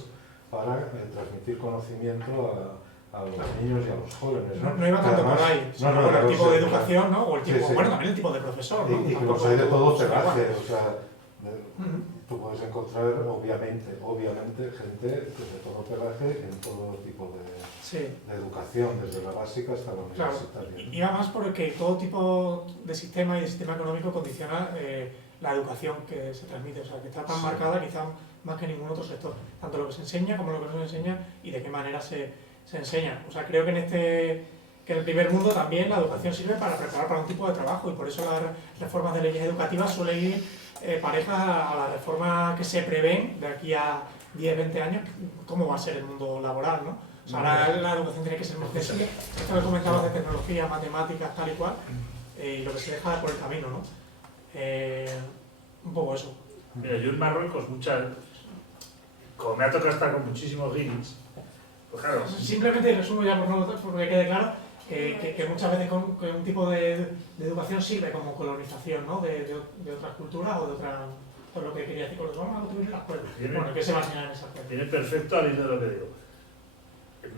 para transmitir conocimiento a los niños y a los jóvenes, ¿no? No iba tanto por ahí, sino por el tipo de educación, ¿no? O el tipo, bueno, también el tipo de profesor, ¿no? Y que los hay de todo pelaje, o sea, tú puedes encontrar, obviamente, gente de todo pelaje en todo tipo de educación, desde la básica hasta la universitaria. Claro. Y va más porque todo tipo de sistema y de sistema económico condiciona la educación que se transmite, o sea, que está tan marcada quizá más que ningún otro sector, tanto lo que se enseña como lo que no se enseña y de qué manera se enseña. O sea, creo que en el primer mundo también la educación sirve para preparar para un tipo de trabajo y por eso las reformas de leyes educativas suelen ir parejas a las reformas que se prevén de aquí a 10, 20 años, cómo va a ser el mundo laboral, ¿no? O sea, ahora la educación tiene que ser más flexible, esto que comentabas de tecnología, matemáticas, tal y cual, y lo que se deja por el camino, ¿no? Un poco eso. Mira, yo en Marruecos, como me ha tocado estar con muchísimos guiris, pues claro. Simplemente resumo ya por que quede claro, que muchas veces con un tipo de educación sirve como colonización, ¿no? de otras culturas o de otras... Por lo que quería decir, los vamos a construir en la escuela. Bueno, ¿qué se va a enseñar en esa escuela? Tiene perfecto al hilo de lo que digo.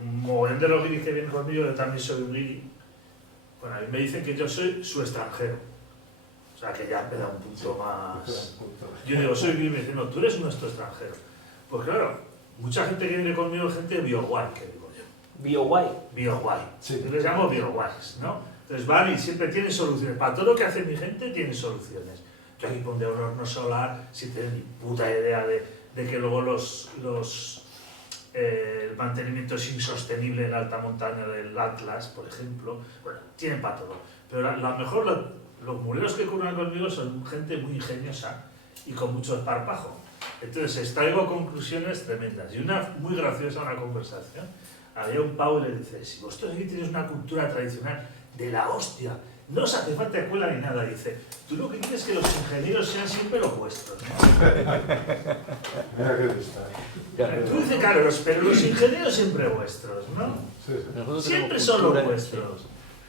Un mogollón de los guiris que vienen conmigo, yo también soy un guiri. Bueno, a mí me dicen que yo soy su extranjero. O sea, que ya me da un punto más... Yo digo, soy guiri, y me dicen, no, tú eres nuestro extranjero. Pues claro, mucha gente que viene conmigo es gente bioguay, que digo yo. BioGuay. Bioguay. Sí. Yo les llamo bioguays, ¿no? Entonces van y siempre tienen soluciones. Para todo lo que hace mi gente, tienen soluciones. Yo aquí pondré un horno solar, si tienen ni puta idea de que luego el mantenimiento es insostenible en la alta montaña del Atlas, por ejemplo. Bueno, tienen para todo. Pero a lo mejor los muleros que curran conmigo son gente muy ingeniosa y con mucho esparpajo. Entonces extraigo conclusiones tremendas. Y una muy graciosa, una conversación. Había un pavo y le dice, si vosotros aquí tenéis una cultura tradicional de la hostia, no os hace falta escuela ni nada. Dice, tú lo que quieres es que los ingenieros sean siempre los vuestros, ¿no? Mira qué está. Tú dices, claro, pero los ingenieros siempre vuestros, ¿no? Sí, sí. Nosotros Siempre tenemos son cultura- los vuestros.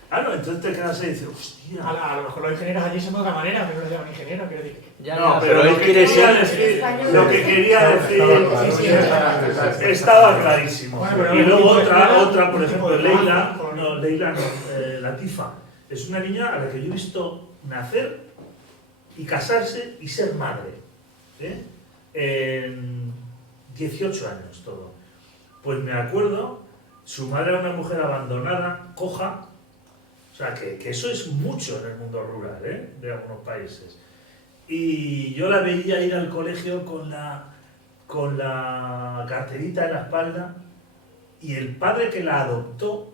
Claro, entonces te quedas ahí y dices, hostia. A lo mejor los ingenieros allí son de otra manera, pero no los llaman ingenieros, quiero decir. Ya, No, ya, pero él lo que quiere quería ser... decir, lo que quería decir, Sí, estaba clarísimo. Bueno, pero Y luego tipo de escuela, otra, por tipo ejemplo, de Leila, trabajo, no, Leila no, Latifa, es una niña a la que yo he visto nacer y casarse y ser madre. En 18 años todo. Pues me acuerdo, su madre era una mujer abandonada, coja, o sea que eso es mucho en el mundo rural, de algunos países. Y yo la veía ir al colegio con la carterita en la espalda, y el padre que la adoptó,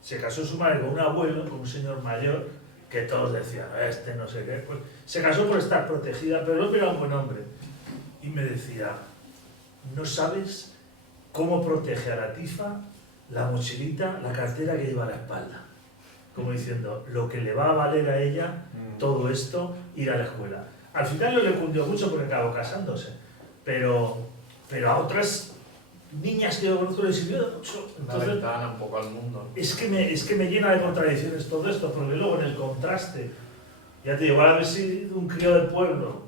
se casó su madre con un abuelo, con un señor mayor, que todos decían, este no sé qué, pues se casó por estar protegida, pero el hombre era un buen hombre. Y me decía, ¿no sabes cómo protege a la tifa la mochilita, la cartera que lleva a la espalda? Como diciendo, lo que le va a valer a ella todo esto, ir a la escuela. Al final no le cundió mucho porque acabó casándose, pero a otras niñas que yo conozco les sirvió de mucho. Una Entonces, ventana un poco al mundo. es que me llena de contradicciones todo esto, porque luego en el contraste, ya te digo, a ver si un crío del pueblo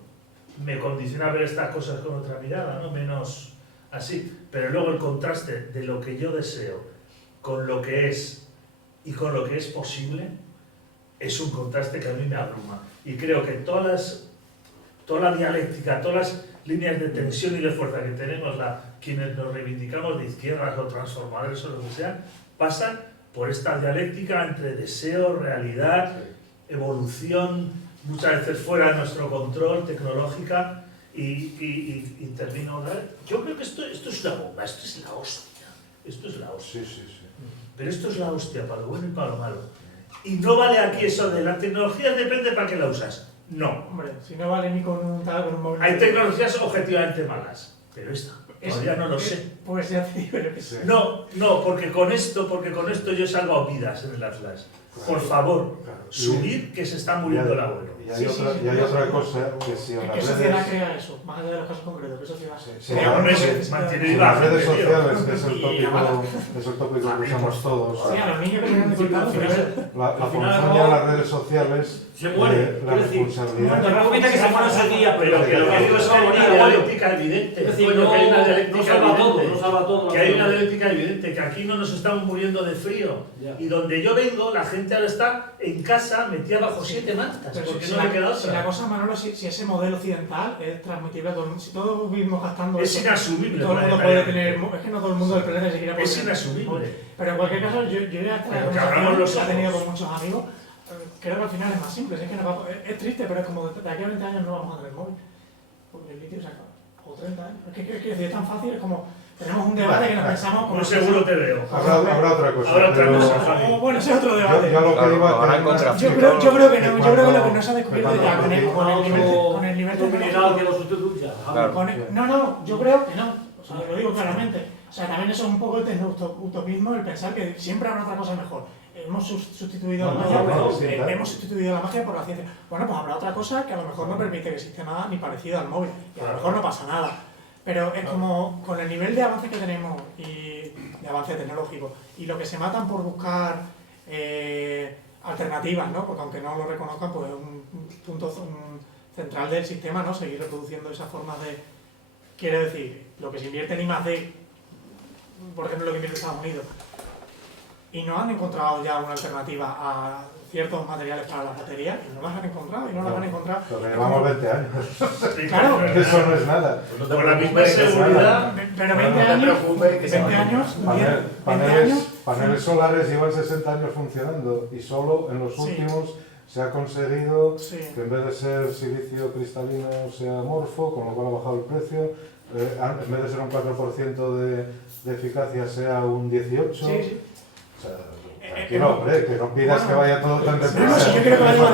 me condiciona a ver estas cosas con otra mirada, ¿no? Menos así, pero luego el contraste de lo que yo deseo con lo que es y con lo que es posible es un contraste que a mí me abruma. Y creo que toda la dialéctica, todas las líneas de tensión y de fuerza que tenemos quienes nos reivindicamos de izquierdas o transformadores o lo que sea, pasan por esta dialéctica entre deseo, realidad, evolución, muchas veces fuera de nuestro control, tecnológica, y termino una vez. Yo creo que esto es la bomba, esto es la hostia. Esto es la hostia. Sí, sí, sí. Pero esto es la hostia, para lo bueno y para lo malo. Y no vale aquí eso de la tecnología, depende para qué la usas. No. Hombre, si no vale ni con un móvil. Hay tecnologías objetivamente malas, pero esta, todavía no lo sé. Pues ya te digo yo que sí. No, porque con esto yo he salvado vidas en el Atlas. Por favor, subir que se está muriendo el abuelo. Y hay otra cosa que si en ¿Qué las sociedad redes... crea eso? Más allá de los casos concretos, ¿qué sociedad? Sí, Crea hombre, un se ecosistema. mantiene En viva las redes gente, tío. sociales, que es Y el tópico que usamos todos. Sí, a los niños que tengan de contado, La Al final, ponzoña de las redes sociales, Se muere. la Quiero decir, responsabilidad. no permite que se muera ese día, Pero que lo que digo es que hay una dialéctica evidente. Es decir, Coño, que hay una no dialéctica salva todo, evidente. no salva todo. Que hay una dialéctica evidente, que aquí no nos estamos muriendo de frío. Ya. Y donde yo vengo, la gente ahora está en casa metida bajo 7 mantas, Pero porque si no le queda si la otra. cosa, Manolo, si ese modelo occidental es transmitible a todo el mundo, si todos vivimos gastando Es eso, inasumible. todo el mundo puede tener, es que no todo el mundo del planeta siquiera puede Es tener. inasumible. Pero en cualquier caso, yo ya Pero que abramos los he tenido ojos. con muchos amigos, creo que al final es más simple, es que es triste, pero es como de aquí a 20 años no vamos a tener móvil, porque el litio se acaba, o 30 años, es que es tan fácil, es como, tenemos un debate que nos pensamos... Como seguro te veo. Habrá otra cosa. Habrá otra pero cosa, Javi. Bueno, ese es otro debate. yo lo que iba Ahora a encontrar- Yo creo que no, yo creo que lo que no se ha descubierto ya con el nivel mineral que lo sustituya. Claro. No, yo creo que no, o sea, lo digo claramente. O sea, también eso es un poco el tecno-utopismo, el pensar que siempre habrá otra cosa mejor. Hemos sustituido la magia, hemos sustituido la magia por la ciencia. Bueno, pues habrá otra cosa que a lo mejor no permite que exista nada ni parecido al móvil, y a lo mejor no pasa nada. Pero es como, con el nivel de avance que tenemos y de avance tecnológico, y lo que se matan por buscar alternativas, ¿no? Porque aunque no lo reconozcan, pues es un punto central del sistema, ¿no? Seguir reproduciendo esas formas de... Quiere decir, lo que se invierte en I+D, por ejemplo, lo que invierte Estados Unidos, y no han encontrado ya una alternativa a ciertos materiales para las baterías, y no las han encontrado, y no las han encontrado. Lo que llevamos 20 años. Claro. Eso no es nada. Con la misma seguridad. Pero 20 años, 20 años, paneles solares llevan 60 años funcionando y solo en los últimos se ha conseguido que en vez de ser silicio cristalino sea amorfo, con lo cual ha bajado el precio, en vez de ser un 4% de eficacia sea un 18%. O sea, tranquilo, hombre, que no pidas que vaya todo tan deprisa. Yo quiero que vaya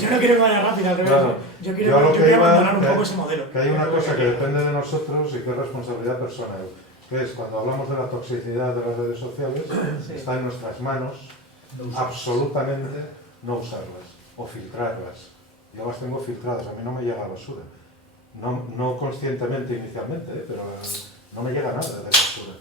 Yo no quiero que vaya rápido, al revés. Claro. Yo quiero abandonar un poco ese modelo. Que hay una cosa que depende de nosotros y que es responsabilidad personal, que es cuando hablamos de la toxicidad de las redes sociales, está en nuestras manos absolutamente no usarlas o filtrarlas. Yo las tengo filtradas, a mí no me llega basura. No conscientemente inicialmente, pero no me llega nada de basura.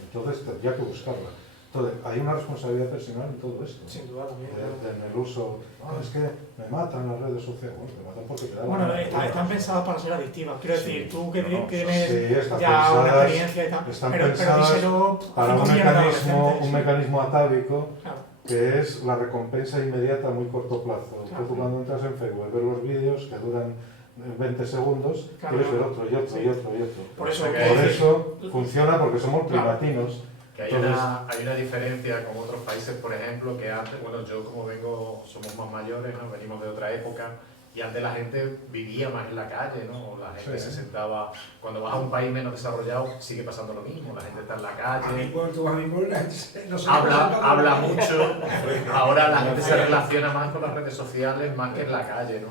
Entonces tendría que buscarla. Entonces, hay una responsabilidad personal en todo esto. Sin duda también. En el uso. Es que me matan las redes sociales. Bueno, te matan porque te dan. Bueno, están pensadas para ser adictivas. Quiero decir, tú que tienes ya una experiencia y tal. Están pero pensadas díselo para un mecanismo atávico. Claro. Que es la recompensa inmediata a muy corto plazo. Claro. Tú cuando entras en Facebook y ves los vídeos que duran 20 segundos, quieres ver otro y otro y otro y otro. Por eso funciona porque somos primatinos. Que hay una diferencia con otros países, por ejemplo, que antes, bueno, yo como vengo, somos más mayores, ¿no? Venimos de otra época, y antes la gente vivía más en la calle, ¿no? La gente se sentaba, cuando vas a un país menos desarrollado sigue pasando lo mismo, la gente está en la calle, habla mucho, ahora la gente se relaciona más con las redes sociales más que en la calle, ¿no?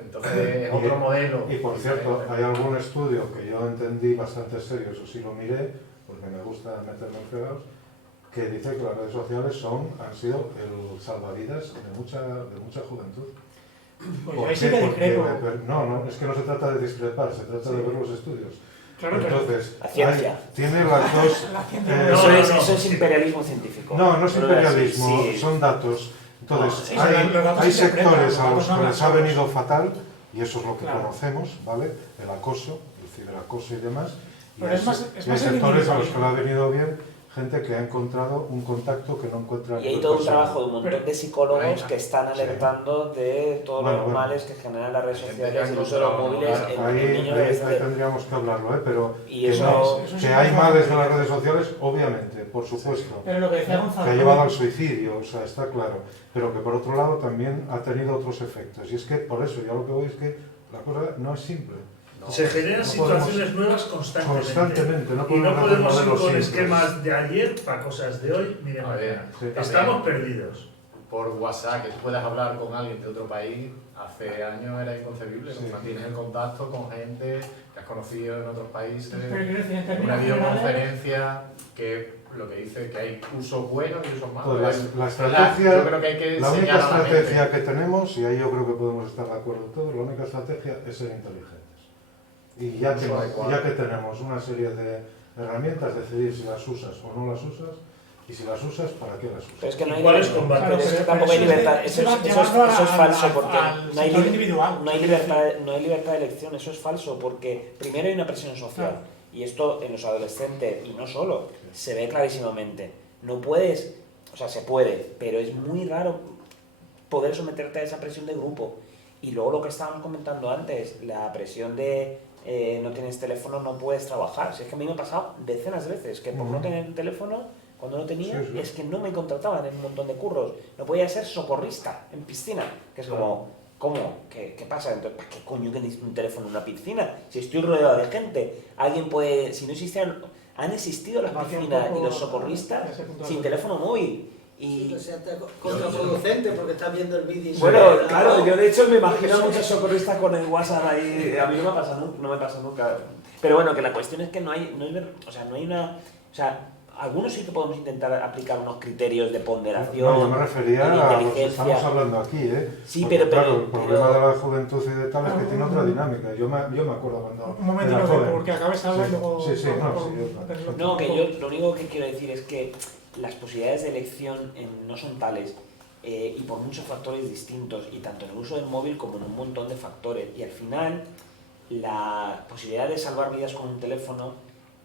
Entonces es otro modelo. Y por cierto, hay algún estudio que yo entendí bastante serio, eso sí lo miré, porque me gusta meterme en fregados, que dice que las redes sociales han sido el salvavidas de mucha juventud. Pues yo ahí sí que discrepo. No, es que no se trata de discrepar, se trata de ver los estudios. Claro, entonces, la ciencia. Tiene las dos... Eso es imperialismo científico. No es imperialismo, son datos. Entonces, hay sectores a los que les ha venido fatal, y eso es lo que conocemos, ¿vale? El acoso, el ciberacoso y demás. Y hay sectores a los que le ha venido bien, gente que ha encontrado un contacto que no encuentra. Y hay todo un trabajo de un montón de psicólogos que están alertando de todos los males que generan las redes sociales, el uso de los móviles, ahí tendríamos que hablarlo, pero que hay males de las redes sociales, obviamente, por supuesto, pero lo que decía Gonzalo, que ha llevado al suicidio, o sea, está claro, pero que por otro lado también ha tenido otros efectos, y es que por eso, ya lo que voy es que la cosa no es simple. Se generan situaciones nuevas constantemente. No y no podemos ir con simples. esquemas de ayer para cosas de hoy ni de mañana. Estamos perdidos. Por WhatsApp, que tú puedas hablar con alguien de otro país, hace años era inconcebible. Mantienes el contacto con gente que has conocido en otros países, una videoconferencia, que lo que dice que hay usos buenos y usos malos. Pues la estrategia, yo creo que hay que la única enseñar a la estrategia gente. que tenemos, y ahí yo creo que podemos estar de acuerdo todos, la única estrategia es ser inteligentes. Y ya que tenemos una serie de herramientas, decidir si las usas o no las usas, y si las usas, ¿para qué las usas? Pero es que no hay tampoco hay libertad, eso es falso, porque no hay libertad de elección, eso es falso, porque primero hay una presión social, y esto en los adolescentes, y no solo, se ve clarísimamente. No puedes, o sea, se puede, pero es muy raro poder someterte a esa presión de grupo. Y luego lo que estábamos comentando antes, la presión de no tienes teléfono, no puedes trabajar. Si es que a mí me ha pasado decenas de veces que por no tener teléfono, cuando no tenía, es que no me contrataban en un montón de curros. No podía ser socorrista en piscina, que es como, ¿cómo? ¿Qué pasa? Entonces, ¿para qué coño que necesito un teléfono en una piscina? Si estoy rodeado de gente, alguien puede, si no existían, han existido las piscinas y los socorristas sin teléfono móvil. Y sea contraproducente porque estás viendo el vídeo. Bueno, claro, yo de hecho me imagino a muchos socorristas con el WhatsApp ahí. A mí no me pasa nunca. Pero bueno, que la cuestión es que no hay una. O sea, algunos sí que podemos intentar aplicar unos criterios de ponderación. No, yo me refería a los que estamos hablando aquí, ¿eh? Sí, porque, claro, el problema de la juventud y de tal es que tiene otra dinámica. Yo me acuerdo cuando. Un momento, porque acabes de hablar y luego. No, que yo lo único que quiero decir es que las posibilidades de elección no son tales y por muchos factores distintos, y tanto en el uso del móvil como en un montón de factores. Y al final, la posibilidad de salvar vidas con un teléfono,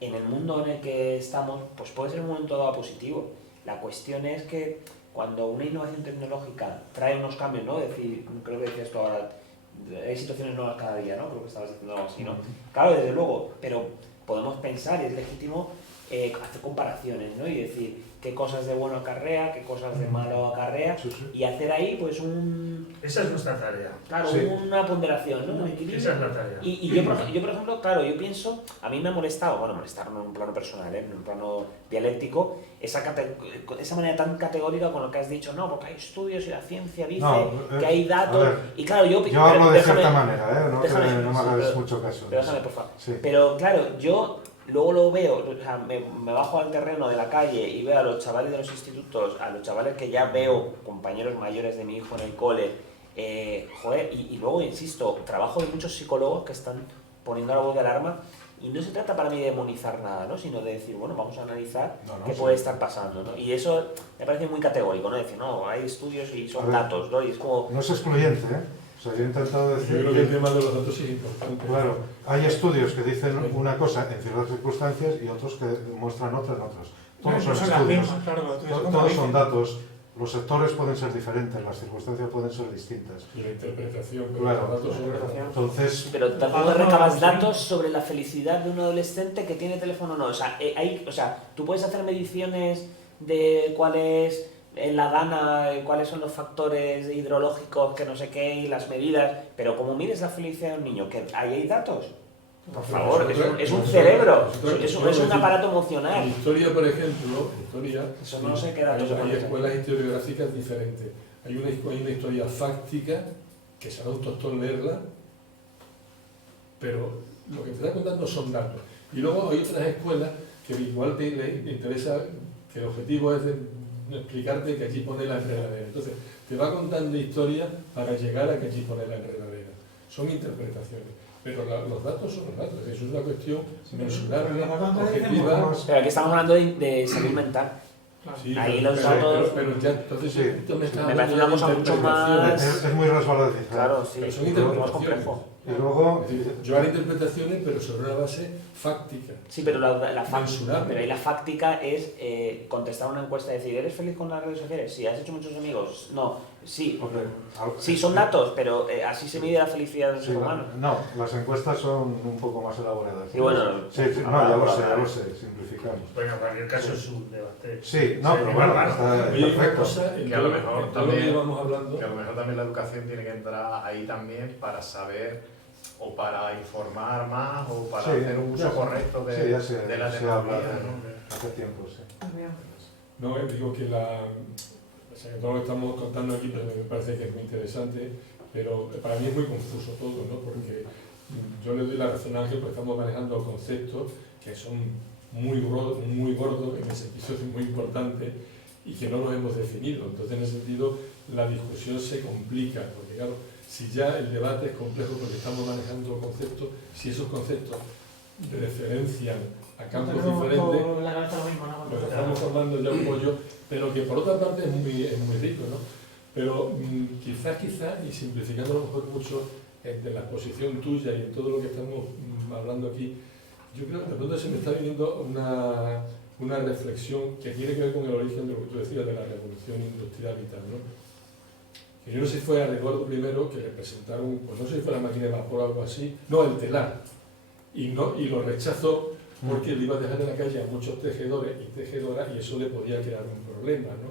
en el mundo en el que estamos, pues puede ser un momento dado positivo. La cuestión es que cuando una innovación tecnológica trae unos cambios, ¿no? Es decir, creo que decías tú ahora, hay situaciones nuevas cada día, ¿no? Creo que estabas diciendo algo así, ¿no? Claro, desde luego, pero podemos pensar, y es legítimo, hacer comparaciones, ¿no? Y decir qué cosas de bueno acarrea, qué cosas de malo acarrea, y hacer ahí pues Esa es nuestra tarea. Claro, Sí. una ponderación, ¿no? Un equilibrio. Esa es la tarea. Y yo, por ejemplo, claro, yo pienso, a mí me ha molestado, bueno, molestarme en un plano personal, en un plano dialéctico, esa manera tan categórica con lo que has dicho, no, porque hay estudios y la ciencia dice que hay datos, a ver, y claro, yo hablo de déjame, cierta manera, no, déjame, no me hagas pero- mucho caso. pero déjame, por favor. Sí. Pero claro, yo luego lo veo, o sea, me bajo al terreno de la calle y veo a los chavales de los institutos, a los chavales que ya veo, compañeros mayores de mi hijo en el cole, joder, y luego, insisto, trabajo de muchos psicólogos que están poniendo la voz de alarma, y no se trata para mí de demonizar nada, ¿no? Sino de decir, bueno, vamos a analizar qué puede estar pasando, ¿no? Y eso me parece muy categórico, ¿no? Decir, no, hay estudios y son datos, ¿no? Y es como... No es excluyente, ¿eh? O sea, yo he intentado decir... Yo creo que el tema de los datos es importante. Claro, hay estudios que dicen una cosa en ciertas circunstancias y otros que muestran otra en otras. Todos son las estudios, mismas, claro, los estudios todos contradicen. son datos, los sectores pueden ser diferentes, las circunstancias pueden ser distintas. Y la interpretación, pero Claro. los datos son... Entonces, Pero tampoco recabas datos sobre la felicidad de un adolescente que tiene teléfono o no. O sea, tú puedes hacer mediciones de cuál es la gana, cuáles son los factores hidrológicos, que no sé qué, y las medidas, pero como mires la felicidad de un niño, que ahí hay datos. Por favor, es un cerebro, es un aparato En emocional. historia, por ejemplo, Eso no sé qué datos se hay manejan. escuelas historiográficas diferentes. Hay una historia fáctica, que será un tostón leerla, pero lo que te está contando son datos. Y luego hay otras escuelas que igual te interesa, que el objetivo es explicarte que aquí pone la enredadera. Entonces, te va contando historia para llegar a que aquí pone la enredadera. Son interpretaciones. Pero los datos son los datos. Eso es una cuestión mensurable, objetiva. Pero aquí estamos hablando de salud mental. Sí, Ahí los pero- datos... pero ya, entonces, Sí. esto me está Me parece hablando una cosa de mucho interpretaciones. más... es muy resbaladiza. Claro, sí, Pero son más interpretaciones. complejo. Y luego, Es decir, yo haré interpretaciones, pero sobre una base fáctica. Sí, pero Mensurable. pero ahí la fáctica es contestar una encuesta y decir, ¿eres feliz con las redes sociales? Sí, ¿has hecho muchos amigos? No, sí. hombre, Sí, son datos, pero así se mide la felicidad de un sí, ser humano. no, las encuestas son un poco más elaboradas. Y bueno, Sí, no, ya lo sé, simplificamos. Bueno, en cualquier caso es un debate. Sí, no, pero bueno, está Oye, una perfecto. cosa, en Que a lo mejor en todo lo que también- llevamos hablando, Que a lo mejor también la educación tiene que entrar ahí también para saber o para informar más o para Sí, hacer un uso ya- correcto de, sí, ya se- de la se tecnología. habla ¿no? hace tiempo, sí. no, digo que o sea, que todo lo que estamos contando aquí pues, me parece que es muy interesante, pero para mí es muy confuso todo, ¿no? Porque yo le doy la razón a Ángel porque estamos manejando conceptos que son muy gordos, en ese episodio muy importante y que no los hemos definido. Entonces, en ese sentido, la discusión se complica, porque claro, si ya el debate es complejo porque estamos manejando conceptos, si esos conceptos referencian a campos diferentes, pues estamos formando ya un pollo, pero que por otra parte es muy rico, ¿no? Pero quizás, y simplificando a lo mejor mucho de la exposición tuya y en todo lo que estamos hablando aquí, yo creo que de pronto se me está viniendo una reflexión que tiene que ver con el origen de lo que tú decías de la revolución industrial y tal, ¿no? Que yo no sé si fue a Eduardo I que le presentaron, pues no sé si fue la máquina de vapor o algo así, no, el telar, y lo rechazó porque le iba a dejar en la calle a muchos tejedores y tejedoras y eso le podía crear un problema, ¿no?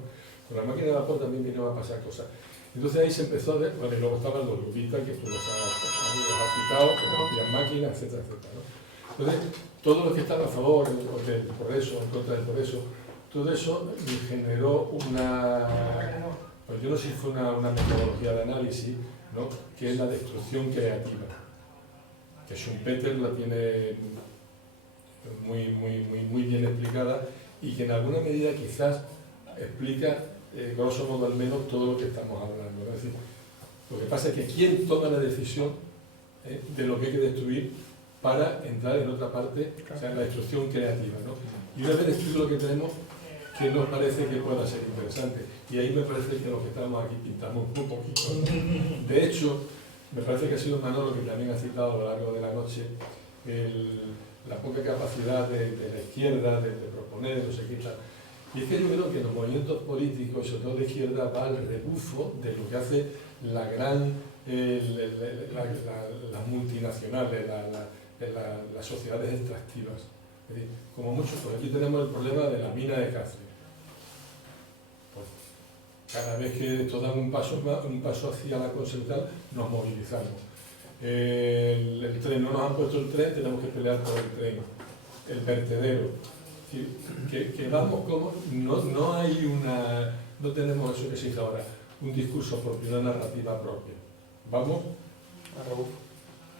Con la máquina de vapor también vino a pasar cosas. Entonces ahí se empezó a ver, bueno, y luego estaban los luditas que tú los has citado, que rompían máquinas, etcétera, etcétera, ¿no? Entonces, todo lo que estaba a favor del progreso, en contra del progreso, todo eso generó pues yo no sé si fue una metodología de análisis, ¿no? Que es la destrucción creativa, que Schumpeter la tiene muy bien explicada y que en alguna medida quizás explica, grosso modo al menos, todo lo que estamos hablando. Es decir, lo que pasa es que ¿quién toma la decisión de lo que hay que destruir para entrar en otra parte, o sea, en la destrucción creativa, ¿no? Y una vez destruido lo que tenemos, que nos parece que pueda ser interesante. Y ahí me parece que los que estamos aquí pintamos un poquito. De hecho, me parece que ha sido Manolo que también ha citado a lo largo de la noche la poca capacidad de la izquierda de proponer, no sé qué tal. Y es que yo creo que los movimientos políticos, sobre todo de izquierda, va al rebufo de lo que hace la gran, las multinacionales, las sociedades extractivas. Es decir, como mucho, pues aquí tenemos el problema de la mina de Cáceres. Pues, cada vez que esto dan un paso hacia la concertada, nos movilizamos. El tren, no nos han puesto el tren, tenemos que pelear por el tren. El vertedero. Que vamos como, no hay no tenemos eso que se dice ahora, un discurso propio, una narrativa propia. Vamos a rebufo.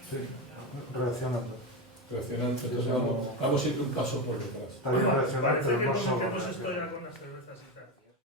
Sí, reaccionando. Entonces vamos siempre un paso por detrás. Parece que nos estoy ya con las cervezas y tal.